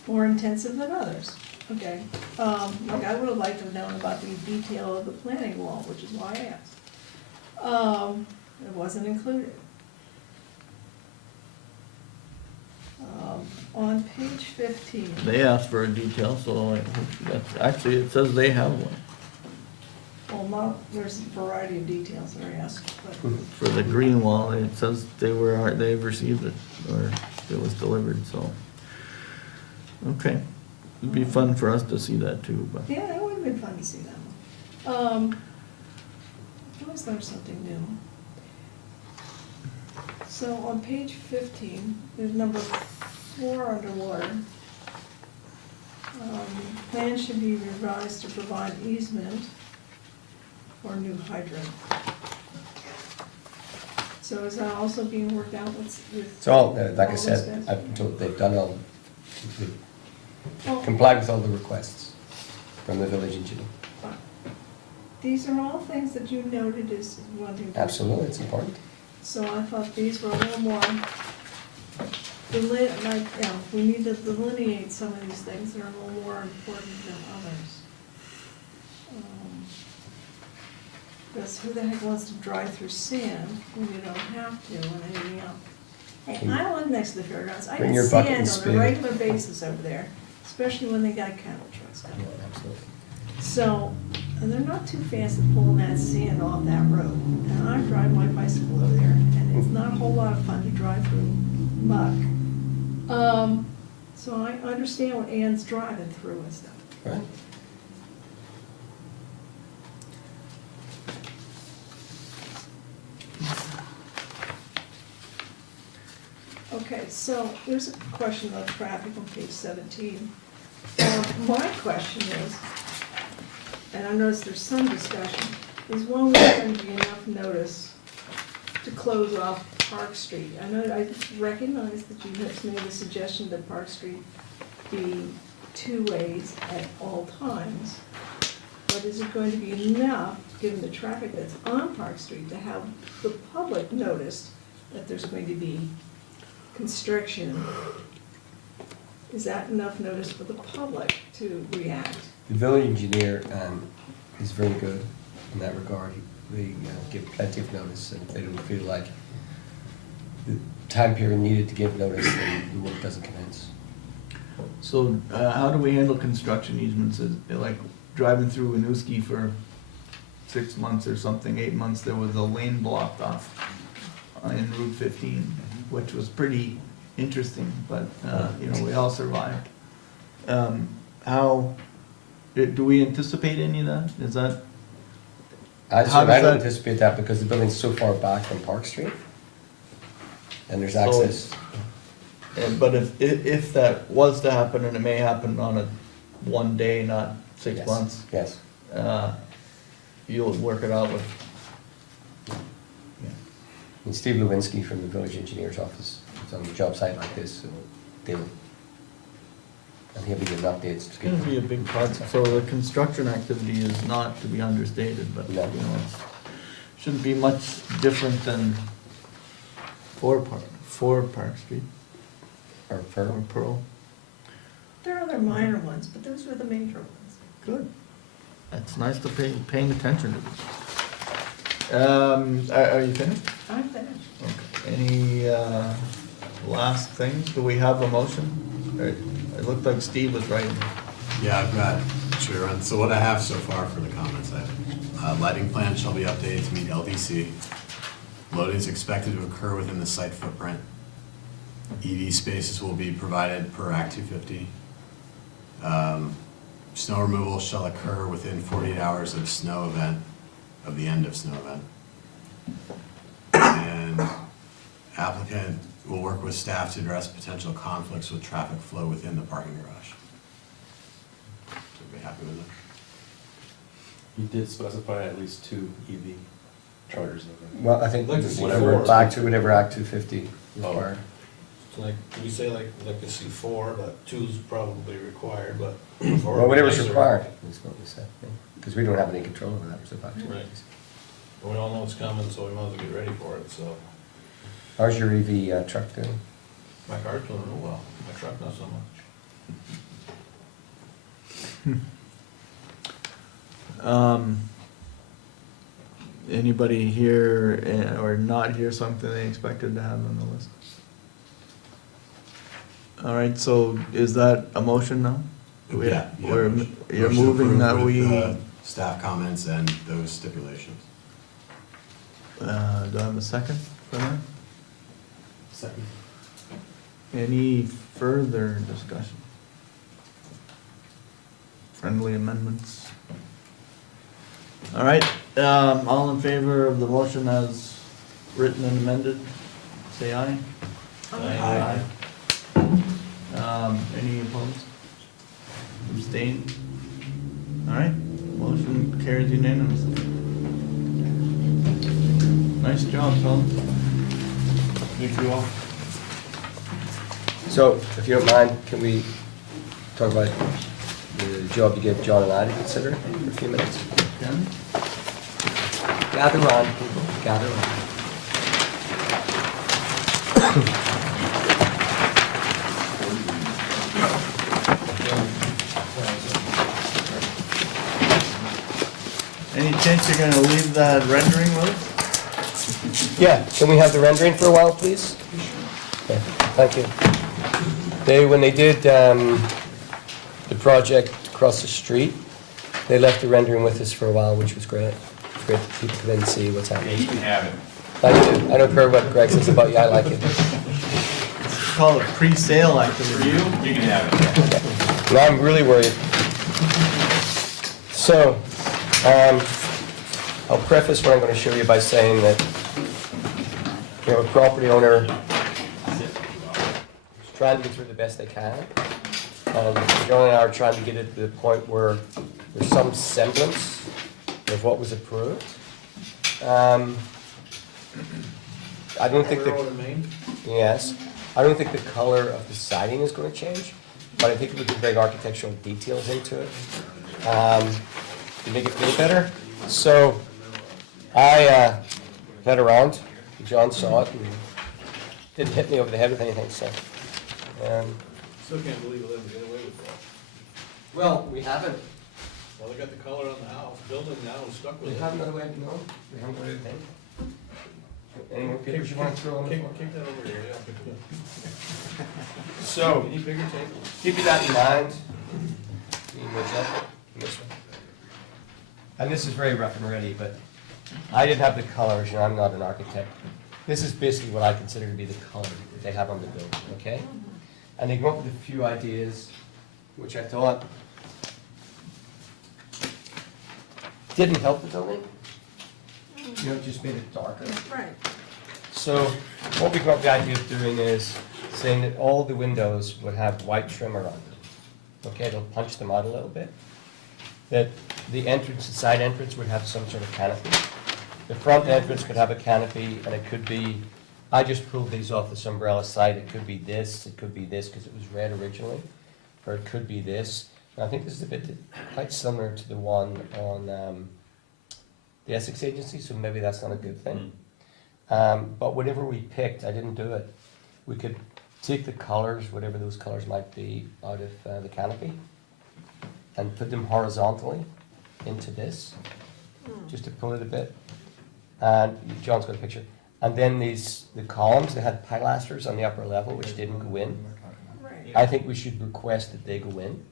more intensive than others, okay. Like, I would have liked to have known about the detail of the planning wall, which is why I asked. It wasn't included. On page 15. They asked for a detail, so actually, it says they have one. Well, not, there's a variety of details that are asked, but, For the green wall, it says they've received it, or it was delivered, so. Okay, it'd be fun for us to see that too, but. yeah, it would have been fun to see that one. Always there's something new. So on page 15, there's number 4 underwater. Plan should be revised to provide easement for new hydrant. So is that also being worked out with? It's all, like I all said, those guys? I've been told they've done all, they've Well, complied with all the requests from the village engineer. these are all things that you noted as wanting to. Absolutely, it's important. So I thought these were a little more, we need to delineate some of these things that are a little more important than others. Because who the heck wants to drive through sand when you don't have to and anything else? Hey, I live next to the fairgrounds, I Bring get your bucket and sand on a spade. regular basis over there, especially when they got cattle trucks Yeah, coming. absolutely. So, and they're not too fast at pulling that sand off that road. And I drive my bicycle over there, and it's not a whole lot of fun to drive through muck. So I understand what Ann's driving through and stuff. Right? right, so there's a question about traffic on page 17. My question is, and I noticed there's some discussion, is when there's going to be enough notice to close off Park Street? I know, I recognize that you have made the suggestion that Park Street be two ways at all times, but is it going to be enough, given the traffic that's on Park Street, to have the public notice that there's going to be constriction? Is that enough notice for the public to react? The village engineer is very good in that regard. They give plenty of notice, and if they don't feel like the time period needed to give notice, then the work doesn't commence. So, how do we handle construction easements? Is it like driving through Winooski for 6 months or something, 8 months, there was a lane blocked off in Route 15, which was pretty interesting, but, you know, we all survived. Do we anticipate any of that? Is that? I How does don't that- anticipate that because the building's so far back from Park Street, and there's So- access. But if that was to happen, and it may happen on a one day, not 6 Yes, months, Yes. you'll work it out with. And Steve Lewinsky from the village engineer's office is on the job site like this, so they'll, and he'll be giving updates. It's gonna be a big project, so the construction activity is not to be understated, but, you No. know, shouldn't be much different than four Park Street, Or or Pearl. Pearl. There are other minor ones, but those were the major ones. Good. It's nice to paying attention to this. Are you finished? I'm finished. Okay. Any, last things? Do we have a motion? It looked like Steve was writing. Yeah, I've got, should we run, so what I have so far for the comments, lighting plan shall be updated to meet LDC. Loading is expected to occur within the site footprint. EV spaces will be provided per Act 250. Snow removal shall occur within 48 hours of snow event, of the end of snow event. And applicant will work with staff to address potential conflicts with traffic flow within the parking garage. So be happy with it. You did specify at least 2 EV chargers over. Well, I think Like to see whatever, four. back to whatever Act 250 Oh. required. So like, we say like to see 4, but 2's probably required, but. Well, whatever's required is what we said, because we don't have any control over that, so back to Right. We all know it's coming, so we might as well get ready for it, so. How's your EV truck doing? My car's doing real well, my truck not so much. Anybody here or not here something they expected to have on the list? All right, so is that a motion now? Do we- Yeah. You're Motion moving approved that with, we, staff comments and those stipulations. do I have a second for that? Second. Any further discussion? Friendly amendments? All right, all in favor of the motion as written and amended, say aye. Aye. Any opposed? Abstain? All right, motion carries unanimously. Nice job, Tom. Thank you all. So, if you don't mind, can we talk about the job you gave John and I to consider for a few minutes? Ken? Gather round, people, gather round. Any chance you're gonna leave that rendering with us? Yeah, can we have the rendering for a while, please? Okay, thank you. When they did the project across the street, they left the rendering with us for a while, which was great. It's great that people come in and see what's Yeah, happening. you can have it. Thank you. I don't care what Greg says about you, I like it. Call it pre-sale activity. You can have it. Now I'm really worried. So, I'll preface what I'm going to show you by saying that, you know, a property owner trying to get through the best they can. John and I are trying to get it to the point where there's some semblance of what was approved. I don't think Railroad in Maine? yes, I don't think the color of the siding is gonna change, but I think we can bring architectural details into it, to make it feel better. So, I, led around, John saw it, and didn't hit me over the head with anything, so. Still can't believe you let them get away with that. Well, we haven't, Well, they got the color on the house, building now, and stuck we with it. haven't got away, no, we haven't got anything. Any more papers you wanna throw on the Kick, floor? kick that over here, yeah. So, Need bigger table? keeping that in mind, you can watch out for this one. And this is very rough and ready, but I didn't have the colors, you know, I'm not an architect. This is basically what I consider to be the color that they have on the building, okay? And they come up with a few ideas, which I thought didn't help the building. You know, it just made it darker. Right. So what we got the idea of doing is saying that all the windows would have white trim around them. Okay, they'll punch them out a little bit. That the entrance, the side entrance would have some sort of canopy. The front entrance could have a canopy, and it could be, I just pulled these off this umbrella site, it could be this, because it was red originally, or it could be this. And I think this is a bit quite similar to the one on the Essex agency, so maybe that's not a good thing. But whatever we picked, I didn't do it. We could take the colors, whatever those colors might be, out of the canopy and put them horizontally into this, just to pull it a bit. And John's got a picture. And then the columns, they had pilasters on the upper level, which didn't go in. Right. I think we should request that they go in,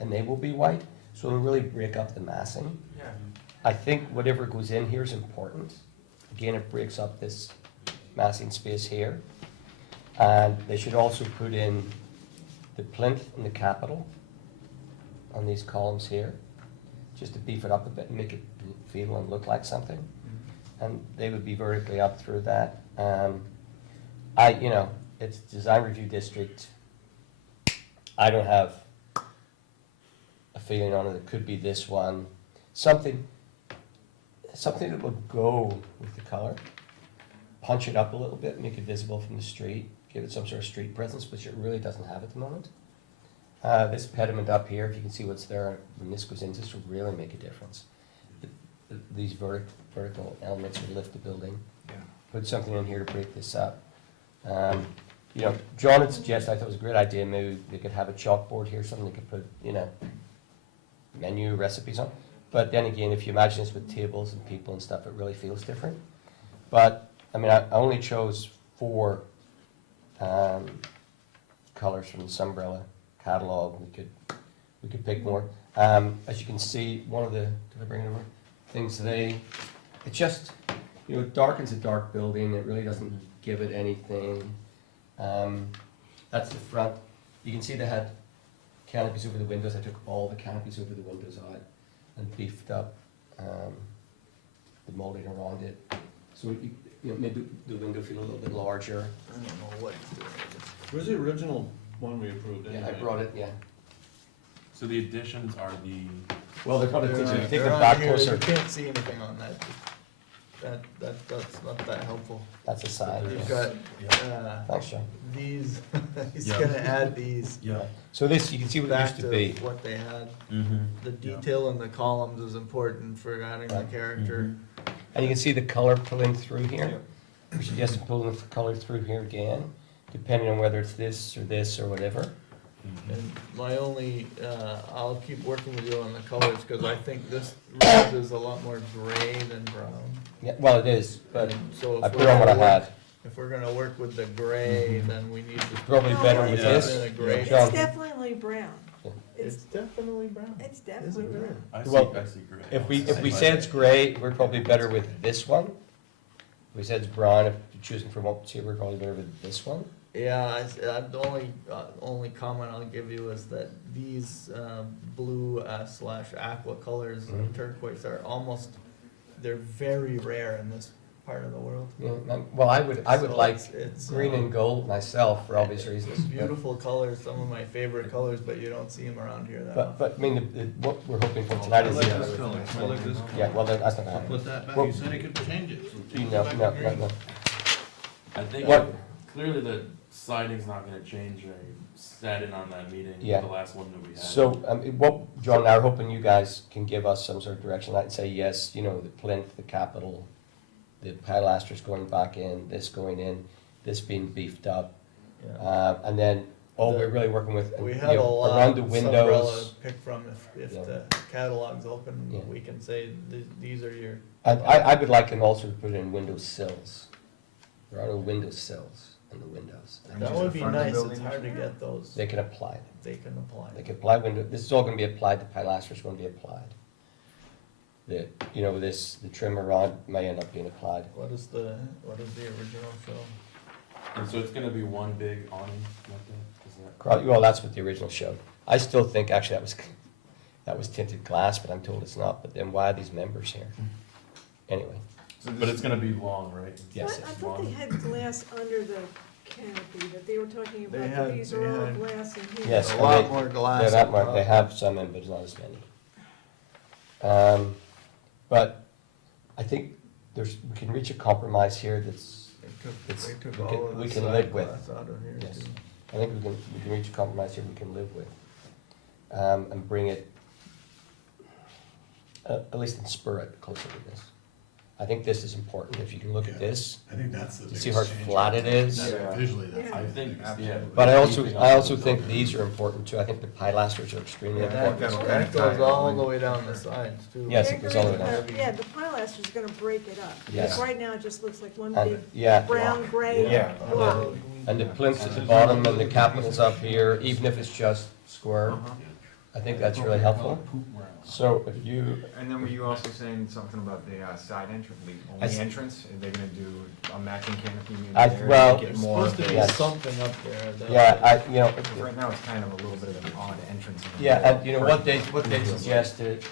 and they will be white, so it'll really break up the massing. Yeah. I think whatever goes in here is important. Again, it breaks up this massing space here. And they should also put in the plinth and the capital on these columns here, just to beef it up a bit and make it feel and look like something. And they would be vertically up through that. It's design review district. I don't have a feeling on it. It could be this one. Something that would go with the color. Punch it up a little bit, make it visible from the street, give it some sort of street presence, which it really doesn't have at the moment. This pediment up here, if you can see what's there, when this goes in, this will really make a difference. These vertical elements would lift the building. Yeah. Put something in here to break this up. John had suggested, I thought it was a great idea, maybe they could have a chalkboard here, something they could put, menu recipes on. But then again, if you imagine this with tables and people and stuff, it really feels different. But, I only chose 4 colors from this umbrella catalog. We could pick more. As you can see, one of the, did I bring it over? Things it just, darkens a dark building. It really doesn't give it anything. That's the front. You can see they had canopies over the windows. I took all the canopies over the windows out and beefed up the molding around it. So it made the window feel a little bit larger. I don't know what he's doing. Where's the original one we approved Yeah, I anyway? brought it, yeah. So the additions are the, Well, they're probably things, if you take They're them on back here, closer, you can't see anything on that. That's not that helpful. that's a side. You've yeah. got, Thanks, John. these, he's Yeah. gonna add these So this, you can see what it back used to to be. what they had. mm-hmm, The detail in the columns is important for adding the Right. character. And you can see the color pulling through here. We suggest pulling the color through here again, depending on whether it's this or whatever. And my only, I'll keep working with you on the colors, cause I think this rose is a lot more gray than brown. Yeah, well, it is, but And so if I we're put on what I gonna work- had. If we're gonna work with the gray, then we need to. Probably better with Yeah. this. In a gray. John. It's definitely brown. It's It's, definitely brown. it's Is it definitely really? brown. I Well, see gray. If we say it's gray, we're probably better with this one. If we said it's brown, if you're choosing from what two, we're probably better with this one. Yeah, the only comment I'll give you is that these, blue, / aqua colors, Mhm. turquoise are almost, they're very rare in this part of the world. Yeah, well, I would So like it's, green and gold myself for obvious reasons. It's beautiful colors, some of my favorite colors, but you don't see them around here that often. But, I mean, what we're hoping for tonight is. I like this color, I like this Yeah, color. well, that's not gonna I'll happen. put that back, Well- you said he could change it. So change it No, back no, to no, green. no. I think What- clearly the siding's not gonna change. I sat in on that meeting, Yeah. the last one that we had. So, what, John and I are hoping you guys can give us some sort of direction. I'd say yes, you know, the plinth, the capital, the pilasters going back in, this going in, this being beefed up. Yeah. And then, we're really working with, We you have a know, lot around the of umbrella windows. to pick from if Yeah. the catalog's open, Yeah. we can say, these are your. I would like them also to put in window sills. There are no window sills in the windows. That would be nice, it's hard to get those, They can apply them. they can apply. They can apply window, this is all gonna be applied, the pilaster's gonna be applied. The, you know, the trimmer rod may end up being applied. What is the original show? And so it's gonna be one big awning like that? Is that? Well, that's what the original showed. I still think, actually, that was tinted glass, but I'm told it's not, but then why are these members here? Anyway, But it's gonna be long, right? yes. I thought they had glass under the canopy, that they were talking They about, had- that these they are all had- glass in here. Yes. A and lot they- more glass. They're not on marked, they top. have some in, but not as many. But I think we can reach a compromise here that's, They took we all can- of we the can side live with. glass out of here Yes. too. I think we can reach a compromise here we can live with. And bring it, at least in spirit, closer to this. I think this is important, if you can look at this, I think that's the you biggest see how change. flat it is. That Visually, that's. Yeah. I think, yeah. But I also think these are important too, I think the pilasters are extremely Yeah, important. that goes all the way down the sides too. Yes, I it goes agree all the with way down. that. Yeah, the pilaster's gonna break it up. Yes. Because right now it just looks like one And, big yeah, brown, gray Yeah. block. and the plinth's at the bottom and the capital's up here, even if it's just square, I think that's really helpful. So if you, And then were you also saying something about the side entrance, the I s- only entrance? Are they gonna do a matching canopy maybe I- there? to well- make it There's more supposed to be Yes. something up there. that- yeah, Right now, it's kind of a little bit of an odd entrance. in the yeah, middle. and you know, what they suggested,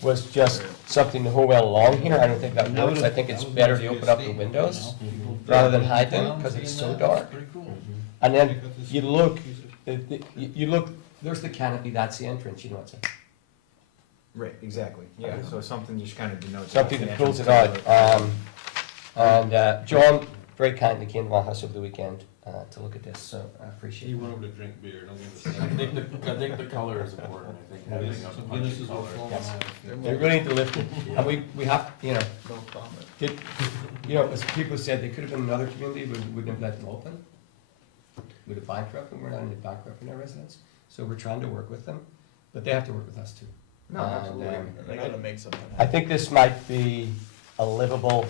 was just something the whole way along here, I don't think that works, I think it's better to open up the windows rather than hide them, because it's so dark. Pretty cool. And then you look, you look, there's the canopy, that's the entrance, you know what's it? Right, exactly, yeah, so something just kind of denotes. Something that's that the pulls it entrance out. to And John very kindly came to my house over the weekend to look at this, so I appreciate He it. went over to drink beer, don't give I us think the color is important, I think having Guinness, a some punchy Guinnesses will color. fall Yes. off. They really need to lift it, and we have, you know, No comment. you know, as people said, they could have been another community, we wouldn't have let them open. Would have bankrupted, we're not in bankrupting our residents, so we're trying to work with them, but they have to work with us too. No, And, absolutely. They gotta make something I happen. think this might be a livable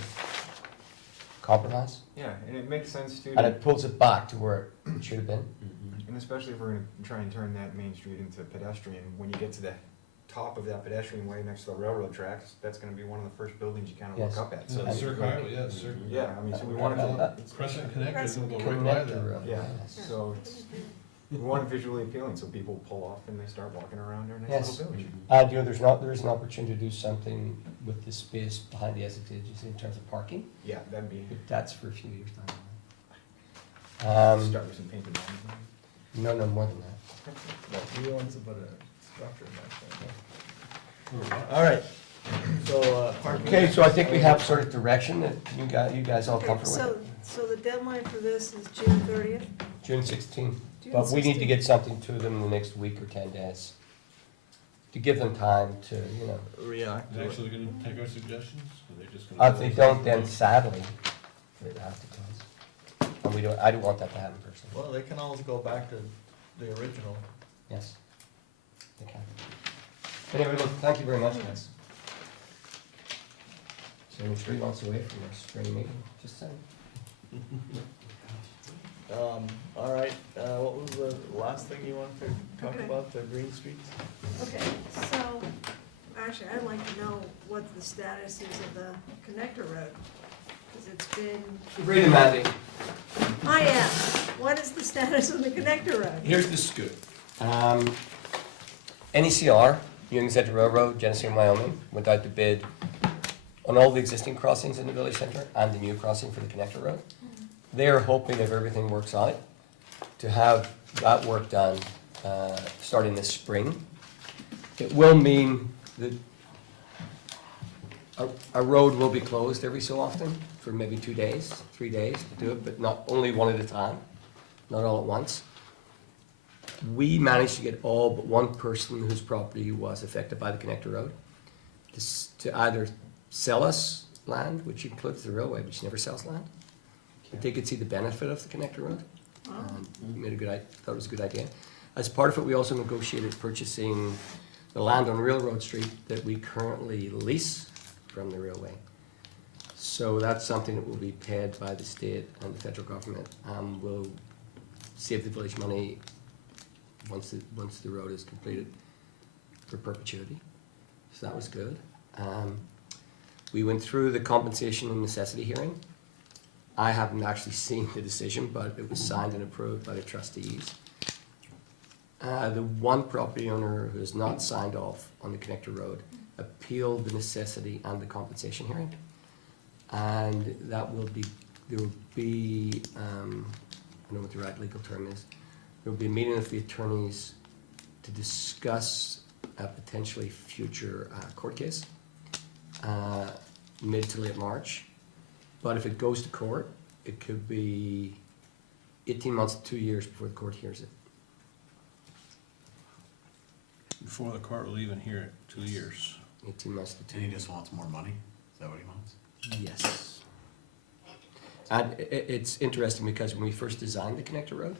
compromise, Yeah, and it makes sense too, and it pulls it back to where it should have been. and especially if we're gonna try and turn that main street into pedestrian, when you get to the top of that pedestrian way next to the railroad tracks, that's gonna be one of the first buildings you kind of Yes. look up at, So so. the circle highway, yeah, circle. Yeah, I mean, so we want to, Crescent Connector is gonna go right by Connector that. road, yeah, yes. so it's, we want it visually appealing, so people pull off and they start walking around our nice Yes. little village. You know, there is an opportunity to do something with the space behind the Essex Agency in terms of parking, Yeah, that'd be, but that's for a few years down the start line. with some painted lines. No, more than that. He wants to put a structure back there. All right, so, parking. Okay, so I think we have sort of direction that you guys all Okay, comfortable with. so the deadline for this is June 30th? June 16th, June but we need to 16th. get something to them in the next week or 10 days. To give them time to, you know, React They're to it. actually gonna take our suggestions, or they just gonna? if they don't, then sadly, they have to close. And I don't want that to happen personally. Well, they can always go back to the original. Yes, they can. Anyway, look, thank you very much, guys. So we're 3 months away from our spring meeting, just saying. All right, what was the last thing you wanted to talk Okay. about, the green streets? Okay, so, actually, I'd like to know what the status is of the connector road, because it's been, Very demanding. I asked, what is the status of the connector road? Here's the scoop. NECR, Union Central Railroad, Genesee, Wyoming, went out to bid on all the existing crossings in the village centre and the new crossing for the connector road. They're hoping, if everything works on it, to have that work done starting this spring. It will mean that a road will be closed every so often for maybe 2 days, 3 days to do it, but not only one at a time, not all at once. We managed to get all but one person whose property was affected by the connector road to either sell us land, which includes the railway, but she never sells land. But they could see the benefit of the connector road. We made thought it was a good idea. As part of it, we also negotiated purchasing the land on Railroad Street that we currently lease from the railway. So that's something that will be paid by the state and the federal government. We'll save the village money once the road is completed for perpetuity. So that was good. We went through the compensation and necessity hearing. I haven't actually seen the decision, but it was signed and approved by the trustees. The one property owner who has not signed off on the connector road appealed the necessity and the compensation hearing. And there will be, I don't know what the right legal term is, there will be a meeting of the attorneys to discuss a potentially future court case, mid to late March. But if it goes to court, it could be 18 months to 2 years before the court hears it. Before the court will even hear it, 2 years. 18 months to 2 And years. he just wants more money? Is that what he wants? Yes. And it's interesting because when we first designed the connector road,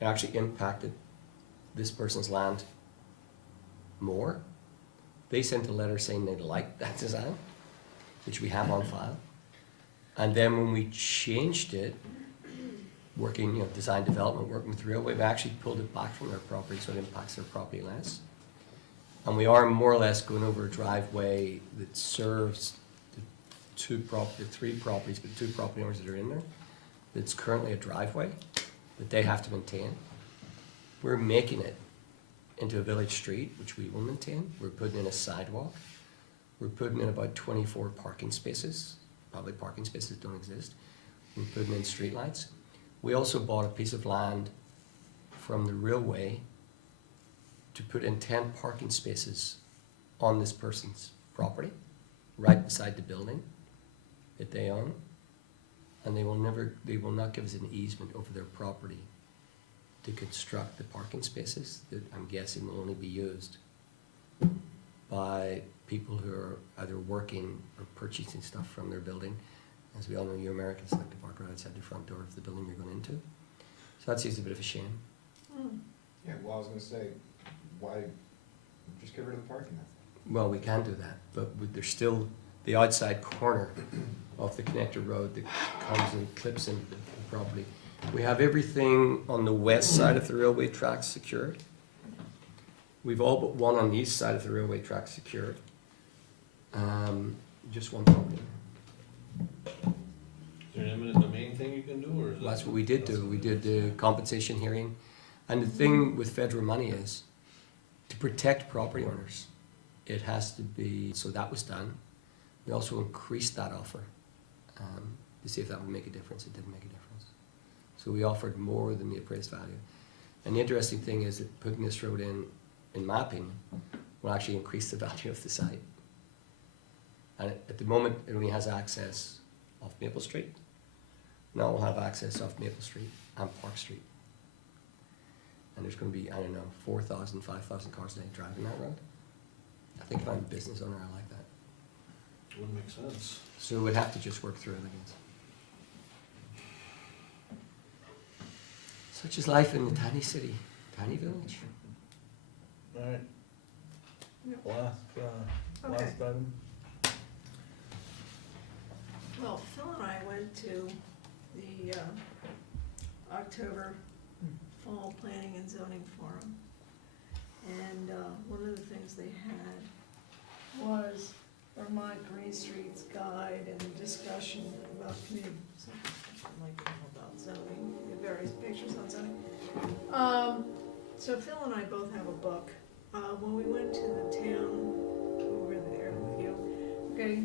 it actually impacted this person's land more. They sent a letter saying they liked that design, which we have on file. And then when we changed it, working, design development, working with the railway, we actually pulled it back from their property so it impacts their property less. And we are more or less going over a driveway that serves the three properties, but 2 property owners that are in there. It's currently a driveway that they have to maintain. We're making it into a village street, which we will maintain. We're putting in a sidewalk. We're putting in about 24 parking spaces. Public parking spaces don't exist. We're putting in streetlights. We also bought a piece of land from the railway to put in 10 parking spaces on this person's property, right beside the building that they own. And they will not give us an easement over their property to construct the parking spaces that I'm guessing will only be used by people who are either working or purchasing stuff from their building. As we all know, you Americans like to park right outside the front door of the building you're going into. So that seems a bit of a shame. Yeah, well, I was gonna say, why, just get rid of the parking then? Well, we can do that, but there's still the outside corner of the connector road that comes and clips into the property. We have everything on the west side of the railway tracks secured. We've all but one on the east side of the railway tracks secured. Just one property. Is there an eminent domain thing you can do, or is it? Well, that's what we did do. We did the compensation hearing. And the thing with federal money is, to protect property owners, it has to be, so that was done. We also increased that offer to see if that would make a difference. It didn't make a difference. So we offered more than the appraised value. And the interesting thing is that putting this road in my opinion, will actually increase the value of the site. And at the moment, it only has access off Maple Street. Now we'll have access off Maple Street and Park Street. And there's gonna be, 4,000, 5,000 cars a day driving that road. I think if I'm a business owner, I like that. Wouldn't make sense. So we'd have to just work through it, I guess. Such is life in the tiny city, tiny village. All right. Last Okay. item. Well, Phil and I went to the October Fall Planning and Zoning Forum. And one of the things they had was Vermont Green Streets Guide and a discussion about community, something like about zoning, various pictures on zoning. So Phil and I both have a book. When we went to the town over there with you, okay,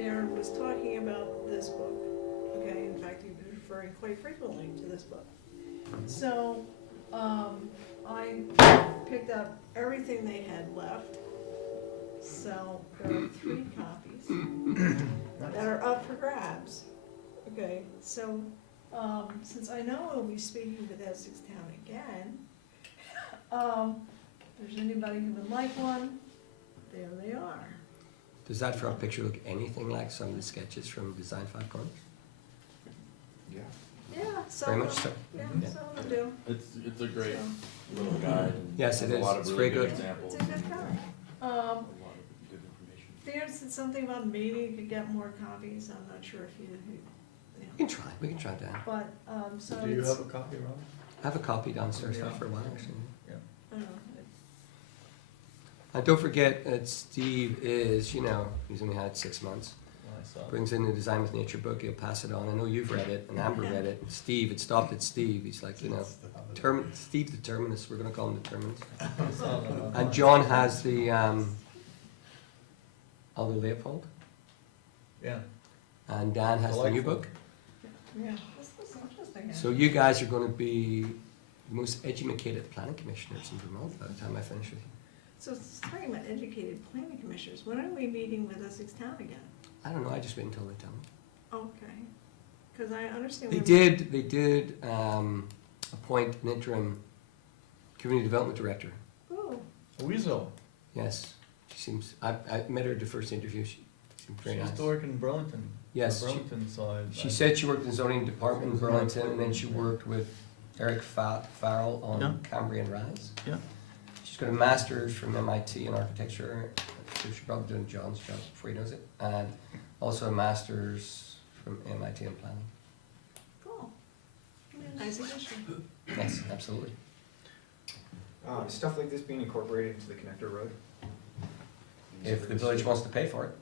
Darren was talking about this book, okay, in fact, he was referring quite frequently to this book. So, I picked up everything they had left, so there are 3 copies that are up for grabs. Okay, so, since I know we'll be speaking with Essex Town again, if there's anybody who would like one, there they are. Does that front picture look anything like some of the sketches from Design Five Corners? Yeah. Yeah, some Very of much them, so. yeah, some of them do. It's a great So, little guide. And Yes, has it a lot is. of It's really very good good. examples. It's a good and cover. a lot of good information. Darren said something about maybe you could get more copies, I'm not sure if you We know. can try, we can try that. But, so Do you it's, have a copy, Ron? I have a copy downstairs Yeah. for a while, actually. I don't know, And don't forget that Steve is, you know, he's only had 6 months. I saw it. Brings in the Design with Nature book, he'll pass it on. I know you've read it, and Amber read it. And Steve, it stopped at Steve. He's like, you know, Steve's the terminus, we're gonna call him the terminus. I saw it online. And John has the, Aldo Leopold, Yeah. and Dan has the new book. yeah, this is interesting. So you guys are gonna be the most educated planning commissioners in Vermont by the time I finish with you. So it's talking about educated planning commissioners, when are we meeting with Essex Town again? I don't know, I just wait until they tell me. Okay, cause I understand. They when- did appoint an interim community development director. Oh, A weasel. Yes, she seems, I met her at the first interview, she seemed She very used nice. to work in Burlington. Yes, The Burlington side. she said she worked in the zoning department in Burlington, and then she worked with Eric Farrell Yeah. on Cambrian Rise. Yeah. She's got a master's from MIT in architecture, so she's probably doing John's job before he knows it, and also a master's from MIT in planning. cool. Nice addition. Yes, absolutely. Is stuff like this being incorporated into the connector road? If the village wants to pay for it.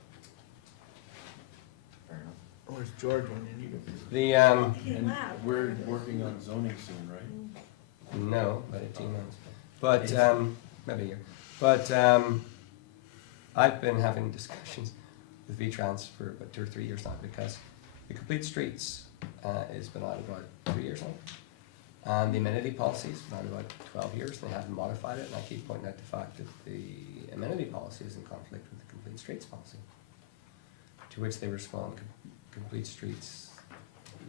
Fair enough. Where's George when you need him? The, He And laughed. we're working on zoning soon, right? no, about 18 months, but, maybe a year. But, I've been having discussions with V-Trans for about 2 or 3 years now, because the Complete Streets, has been out about 3 years now. And the amenity policy's been out about 12 years, and they haven't modified it, and I keep pointing out the fact that the amenity policy is in conflict with the Complete Streets policy. To which they respond, Complete Streets,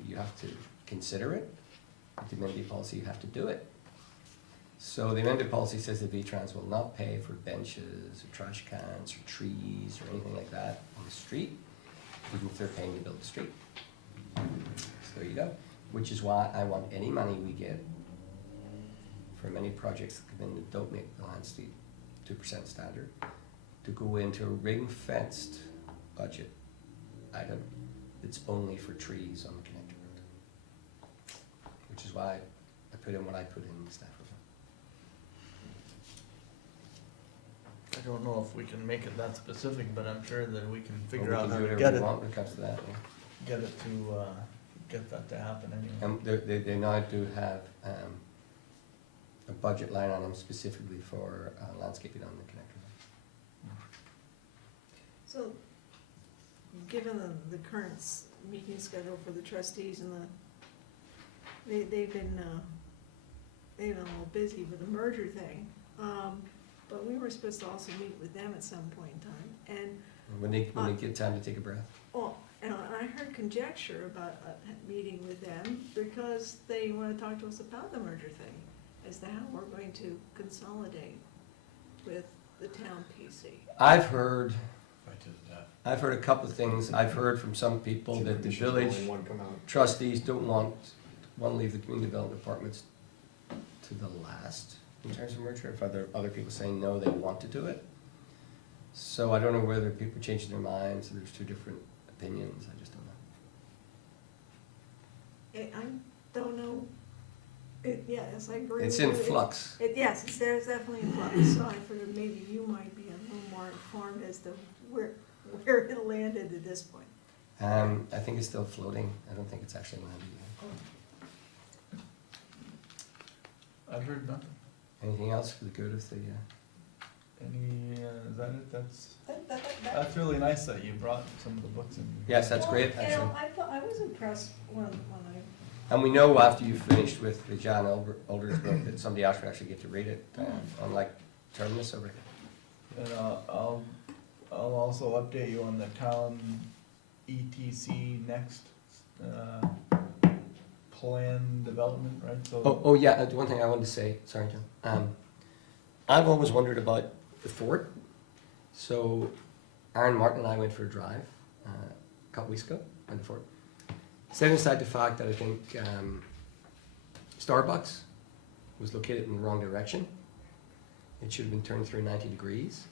you have to consider it, but the amenity policy, you have to do it. So the amended policy says that V-Trans will not pay for benches or trash cans or trees or anything like that on the street, even if they're paying to build the street. So there you go, which is why I want any money we get from any projects that come in that don't make the land steep 2% standard, to go into a ring-fenced budget item that's only for trees on the connector road. Which is why I put in what I put in the staff report. I don't know if we can make it that specific, but I'm sure that we can figure We out can how do to whatever get we it, want when it comes to that, yeah. get it to, get that to happen anyway. They now do have a budget line on them specifically for landscaping on the connector. So, given the current meeting schedule for the trustees and they've been a little busy with the merger thing, but we were supposed to also meet with them at some point in time, and, When they get time to take a breath. oh, and I heard conjecture about meeting with them, because they wanna talk to us about the merger thing, as to how we're going to consolidate with the town PC. I've heard Fight to the death. a couple of things. I've heard from some people Two that the commissioners, village only one come out. trustees don't want to leave the community development departments to the last in terms of merger, if other people saying no, they want to do it. So I don't know whether people are changing their minds, or there's 2 different opinions, I just don't know. I don't know, yes, I agree. It's with in you. flux. Yes, there's definitely in flux, so I figured maybe you might be a little more informed as to where it landed at this point. I think it's still floating. I don't think it's actually landed yet. I've heard nothing. Anything else for the good of the, Any, is that it? That's, That's That's really nice that you brought some of the books in. Yes, that's great, Well, actually. I thought, I was impressed when I, And we know after you finished with the John Elder's book that somebody else would actually get to read it, unlike Terminus over here. And I'll also update you on the town ETC next, plan development, right? So Oh, yeah, the one thing I wanted to say, sorry, John. I've always wondered about the fort. So Aaron Martin and I went for a drive a couple weeks ago in the fort. Setting aside the fact that I think Starbucks was located in the wrong direction. It should have been turned through 90 degrees,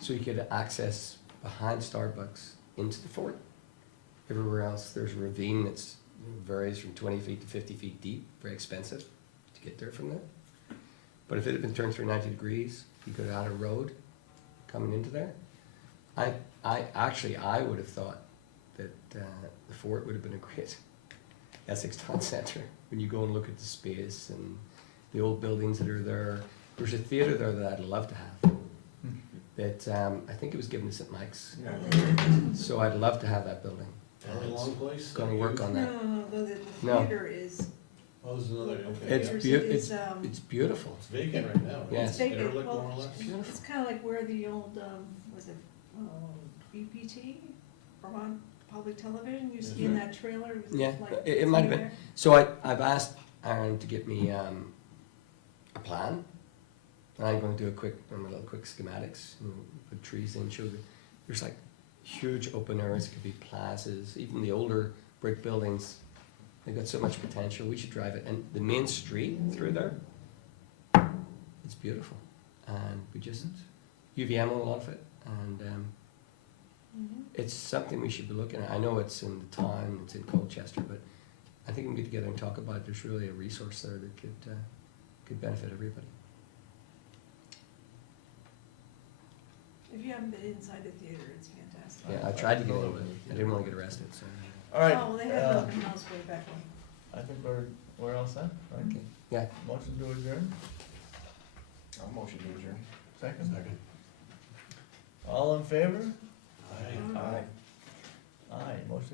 so you could access behind Starbucks into the fort. Everywhere else, there's a ravine that's varies from 20 feet to 50 feet deep, very expensive to get there from there. But if it had been turned through 90 degrees, you could have had a road coming into there. I would have thought that the fort would have been a great Essex town centre. When you go and look at the space and the old buildings that are there, there's a theatre there that I'd love to have. That I think it was given to St. Mike's, so I'd love to have that building. Very long place? Going to work on no, that. the No. theater is, Oh, there's another, okay. It's There's- it's beautiful. It's vacant right now, right? Yes. it's vacant, Derelict, more or well, less? it's kinda like where the old, was it, BPT, Vermont Public Television, used to be in that trailer, was Yeah, like. it might have been. there? So I've asked Aaron to get me a plan. And I'm going to do a little quick schematics, put trees in, show that there's like huge open areas, it could be plazas, even the older brick buildings. They've got so much potential, we should drive it. And the main street through there, it's beautiful. And we just, UVM on a lot of it, and Mhm. it's something we should be looking at. I know it's in the town, it's in Colchester, but I think we can get together and talk about it. There's really a resource there that could benefit everybody. If you haven't been inside the theater, it's fantastic. Yeah, I tried to get in, but I didn't want to get arrested, so. all right. Oh, well, they had an open house way back when. I think we're all set, right? Okay, yeah. Motion to adjourn, I'll motion to adjourn. second? Second. All in favor? Aye. Aye. Aye, motion